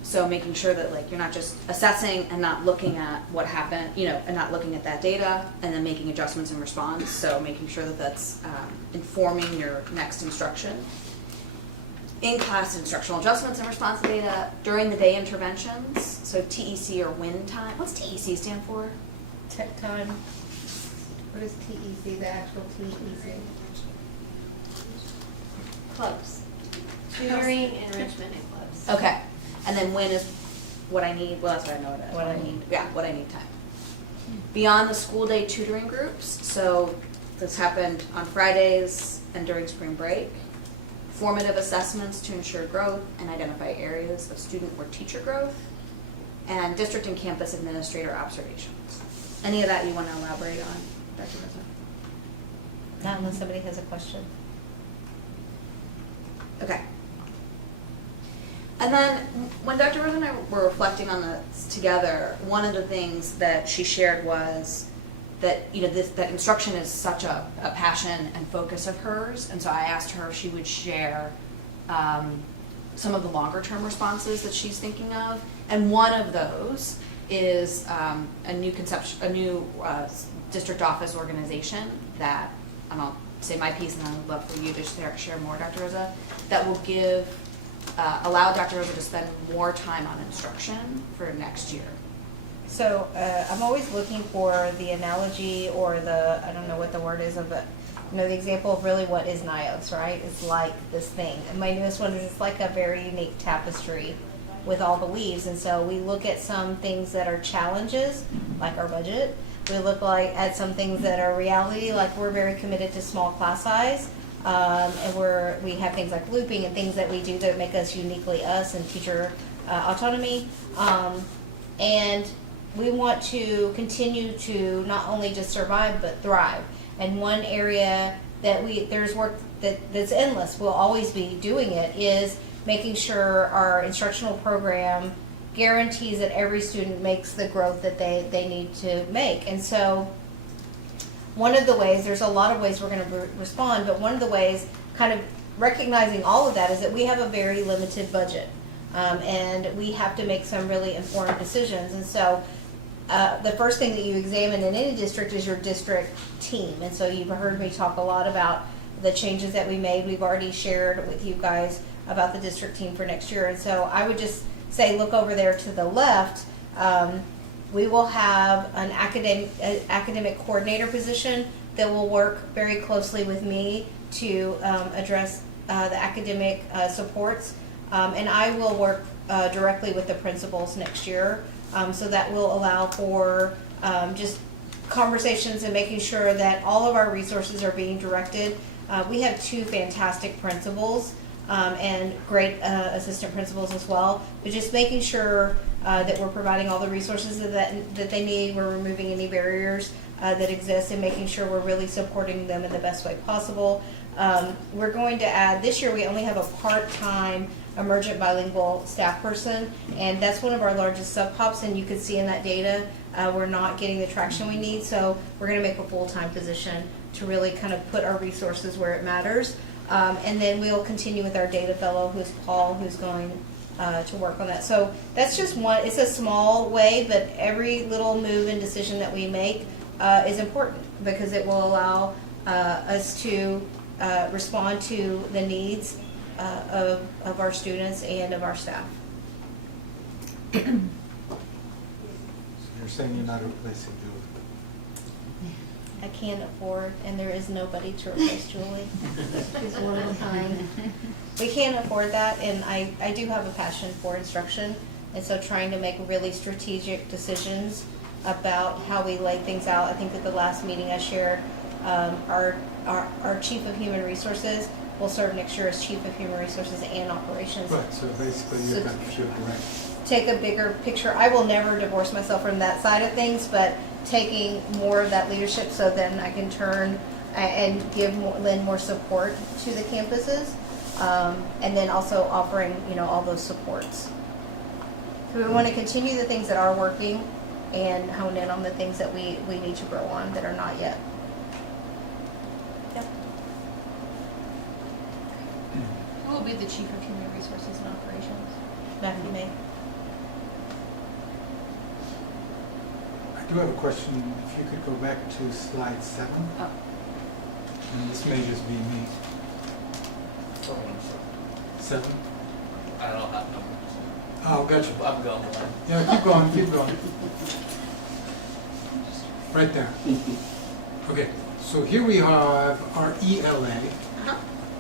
So making sure that like you're not just assessing and not looking at what happened, and not looking at that data and then making adjustments in response. So making sure that that's informing your next instruction. In-class instructional adjustments in response to data during the day interventions. So TEC or win time. What's TEC stand for? Tech time. What is TEC, the actual TEC? Clubs. Tutoring, enrichment, and clubs. Okay. And then when is what I need, well, that's what I know what I need. Yeah, what I need time. Beyond the school day tutoring groups, so this happened on Fridays and during spring break. Formative assessments to ensure growth and identify areas of student or teacher growth. And district and campus administrator observations. Any of that you want to elaborate on, Dr. Rosa? Not unless somebody has a question. Okay. And then when Dr. Rose and I were reflecting on this together, one of the things that she shared was that that instruction is such a passion and focus of hers, and so I asked her if she would share some of the longer term responses that she's thinking of, and one of those is a new district office organization that, and I'll say my piece, and I would love for you to share more, Dr. Rosa, that will allow Dr. Rosa to spend more time on instruction for next year. So I'm always looking for the analogy or I don't know what the word is, but the example of really what is NYOS, right? It's like this thing. And my newest one is it's like a very unique tapestry with all the weaves. And so we look at some things that are challenges, like our budget. We look at some things that are reality, like we're very committed to small class size. And we have things like looping and things that we do that make us uniquely us and teacher autonomy. And we want to continue to not only just survive but thrive. And one area that there's work that's endless, we'll always be doing it, is making sure our instructional program guarantees that every student makes the growth that they need to make. And so one of the ways, there's a lot of ways we're going to respond, but one of the ways, kind of recognizing all of that, is that we have a very limited budget. And we have to make some really informed decisions. And so the first thing that you examine in any district is your district team. And so you've heard me talk a lot about the changes that we made. We've already shared with you guys about the district team for next year. And so I would just say, look over there to the left. We will have an academic coordinator position that will work very closely with me to address the academic supports. And I will work directly with the principals next year. So that will allow for just conversations and making sure that all of our resources are being directed. We have 2 fantastic principals and great assistant principals as well, but just making sure that we're providing all the resources that they need. We're removing any barriers that exist and making sure we're really supporting them in the best way possible. We're going to add, this year we only have a part-time emergent bilingual staff person, and that's one of our largest sub-pops, and you can see in that data, we're not getting the traction we need, so we're gonna make a full-time position to really kind of put our resources where it matters. And then we'll continue with our data fellow, who's Paul, who's going to work on that. So that's just one, it's a small way, but every little move and decision that we make is important, because it will allow us to respond to the needs of our students and of our staff. So you're saying you're not replacing Julie? I can't afford, and there is nobody to replace Julie. She's one of a kind. We can't afford that, and I do have a passion for instruction, and so trying to make really strategic decisions about how we lay things out. I think at the last meeting I shared, our Chief of Human Resources will serve next year as Chief of Human Resources and Operations. Right, so basically you've got a few direct. Take a bigger picture. I will never divorce myself from that side of things, but taking more of that leadership so then I can turn and lend more support to the campuses, and then also offering, all those supports. So we want to continue the things that are working and hone in on the things that we need to grow on that are not yet. Yep. Who will be the Chief of Human Resources and Operations? Matthew May. I do have a question. If you could go back to slide 7. Oh. And this may just be me. 7? I don't know. Oh, gotcha. I'm going. Yeah, keep going. Right there. Okay, so here we have our ELA,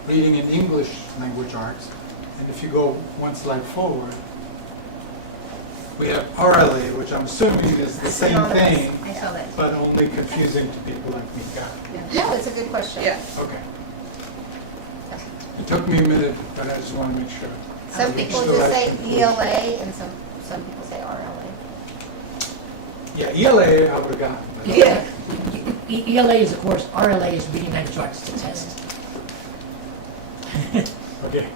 Reading and English Language Arts. And if you go one slide forward, we have RLA, which I'm assuming is the same thing, I saw that. but only confusing to people like me. Got it. No, it's a good question. Yeah. Okay. It took me a minute, but I just want to make sure. Some people just say ELA and some people say RLA. Yeah, ELA I would have gotten. But Yeah. ELA is a course, RLA is Reading Language Arts, it's a test. Okay.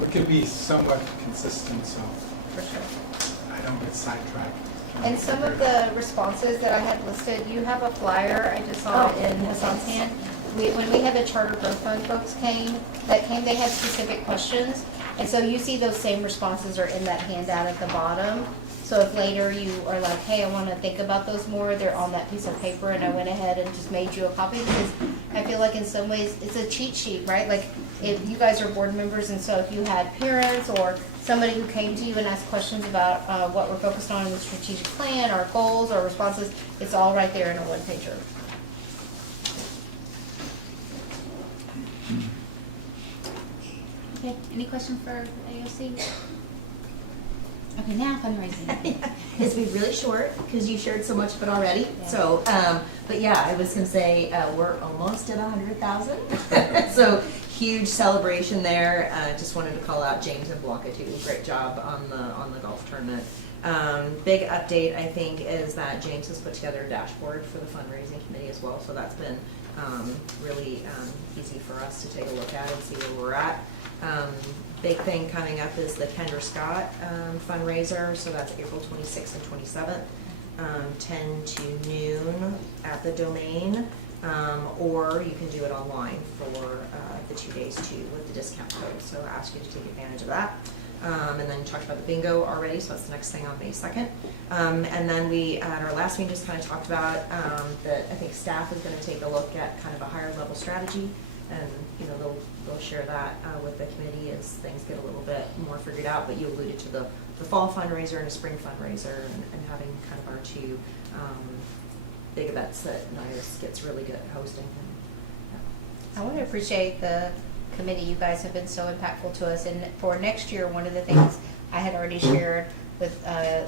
It could be somewhat consistent, so For sure. I don't get sidetracked. And some of the responses that I had listed, you have a flyer, I just saw it in Hassan's hand. When we had the Charter Growth Fund folks they had specific questions. And so you see those same responses are in that handout at the bottom. So if later you are like, hey, I want to think about those more, they're on that piece of paper, and I went ahead and just made you a copy, because I feel like in some ways it's a cheat sheet, right? Like, if you guys are board members, and so if you had parents or somebody who came to you and asked questions about what we're focused on in the strategic plan, our goals, our responses, it's all right there in a one-pager. Okay, any question for AOC? Okay, now fundraising. It's be really short because you shared so much of it already. Yeah. So, but yeah, I was gonna say we're almost at 100,000. So huge celebration there. Just wanted to call out James and Blanca too. Great job on the golf tournament. Big update I think is that James has put together a dashboard for the fundraising committee as well. So that's been really easy for us to take a look at and see where we're at. Big thing coming up is the Kendra Scott fundraiser, so that's April 26th and 27th, 10 to noon at the Domain, or you can do it online for the 2 days too with the discount code, so I ask you to take advantage of that. And then we talked about the bingo already, so that's the next thing on May 2nd. And then we, at our last meeting, just kind of talked about that I think staff is going to take a look at kind of a higher level strategy. And, they'll share that with the committee as things get a little bit more figured out. But you alluded to the fall fundraiser and a spring fundraiser and having kind of our two big events that NYOS gets really good at hosting. I want to appreciate the committee. You guys have been so impactful to us. And for next year, one of the things I had already shared with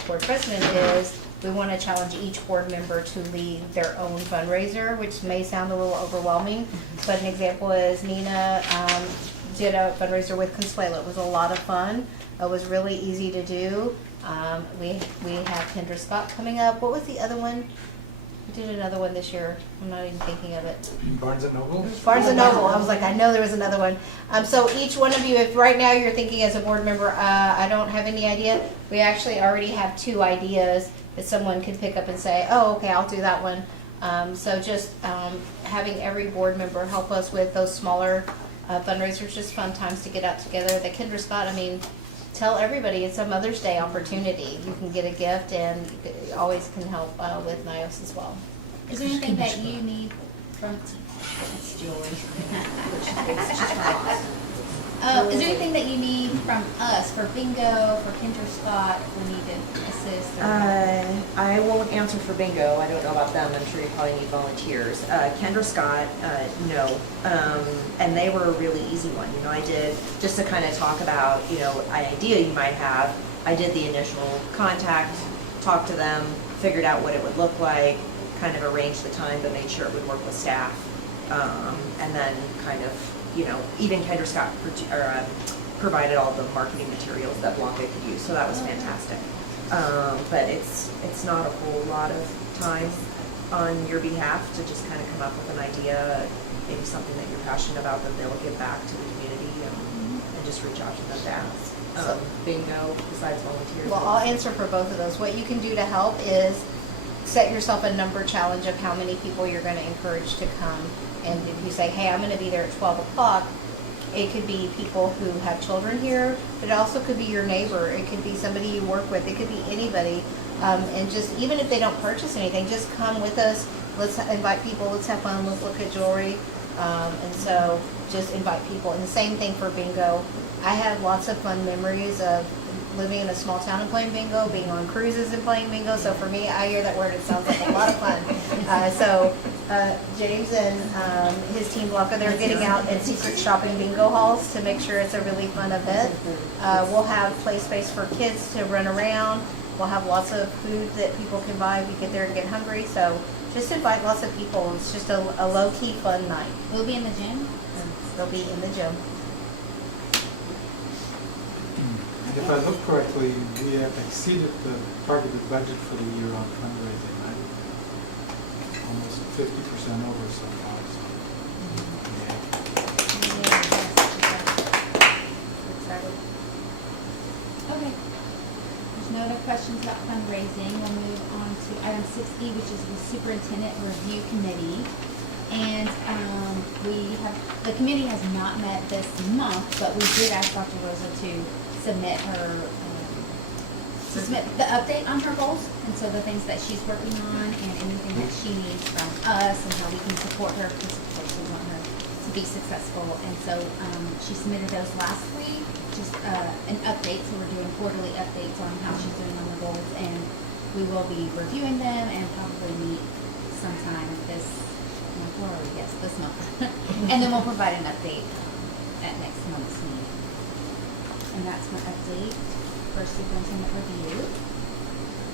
board president is we want to challenge each board member to lead their own fundraiser, which may sound a little overwhelming, but an example is Nina did a fundraiser with Consuelo. It was a lot of fun. It was really easy to do. We have Kendra Scott coming up. What was the other one? We did another one this year. I'm not even thinking of it. Barnes and Noble? Barnes and Noble. I was like, I know there was another one. So each one of you, if right now you're thinking as a board member, I don't have any idea, we actually already have 2 ideas that someone could pick up and say, oh, okay, I'll do that one. So just having every board member help us with those smaller fundraisers, just fun times to get out together. The Kendra Scott, I mean, tell everybody it's a Mother's Day opportunity. You can get a gift, and you always can help with NYOS as well. Is there anything that you need from? It's Julie. Is there anything that you need from us for bingo, for Kendra Scott, if we need to assist? I won't answer for bingo. I don't know about them. I'm sure you probably need volunteers. Kendra Scott, no. And they were a really easy one. You know, I did, just to kind of talk about, you know, an idea you might have, I did the initial contact, talked to them, figured out what it would look like, kind of arranged the time, but made sure it would work with staff. And then kind of, you know, even Kendra Scott provided all the marketing materials that Blanca could use, so that was fantastic. But it's not a whole lot of time on your behalf to just kind of come up with an idea, maybe something that you're passionate about that they'll give back to the community, and just reach out to them to ask. Bingo, besides volunteers. Well, I'll answer for both of those. What you can do to help is set yourself a number challenge of how many people you're going to encourage to come. And if you say, hey, I'm going to be there at 12 o'clock, it could be people who have children here, but it also could be your neighbor. It could be somebody you work with. It could be anybody. And just, even if they don't purchase anything, just come with us. Let's invite people. Let's have fun. Let's look at jewelry. And so just invite people. And the same thing for bingo. I have lots of fun memories of living in a small town and playing bingo, being on cruises and playing bingo. So for me, I hear that word, it sounds like a lot of fun. James and his team, Blanca, they're getting out and secret shopping bingo halls to make sure it's a really fun event. We'll have play space for kids to run around. We'll have lots of food that people can buy if you get there and get hungry. So just invite lots of people. It's just a low-key fun night. We'll be in the gym. They'll be in the gym. If I look correctly, we have exceeded the targeted budget for the year on fundraising, right? Almost 50% over so far. Okay. There's no other questions about fundraising. We'll move on to item 6E, which is the Superintendent Review Committee. And the committee has not met this month, but we did ask Dr. Rosa to submit the update on her goals, and so the things that she's working on and anything that she needs from us and how we can support her, because of course we want her to be successful. And so she submitted those last week, just an update, so we're doing quarterly updates on how she's doing on the goals, and we will be reviewing them and probably meet sometime this month. And then we'll provide an update at next month's meeting. And that's my update for superintendent review.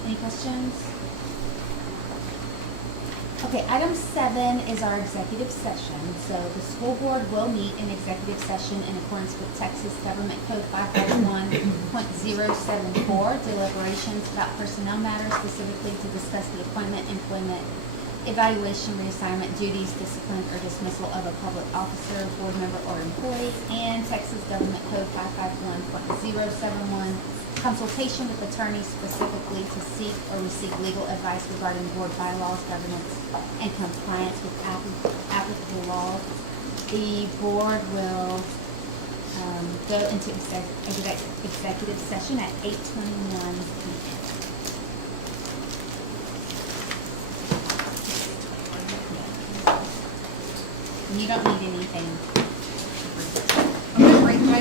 Any questions? Okay, item 7 is our executive session. So the school board will meet in executive session in accordance with Texas Government Code 551.074, deliberations about personnel matters, specifically to discuss the appointment, employment, evaluation, reassignment, duties, discipline, or dismissal of a public officer, board member, or employee, and Texas Government Code 551.071, consultation with attorneys specifically to seek or receive legal advice regarding board bylaws, governance, and compliance with applicable laws. The board will go into executive session at 8:21 p.m. You don't need anything. I'm gonna break my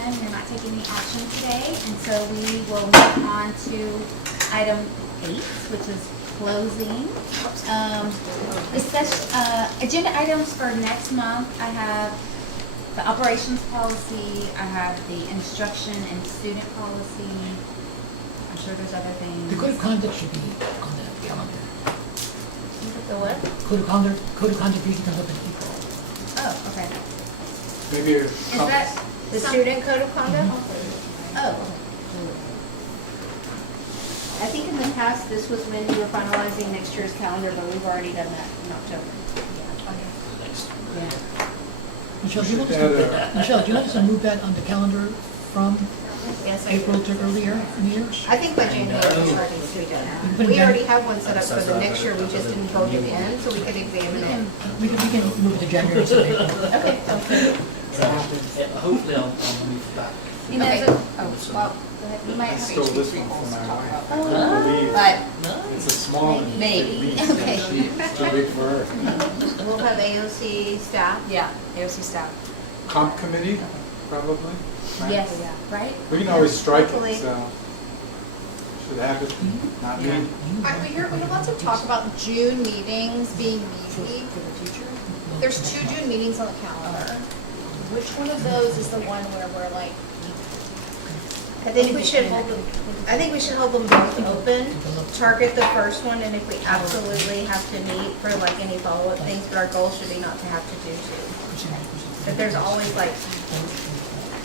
again, we're not taking any action today, and so we will move on to item 8, which is closing. Agenda items for next month, I have the operations policy, I have the instruction and student policy. I'm sure there's other things. The code of conduct should be on the calendar. The what? Code of conduct usually comes up in April. Oh, okay. Maybe a Is that The some- student code of conduct? Oh, I think in the past, this was when you were finalizing next year's calendar, but we've already done that in October. Next. Yeah. Michelle, do you want us to, Michelle, do you want us to move that on the calendar from Yes, I April to earlier in the year? I think by January, it's already to be done. We already have one set up for the next year, we just didn't vote it in, so we could examine it. We can move it to January instead of April. Okay, sounds good. So hopefully I'll move back. you know, Okay. the- oh, well, go ahead. You might I have stole to. this one from my wife. Oh. I believe But it's a small one. maybe. Okay. It's too big for her. We'll have AOC staff. Yeah, AOC staff. Comp committee, probably. right? Yes, right? We can always strike Hopefully. it, so. Should have it, not me. We don't want to talk about June meetings being meaty. There's 2 June meetings on the calendar. Which one of those is the one where we're like, I think we should hold them, both open, target the first one, and if we absolutely have to meet for like any follow-up things, but our goal should be not to have to do 2. But there's always like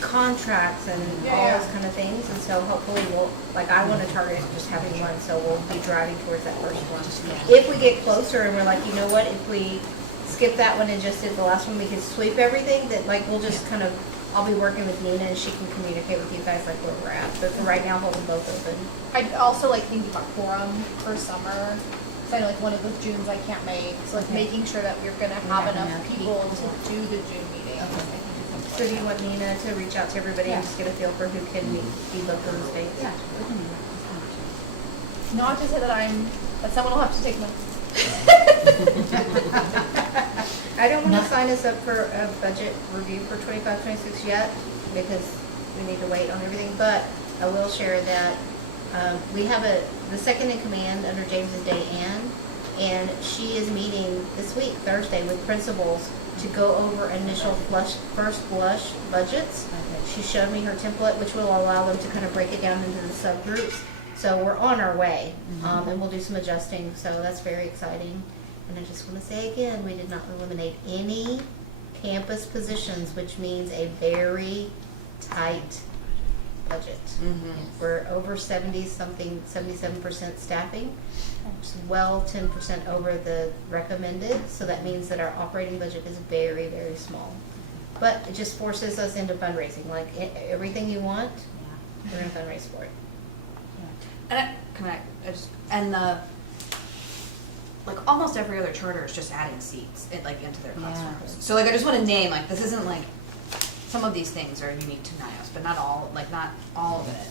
contracts and all those kind of things, and so hopefully we'll, like I wanna target just having one, so we'll be driving towards that first one. If we get closer and we're like, you know what, if we skip that one and just did the last one, we can sweep everything, that like we'll just kind of, I'll be working with Nina and she can communicate with you guys like where we're at, but for right now, hold them both open. I'd also like thinking about quorum for summer. Cause I know like one of those Junes I can't make, so like Okay. making sure that we're gonna We're have not gonna enough have people people. to do the June meeting. So do you want Nina to reach out to everybody and Yeah. just get a feel for who can be booked on those dates? Yeah, we can do that. Not to say that someone will have to take my. I don't wanna Not- sign us up for a budget review for 25-26 yet, because we need to wait on everything, but I will share that, we have the second in command under James's day, Ann, and she is meeting this week, Thursday, with principals to go over initial first blush budgets. She showed me her template, which will allow them to kind of break it down into the subgroups. So we're on our way, and we'll do some adjusting, so that's very exciting. And I just want to say again, we did not eliminate any campus positions, which means a very tight budget. We're over 70-something, 77% staffing, well 10% over the recommended, so that means that our operating budget is very, very small. But it just forces us into fundraising, like everything you want, we're gonna fundraise for it. And like almost every other charter is just adding seats into their classrooms. So like I just want to name, like, this isn't like, some of these things are unique to NYOS, but not all of it.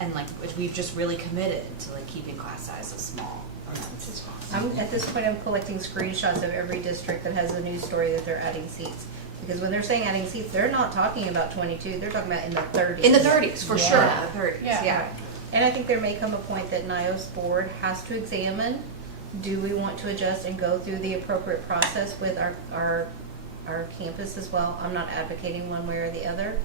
And like we've just really committed to like keeping class sizes small. Which is awesome. At this point, I'm collecting screenshots of every district that has a news story that they're adding seats. Because when they're saying adding seats, they're not talking about 22, they're talking about in the 30s. In the 30s, for sure, Yeah. the 30s, Yeah. yeah. And I think there may come a point that NYOS board has to examine, do we want to adjust and go through the appropriate process with our campus as well? I'm not advocating one way or the other.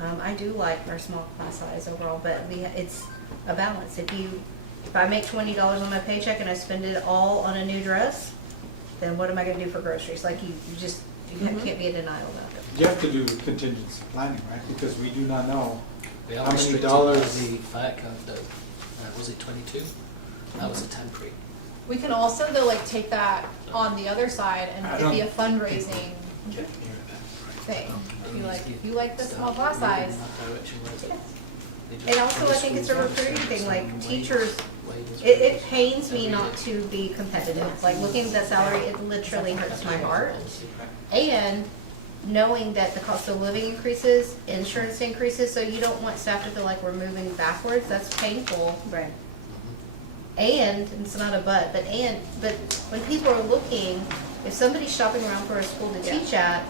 I do like our small class size overall, but it's a balance. If I make $20 on my paycheck and I spend it all on a new dress, then what am I gonna do for groceries? Like you can't be in denial about it. You have to do contingency planning, right? Because we do not know We how are many restricted by dollars. the fire code though. Was it 22? That was a temporary. We can also though like take that on the other side and it'd be a fundraising thing. If you like the small class size. And also, I think it's a recruiting thing, like teachers, it pains me not to be competitive. Like looking at that salary, it literally hurts my heart. And knowing that the cost of living increases, insurance increases, so you don't want staff to feel like we're moving backwards, that's painful. Right. And, it's not a but when people are looking, if somebody's shopping around for a school to teach at,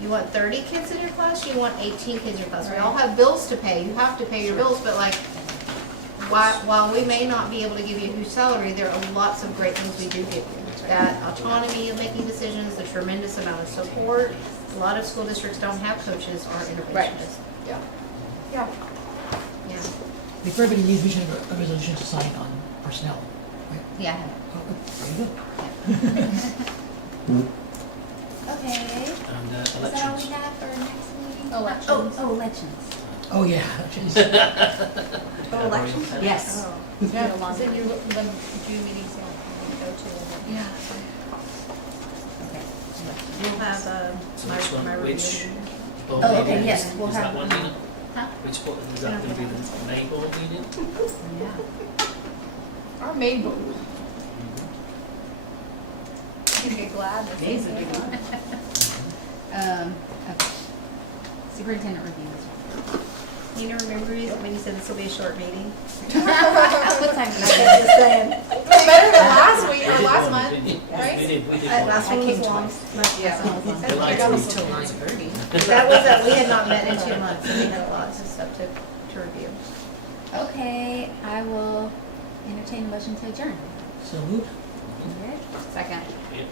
You want 30 kids in your class, you want 18 kids in your class. We all have bills to pay, you have to pay your bills, but like, while we may not be able to give you a huge salary, there are lots of great things we do give you. That autonomy of making decisions, the tremendous amount of support. A lot of school districts don't have coaches or interventionists. Yeah. Yeah. Before everybody leaves, we should have a resolution to sign on personnel. Right? Yeah, I have it. Oh, good. Very good. Okay. And Is that all we elections. have for next meeting? Elections. Oh, elections. Oh, yeah. Jeez. Oh, elections? Yes. Yeah, is it your, when June meetings you want to go to? Yeah. Okay. We'll have, So which one, my review. which board Oh, meeting okay, is- yes, we'll is have, that one, Nina? Huh? Which board, is that going to be the May board meeting? Yeah. Our main book. You'd be glad this May's is a big one. Okay. Superintendent review as well. You remember when you said this will be a short meeting? What time is it? Just saying. Better than last week or last month, We did right? one. Last one was long. Yeah. The light got one. us Till 9:30. That was, we had not met in 2 months, and we had lots of stuff to review. Okay, I will entertain a motion to adjourn. So moved. Good. Second. Yeah.